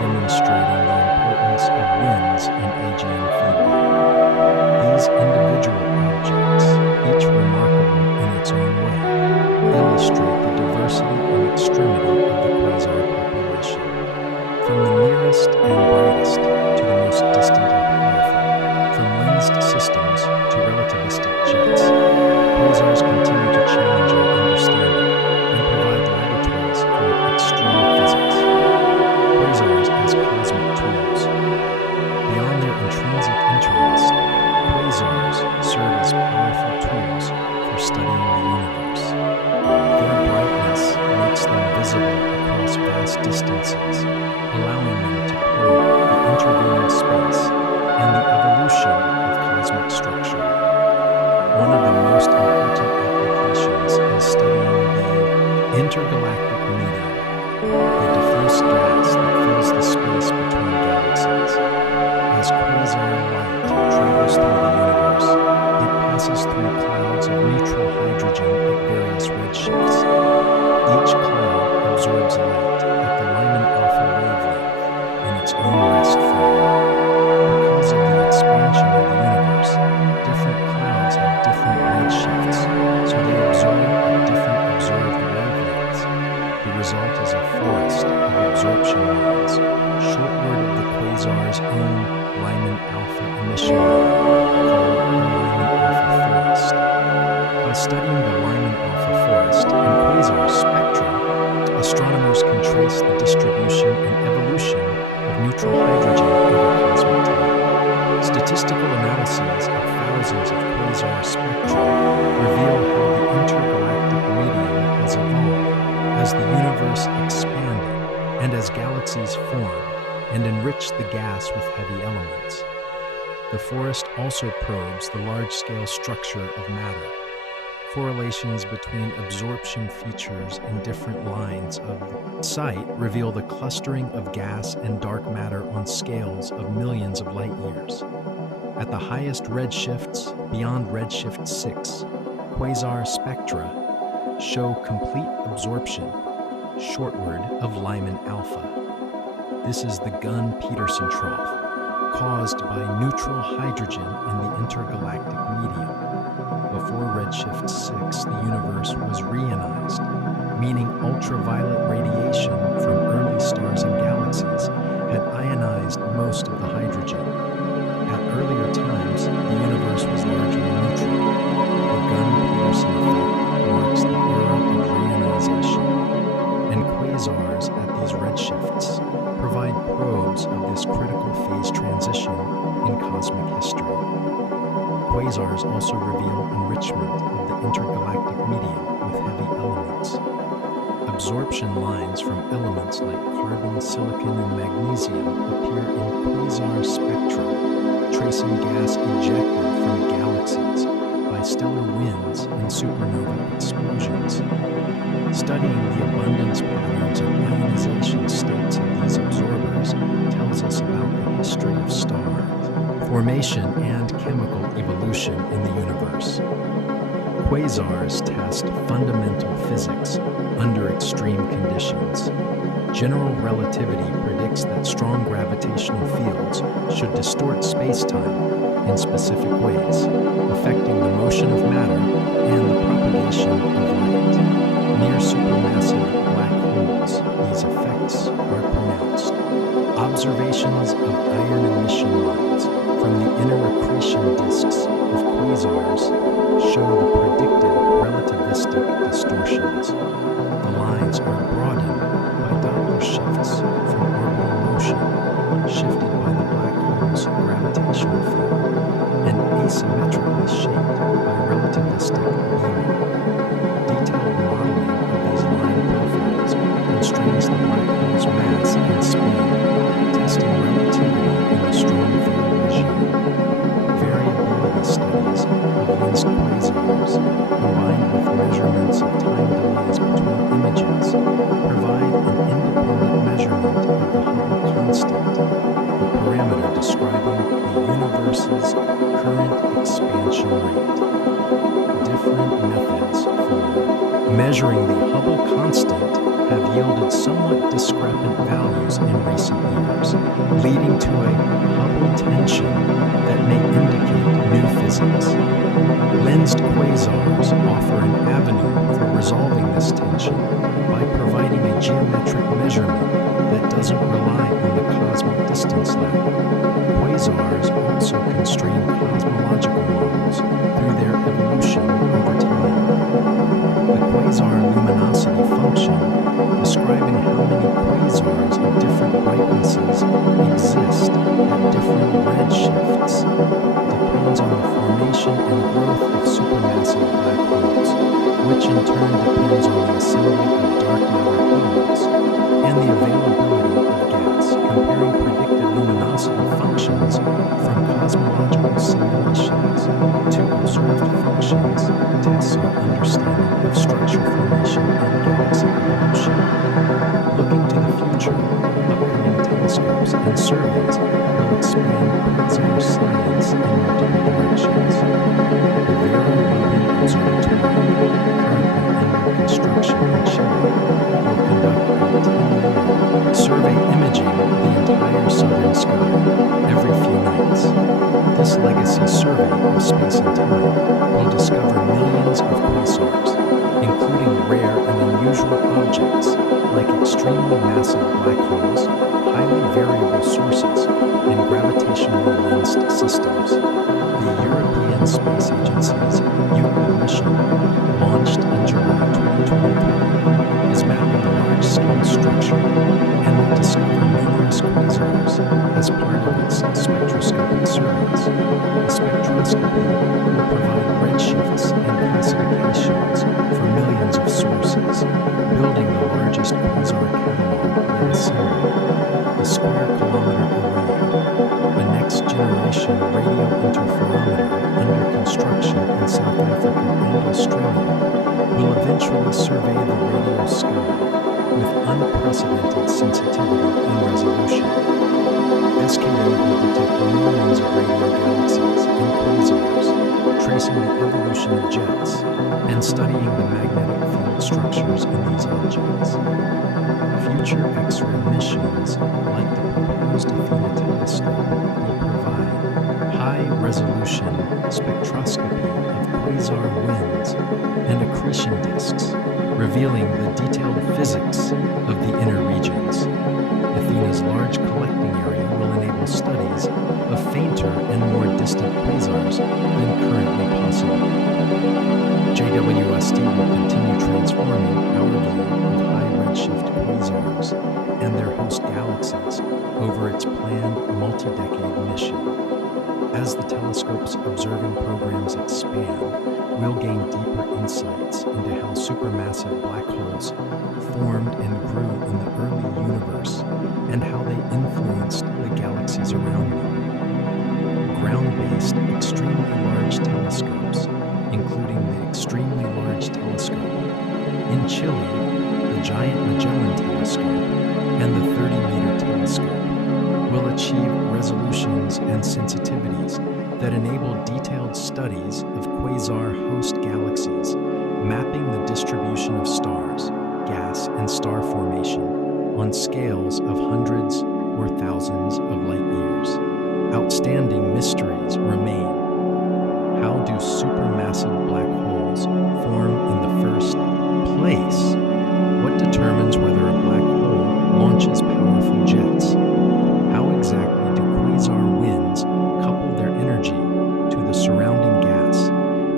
demonstrating the importance of winds in AGN feedback. These individual objects, each remarkable in its own way, illustrate the diversity and extremity of the quasar population. From the nearest and brightest to the most distant and powerful, from lensed systems to relativistic jets, quasars continue to challenge our understanding and provide laboratories for extreme physics. Quasars as cosmic tools. Beyond their intrinsic interest, quasars serve as powerful tools for studying the universe. Their brightness makes them visible across vast distances, allowing them to probe the intervening space and the evolution of cosmic structure. One of the most important applications is studying the intergalactic medium, the diffuse gas that fills the space between galaxies. As quasar light travels through the universe, it passes through clouds of neutral hydrogen at various redshifts. Each cloud absorbs light at the Lyman alpha wavelength in its own rest frame. Because of the expansion of the universe, different clouds have different redshifts, so they absorb at different observed wavelengths. The result is a forest of absorption lines, shortward of the quasar's own Lyman alpha emission line, called the Lyman alpha forest. By studying the Lyman alpha forest in quasar spectra, astronomers can trace the distribution and evolution of neutral hydrogen over cosmic time. Statistical analyses of thousands of quasar spectra reveal how the intergalactic medium has evolved as the universe expanded and as galaxies formed and enriched the gas with heavy elements. The forest also probes the large-scale structure of matter. Correlations between absorption features and different lines of sight reveal the clustering of gas and dark matter on scales of millions of light years. At the highest redshifts, beyond redshift 6, quasar spectra show complete absorption, shortward of Lyman alpha. This is the Gunn-Peterson trough, caused by neutral hydrogen in the intergalactic medium. Before redshift 6, the universe was reionized, meaning ultraviolet radiation from early stars and galaxies had ionized most of the hydrogen. At earlier times, the universe was largely neutral. The Gunn-Peterson effect marks the era of reionization, and quasars at these redshifts provide probes of this critical phase transition in cosmic history. Quasars also reveal enrichment of the intergalactic medium with heavy elements. Absorption lines from elements like carbon, silicon, and magnesium appear in quasar spectra, tracing gas ejected from galaxies by stellar winds and supernova explosions. Studying the abundance patterns and ionization states of these absorbers tells us about the history of stars, formation, and chemical evolution in the universe. Quasars test fundamental physics under extreme conditions. General relativity predicts that strong gravitational fields should distort space-time in specific ways, affecting the motion of matter and the propagation of light. Near supermassive Observations of iron emission lines from the inner accretion disks of quasars show the predicted relativistic distortions. The lines are broadened by Doppler shifts from orbital motion, shifted by the black hole's gravitational field, and asymmetrically shaped by relativistic beaming. Detailed modeling of these line profiles constrains the black hole's mass and spin, testing relativity in the strong field regime. Variability studies of lensed quasars, combined with measurements of time delays between images, provide an independent measurement of the Hubble constant, a parameter describing the universe's current expansion rate. Different methods for measuring the Hubble constant have yielded somewhat discrepant values in recent years, leading to a Hubble tension that may indicate new physics. Lensed quasars offer an avenue for resolving this tension by providing a geometric measurement that doesn't rely on the cosmic distance ladder. Quasars also constrain cosmological models through their evolution over time. The quasar luminosity function, describing how many quasars of different brightnesses exist at different redshifts, depends on the formation and growth of supermassive black holes, which in turn depends on the assembly of dark matter halos and the availability of gas. Comparing predicted luminosity functions from cosmological simulations to observed functions tests our understanding of structure formation and galaxy evolution. Looking to the future, upcoming telescopes and surveys will expand quasar science in multiple directions. The Very Logan Observatory, currently under construction in Chile, will conduct a 10-year survey imaging the entire southern sky every few nights. This legacy survey of space and time will discover millions of quasars, including rare and unusual objects like extremely massive black holes, highly variable sources, and gravitationally lensed systems. The European Space Agency's Euclid mission, launched in July 2023, is mapping large-scale structure and will discover numerous quasars as part of its spectroscopic surveys. The spectroscopy will provide redshifts and classifications for millions of sources, building the largest quasar catalog yet assembled. The Square Kilometer Array, a next-generation radio interferometer under construction in South Africa and Australia, will eventually survey the radio sky with unprecedented sensitivity and resolution. SKA will detect millions of radio galaxies and quasars, tracing the evolution of jets and studying the magnetic field structures in these objects. Future X-ray missions, like the proposed Athena telescope, will provide high-resolution spectroscopy of quasar winds and accretion disks, revealing the detailed physics of the inner regions. Athena's large collecting area will enable studies of fainter and more distant quasars than currently possible. JWST will continue transforming our view of high redshift quasars and their host galaxies over its planned multi-decade mission. As the telescope's observing programs expand, we'll gain deeper insights into how supermassive black holes formed and grew in the early universe and how they influenced the galaxies around them. Ground-based, extremely large telescopes, including the Extremely Large Telescope in Chile, the Giant Magellan Telescope, and the 30-meter telescope, will achieve resolutions and sensitivities that enable detailed studies of quasar host galaxies, mapping the distribution of stars, gas, and star formation on scales of hundreds or thousands of light years. Outstanding mysteries remain. How do supermassive black holes form in the first place? What determines whether a black hole launches powerful jets? How exactly do quasar winds couple their energy to the surrounding gas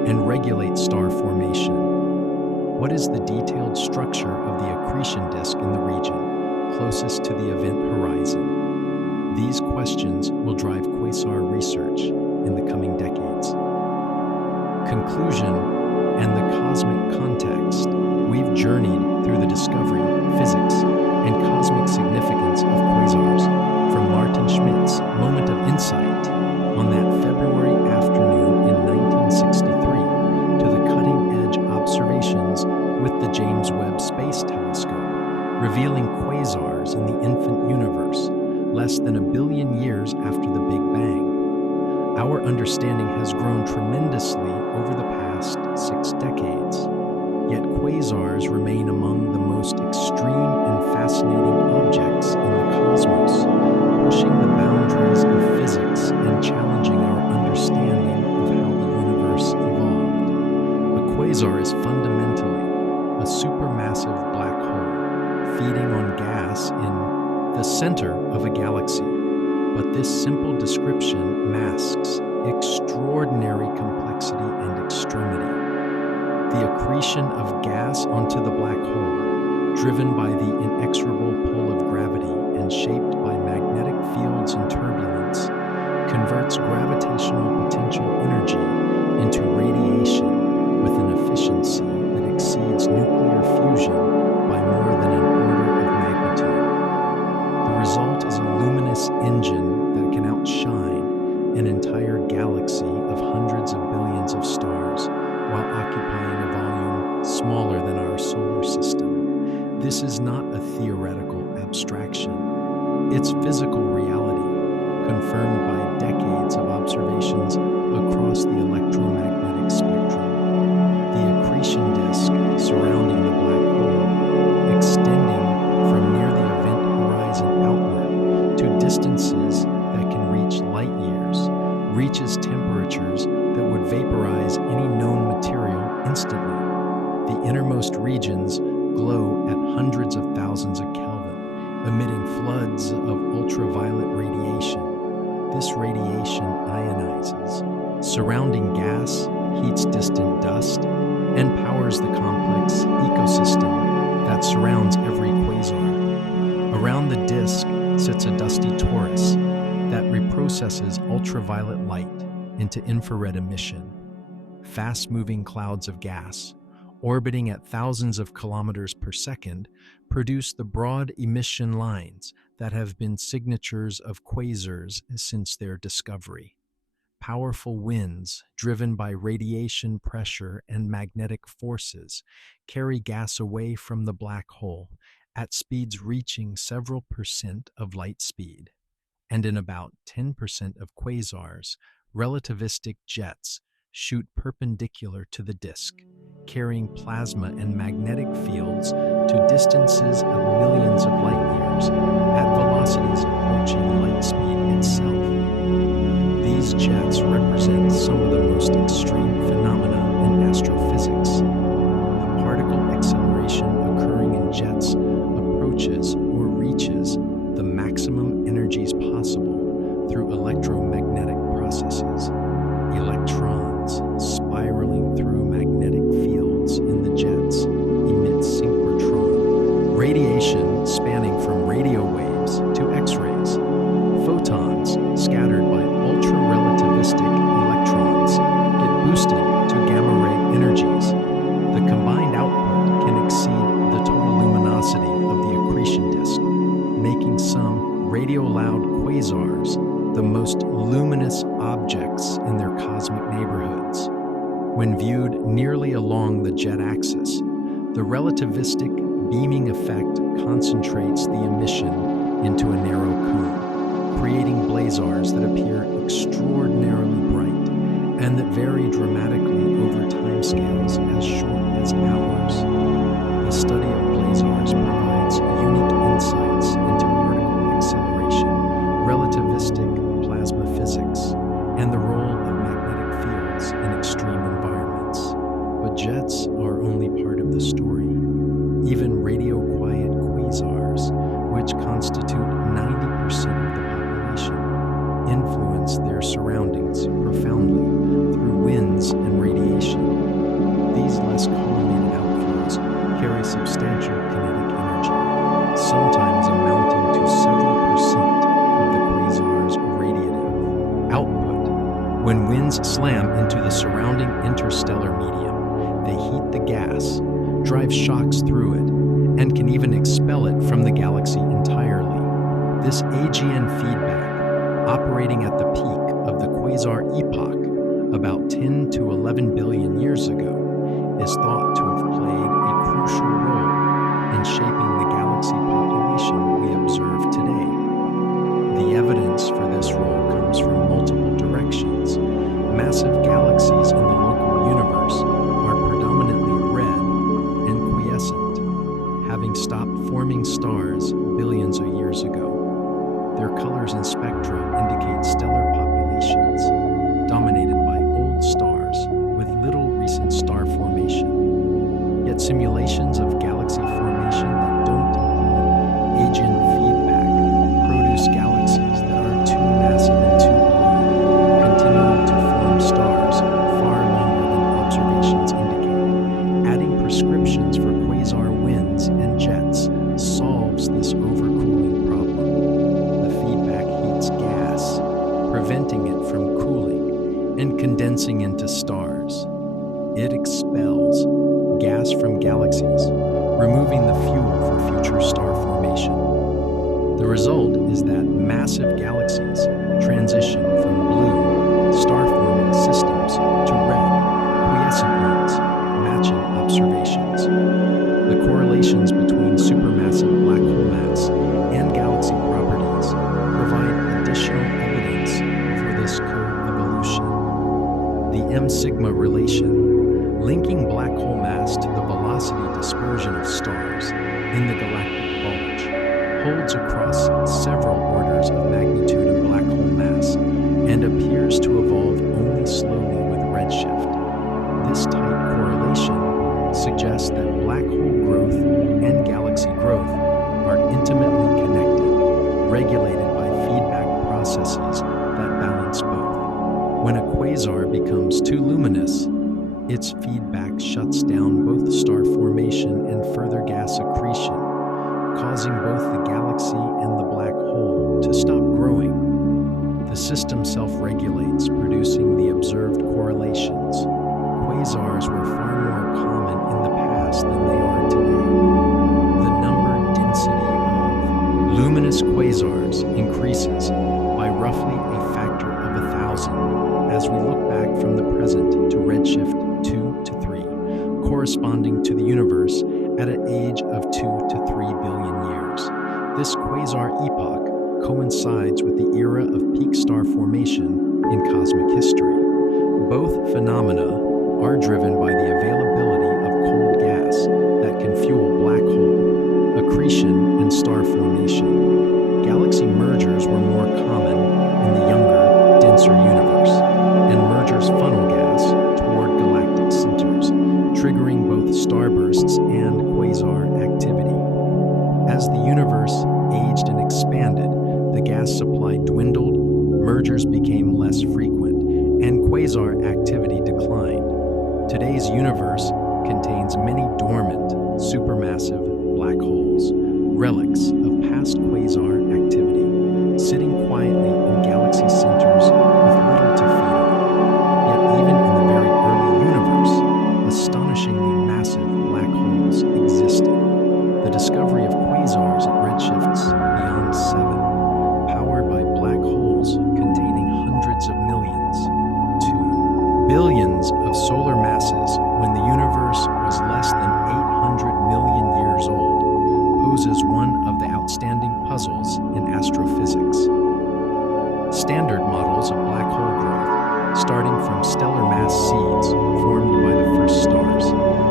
and regulate star formation? What is the detailed structure of the accretion disk in the region closest to the event horizon? These questions will drive quasar research in the coming decades. Conclusion and the cosmic context. We've journeyed through the discovery, physics, and cosmic significance of quasars, from Martin Schmidt's moment of insight on that February afternoon in 1963 to the cutting-edge observations with the James Webb Space Telescope, revealing quasars in the infant universe less than 1 billion years after the Big Bang. Our understanding has grown tremendously over the past 6 decades. Yet quasars remain among the most extreme and fascinating objects in the cosmos, pushing the boundaries of physics and challenging our understanding of how the universe evolved. A quasar is fundamentally a supermassive black hole feeding on gas in the center of a galaxy. But this simple description masks extraordinary complexity and extremity. The accretion of gas onto the black hole, driven by the inexorable pull of gravity and shaped by magnetic fields and turbulence, converts gravitational potential energy into radiation with an efficiency that exceeds nuclear fusion by more than an order of magnitude. The result is a luminous engine that can outshine an entire galaxy of hundreds of billions of stars while occupying a volume smaller than our solar system. This is not a theoretical abstraction. It's physical reality, confirmed by decades of observations across the electromagnetic spectrum. The accretion disk surrounding the black hole, extending from near the event horizon outward to distances that can reach light years, reaches temperatures that would vaporize any known material instantly. The innermost regions glow at hundreds of thousands of Kelvin, emitting floods of ultraviolet radiation. This radiation ionizes surrounding gas, heats distant dust, and powers the complex ecosystem that surrounds every quasar. Around the disk sits a dusty torus that reprocesses ultraviolet light into infrared emission. Fast-moving clouds of gas, orbiting at thousands of kilometers per second, produce the broad emission lines that have been signatures of quasars since their discovery. Powerful winds, driven by radiation pressure and magnetic forces, carry gas away from the black hole at speeds reaching several percent of light speed. And in about 10% of quasars, relativistic jets shoot perpendicular to the disk, carrying plasma and magnetic fields to distances of millions of light years at velocities approaching light speed itself. These jets represent some of the most extreme phenomena in astrophysics. The particle acceleration occurring in jets approaches or reaches the maximum energies possible through electromagnetic processes. Electrons spiraling through magnetic fields in the jets emit synchrotron, radiation spanning from radio waves to X-rays. Photons scattered by ultra-relativistic electrons get boosted to gamma-ray energies. The combined output can exceed the total luminosity of the accretion disk, making some radio-loud quasars the most luminous objects in their cosmic neighborhoods. When viewed nearly along the jet axis, the relativistic beaming effect concentrates the emission into a narrow cone, creating blazars that appear extraordinarily bright and that vary dramatically over timescales as short as hours. The study of blazars provides unique insights into particle acceleration, relativistic plasma physics, and the role of magnetic fields in extreme environments. But jets are only part of the story. Even radio-quiet quasars, which constitute 90% of the population substantial kinetic energy, sometimes amounting to several percent of the quasar's radiative output. When winds slam into the surrounding interstellar medium, they heat the gas, drive shocks through it, and can even expel it from the galaxy entirely. This AGN feedback, operating at the peak of the quasar epoch about 10 to 11 billion years ago, is thought to have played a crucial role in shaping the galaxy population we observe today. The evidence for this role comes from multiple directions. Massive galaxies in the local universe are predominantly red and quiescent, having stopped forming stars billions of years ago. Their colors and spectra indicate stellar populations dominated by old stars with little recent star formation. Yet simulations of galaxy formation that don't include AGN feedback produce galaxies that are too massive and too blue, continuing to form stars far longer than observations indicate. Adding prescriptions for quasar winds and jets solves this overcooling problem. The feedback heats gas, preventing it from cooling and condensing into stars. It expels gas from galaxies, removing the fuel for future star formation. The result is that massive galaxies transition from blue, star-forming systems to red, quiescent ones, matching observations. The correlations between supermassive black hole mass and galaxy properties provide additional evidence for this co-evolution. The M-sigma relation, linking black hole mass to the velocity dispersion of stars in the galactic bulge, holds across several orders of magnitude in black hole mass and appears to evolve only slowly with redshift. This tight correlation suggests that black hole growth and galaxy growth are intimately connected, regulated by feedback processes that balance both. When a quasar becomes too luminous, its feedback shuts down both star formation and further gas accretion, causing both the galaxy and the black hole to stop growing. The system self-regulates, producing the observed correlations. Quasars were far more common in the past than they are today. The number density of luminous quasars increases by roughly a factor of 1,000 as we look back from the present to redshift 2 to 3, corresponding to the universe at an age of 2 to 3 billion years. This quasar epoch coincides with the era of peak star formation in cosmic history. Both phenomena are driven by the availability of cold gas that can fuel black hole, accretion, and star formation. Galaxy mergers were more common in the younger, denser universe, and mergers funnel gas toward galactic centers, triggering both starbursts and quasar activity. As the universe aged and expanded, the gas supply dwindled, mergers became less frequent, and quasar activity declined. Today's universe contains many dormant, supermassive black holes, relics of past quasar activity, sitting quietly in galaxy centers with little to feed on. Yet even in the very early universe, astonishingly massive black holes existed. The discovery of quasars at redshifts beyond 7, powered by black holes containing hundreds of millions to billions of solar masses when the universe was less than 800 million years old, poses one of the outstanding puzzles in astrophysics. Standard models of black hole growth, starting from stellar mass seeds formed by the first stars,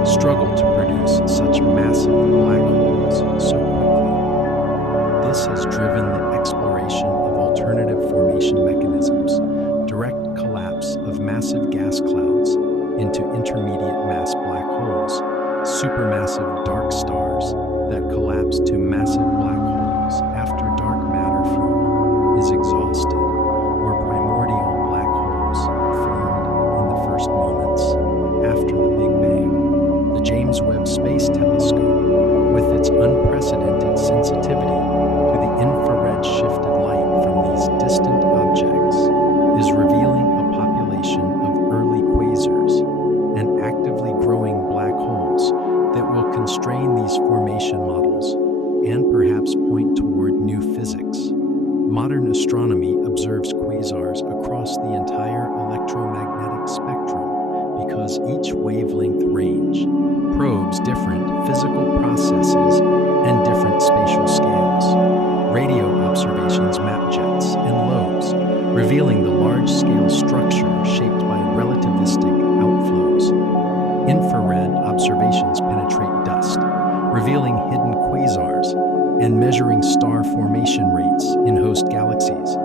struggle to produce such massive black holes so quickly. This has driven the exploration of alternative formation mechanisms, direct collapse of massive gas clouds into intermediate mass black holes, supermassive dark stars that collapse to massive black holes after dark matter fuel is exhausted, or primordial black holes formed in the first moments after the Big Bang. The James Webb Space Telescope unprecedented sensitivity to the infrared shifted light from these distant objects is revealing a population of early quasars and actively growing black holes that will constrain these formation models and perhaps point toward new physics. Modern astronomy observes quasars across the entire electromagnetic spectrum because each wavelength range probes different physical processes and different spatial scales. Radio observations map jets and lobes, revealing the large-scale structure shaped by relativistic outflows. Infrared observations penetrate dust, revealing hidden quasars and measuring star formation rates in host galaxies.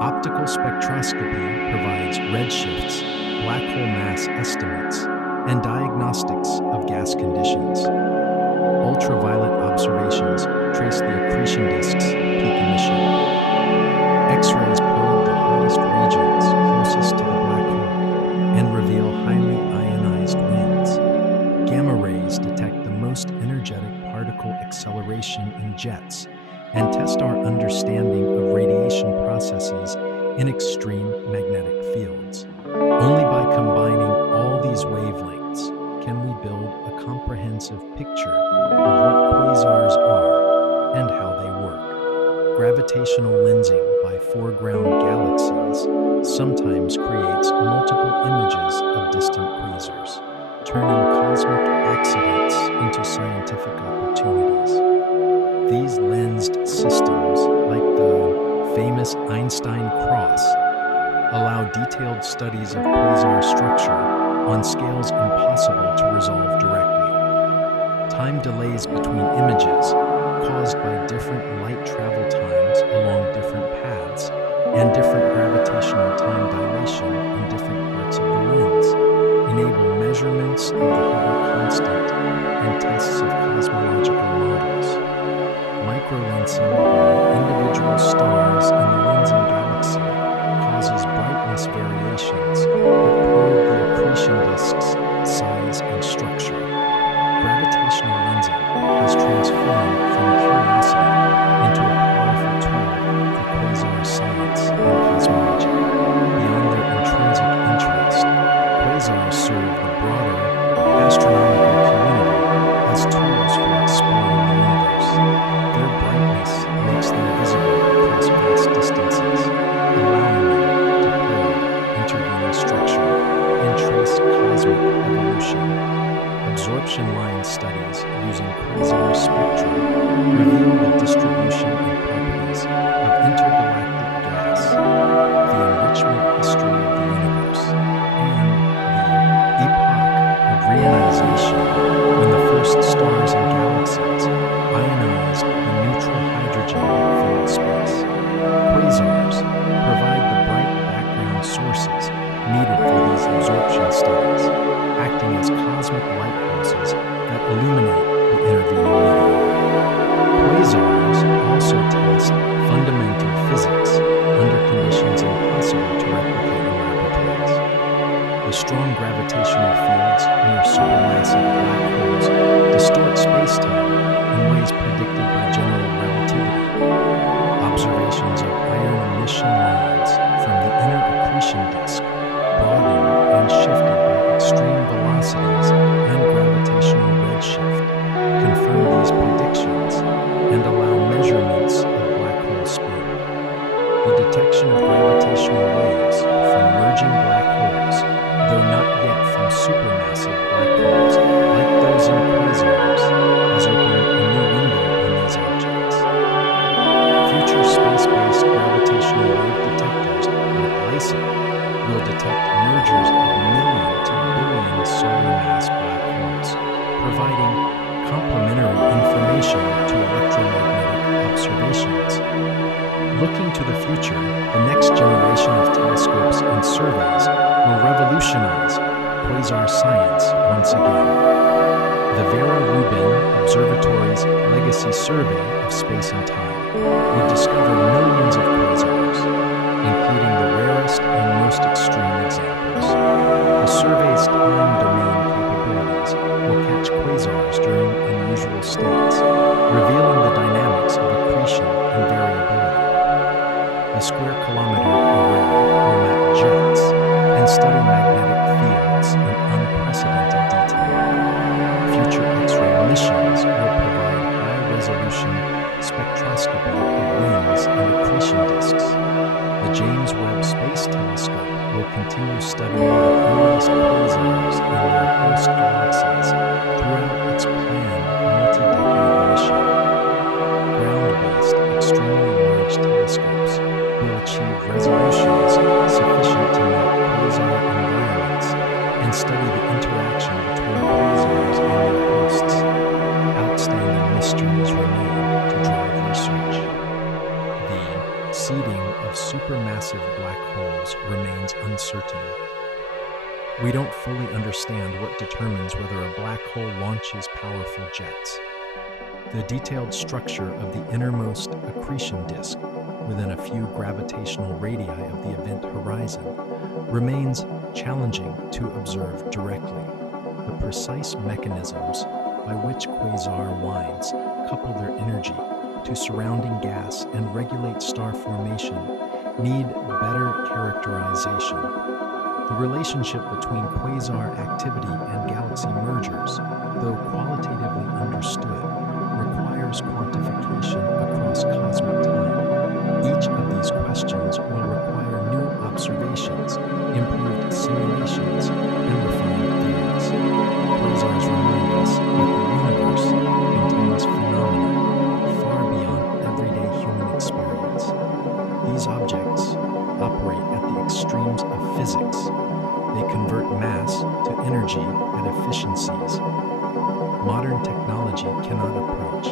Optical spectroscopy provides redshifts, black hole mass estimates, and diagnostics of gas conditions. Ultraviolet observations trace the accretion disk's peak emission. X-rays probe the hottest regions closest to the black hole and reveal highly ionized winds. Gamma rays detect the most energetic particle acceleration in jets and test our understanding of radiation processes in extreme magnetic fields. Only by combining all these wavelengths can we build a comprehensive picture of what quasars are and how they work. Gravitational lensing by foreground galaxies sometimes creates multiple images of distant quasars, turning cosmic accidents into scientific opportunities. These lensed systems, like the famous Einstein cross, allow detailed studies of quasar structure on scales impossible to resolve directly. Time delays between images, caused by different light travel times along different paths and different gravitational time dilation in different parts of the lens, enable measurements of the Hubble constant and tests of cosmological models. Microlensing by individual stars in the lensing galaxy causes brightness variations that probe the accretion disk's size and structure. Gravitational lensing has transformed from curiosity into a powerful tool for quasar science and cosmology. Beyond their intrinsic interest, quasars serve the broader astronomical community as tools for exploring the universe. Their brightness makes them visible across vast distances, allowing them to probe intervening structure and trace cosmic evolution. Absorption line studies using quasar spectra reveal the distribution and properties of intergalactic gas, the enrichment history of the universe, and the epoch of reionization when the first stars and galaxies ionized the neutral hydrogen that filled space. Quasars provide the bright background sources needed for these absorption studies, acting as cosmic lighthouses that illuminate the intervening medium. Quasars also test fundamental physics under conditions impossible to replicate in laboratories. The strong gravitational fields near supermassive black holes distort spacetime in ways predicted by general relativity. Observations of iron emission lines from the inner accretion disk broaden and shifted by extreme velocities and gravitational redshift confirm these predictions and allow measurements of black hole spin. The detection of gravitational waves from merging black holes, though not yet from supermassive black holes like those in quasars, has opened a new window on these objects. Future space-based gravitational wave detectors like LISA will detect mergers of million to billion solar mass black holes, providing complementary information to electromagnetic observations. Looking to the future, the next generation of telescopes and surveys will revolutionize quasar science once again. The Vera Rubin Observatory's Legacy Survey of Space and Time will discover millions of quasars, including the rarest and most extreme examples. The survey's time domain capabilities will catch quasars during unusual states, interaction between quasars and their hosts, outstanding mysteries remain to drive research. The seeding of supermassive black holes remains uncertain. We don't fully understand what determines whether a black hole launches powerful jets. The detailed structure of the innermost accretion disk within a few gravitational radii of the event horizon remains challenging to observe directly. The precise mechanisms by which quasar winds couple their energy to surrounding gas and regulate star formation need better characterization. The relationship between quasar activity and galaxy mergers, though qualitatively understood, requires quantification across cosmic time. Each of these questions will require new observations, improved simulations, and refined theories. Quasars remind us that the universe contains phenomena far beyond everyday human experience. These objects operate at the extremes of physics. They convert mass to energy at efficiencies modern technology cannot approach.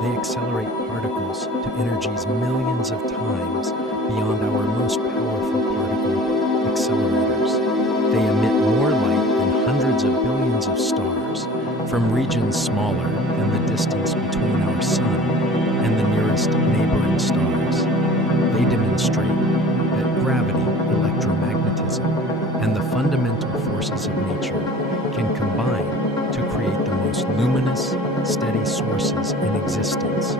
They accelerate particles to energies millions of times beyond our most powerful particle accelerators. They emit more light than hundreds of billions of stars from regions smaller than the distance between our sun and the nearest neighboring stars. They demonstrate that gravity, electromagnetism, and the fundamental forces of nature can combine to create the most luminous, steady sources in existence.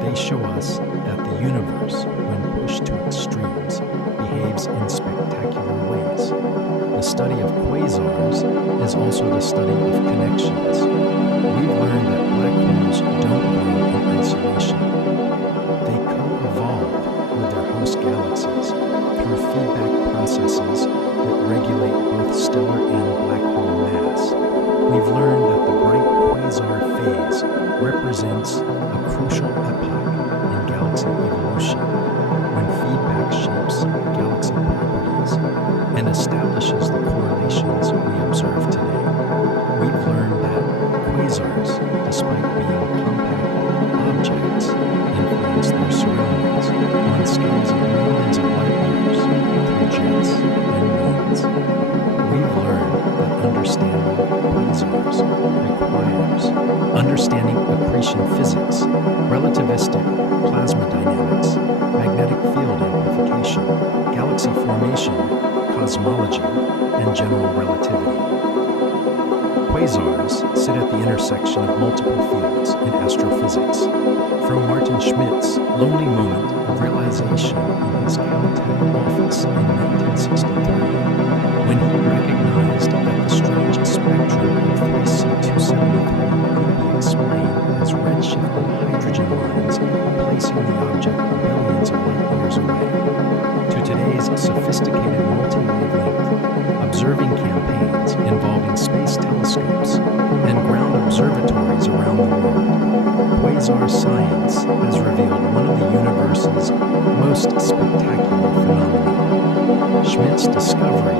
They show us that the universe, when pushed to extremes, behaves in spectacular ways. The study of quasars is also the study of connections. We've learned that black holes don't grow in isolation. They co-evolve with their host galaxies through feedback processes that regulate both stellar and black hole mass. We've learned that the bright quasar phase represents a crucial epoch in galaxy evolution, when feedback shapes galaxy properties and establishes the correlations we observe today. We've learned that quasars, despite being compact objects, influence their surroundings on scales of millions of light years through jets and moons. We've learned that understanding quasars requires understanding accretion physics, relativistic plasma dynamics, magnetic field amplification, galaxy formation, cosmology, and general relativity. Quasars sit at the intersection of multiple fields in astrophysics. From Martin Schmidt's lonely moment of realization in his Caltech office in 1963, when he recognized that the strange spectrum of 3C273 could be explained as redshifted hydrogen lines placing the object billions of light years away, to today's sophisticated multi-wavelength observing campaigns involving space telescopes and ground observatories around the world. Quasar science has revealed one of the universe's most spectacular phenomena. Schmidt's discovery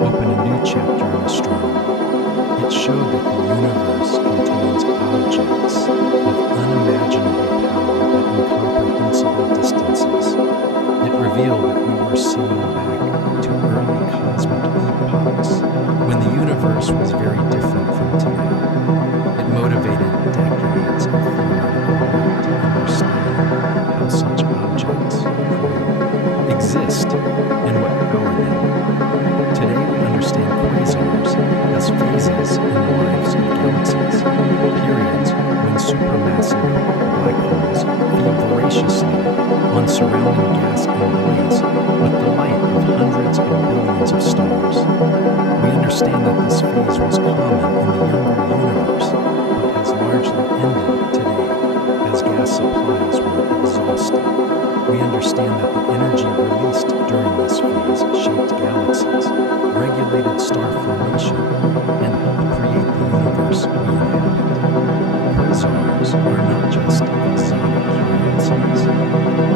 opened a new chapter in astronomy. It showed that the universe contains objects of unimaginable power at incomprehensible distances. It revealed that we were seeing back to early cosmic epochs when the universe was very different from today. It motivated decades of theoretical work to understand how such objects could exist and what powered them. Today we understand quasars as phases in the lives of galaxies, periods when supermassive black holes feed voraciously on surrounding gas and blaze with the light of hundreds of billions of stars. We understand that this phase was common in the younger universe, but has largely ended today as gas supplies were exhausted. We understand that the energy released during this phase shaped galaxies, regulated star formation, and helped create the universe we inhabit. Quasars are not just exotic curiosities.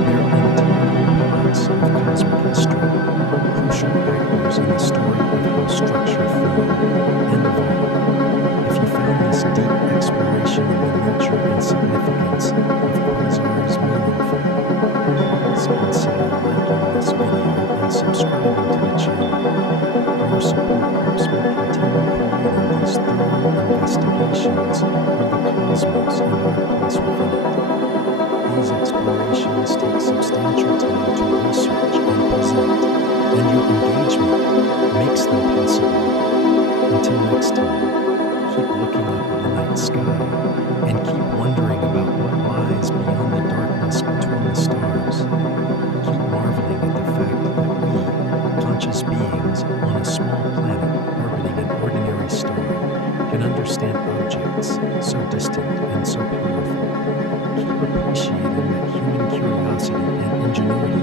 They're integral parts of cosmic history, crucial actors in the story of how structure formed investigations of the cosmos and our place within it. These explorations take substantial time to research and present, and your engagement makes them possible. Until next time, keep looking up at the night sky and keep wondering about what lies beyond the darkness between the stars. Keep marveling at the fact that we, conscious beings on a small planet orbiting an ordinary star, can understand objects so distant and so powerful. Keep appreciating that human curiosity and ingenuity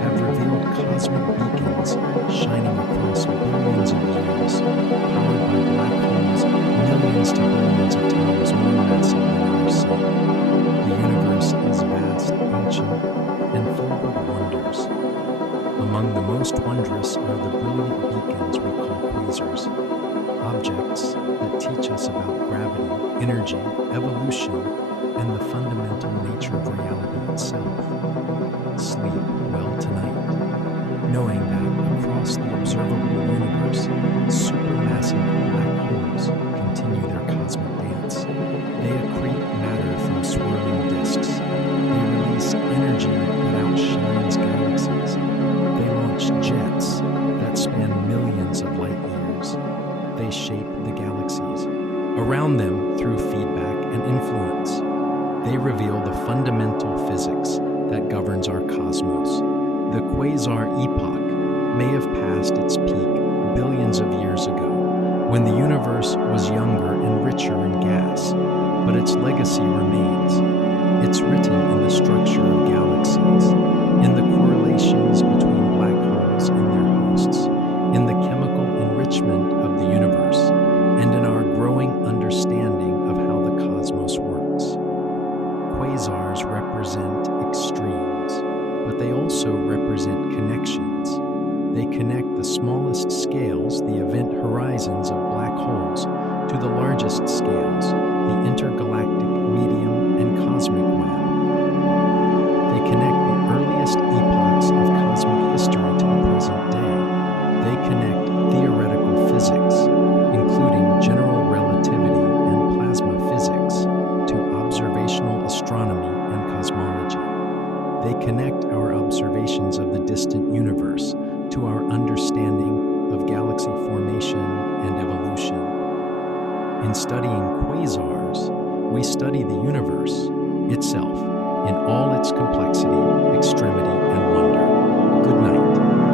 have revealed cosmic beacons shining across billions of years, powered by black holes millions to billions of times more massive than our sun. The universe is vast, ancient, and filled with wonders. Among the most wondrous are the brilliant beacons we call quasars, objects that teach us about gravity, energy, evolution, and the fundamental nature of reality itself. Sleep well tonight, knowing that across the observable universe, supermassive black holes continue their cosmic dance. They accrete matter from swirling disks. They release energy that outshines galaxies. They launch jets that span millions of light years. They shape the galaxies around them through feedback and influence. They reveal the fundamental physics that governs our cosmos. The quasar epoch may have passed its peak billions of years ago, when the universe was younger and richer in gas, but its legacy remains. It's written in the structure of galaxies, in the correlations between black holes and their hosts, in the chemical enrichment of the universe, and in our growing understanding of how the cosmos works. Quasars represent extremes, but they also represent connections. They connect the smallest scales, the event horizons of black holes, to the largest scales, the intergalactic, medium, and cosmic web. They connect the earliest epochs of cosmic history to the present day. They connect theoretical physics, including general relativity and plasma physics, to observational astronomy and cosmology. They connect our observations of the distant universe to our understanding of galaxy formation and evolution. In studying quasars, we study the universe itself in all its complexity, extremity, and wonder. Good night.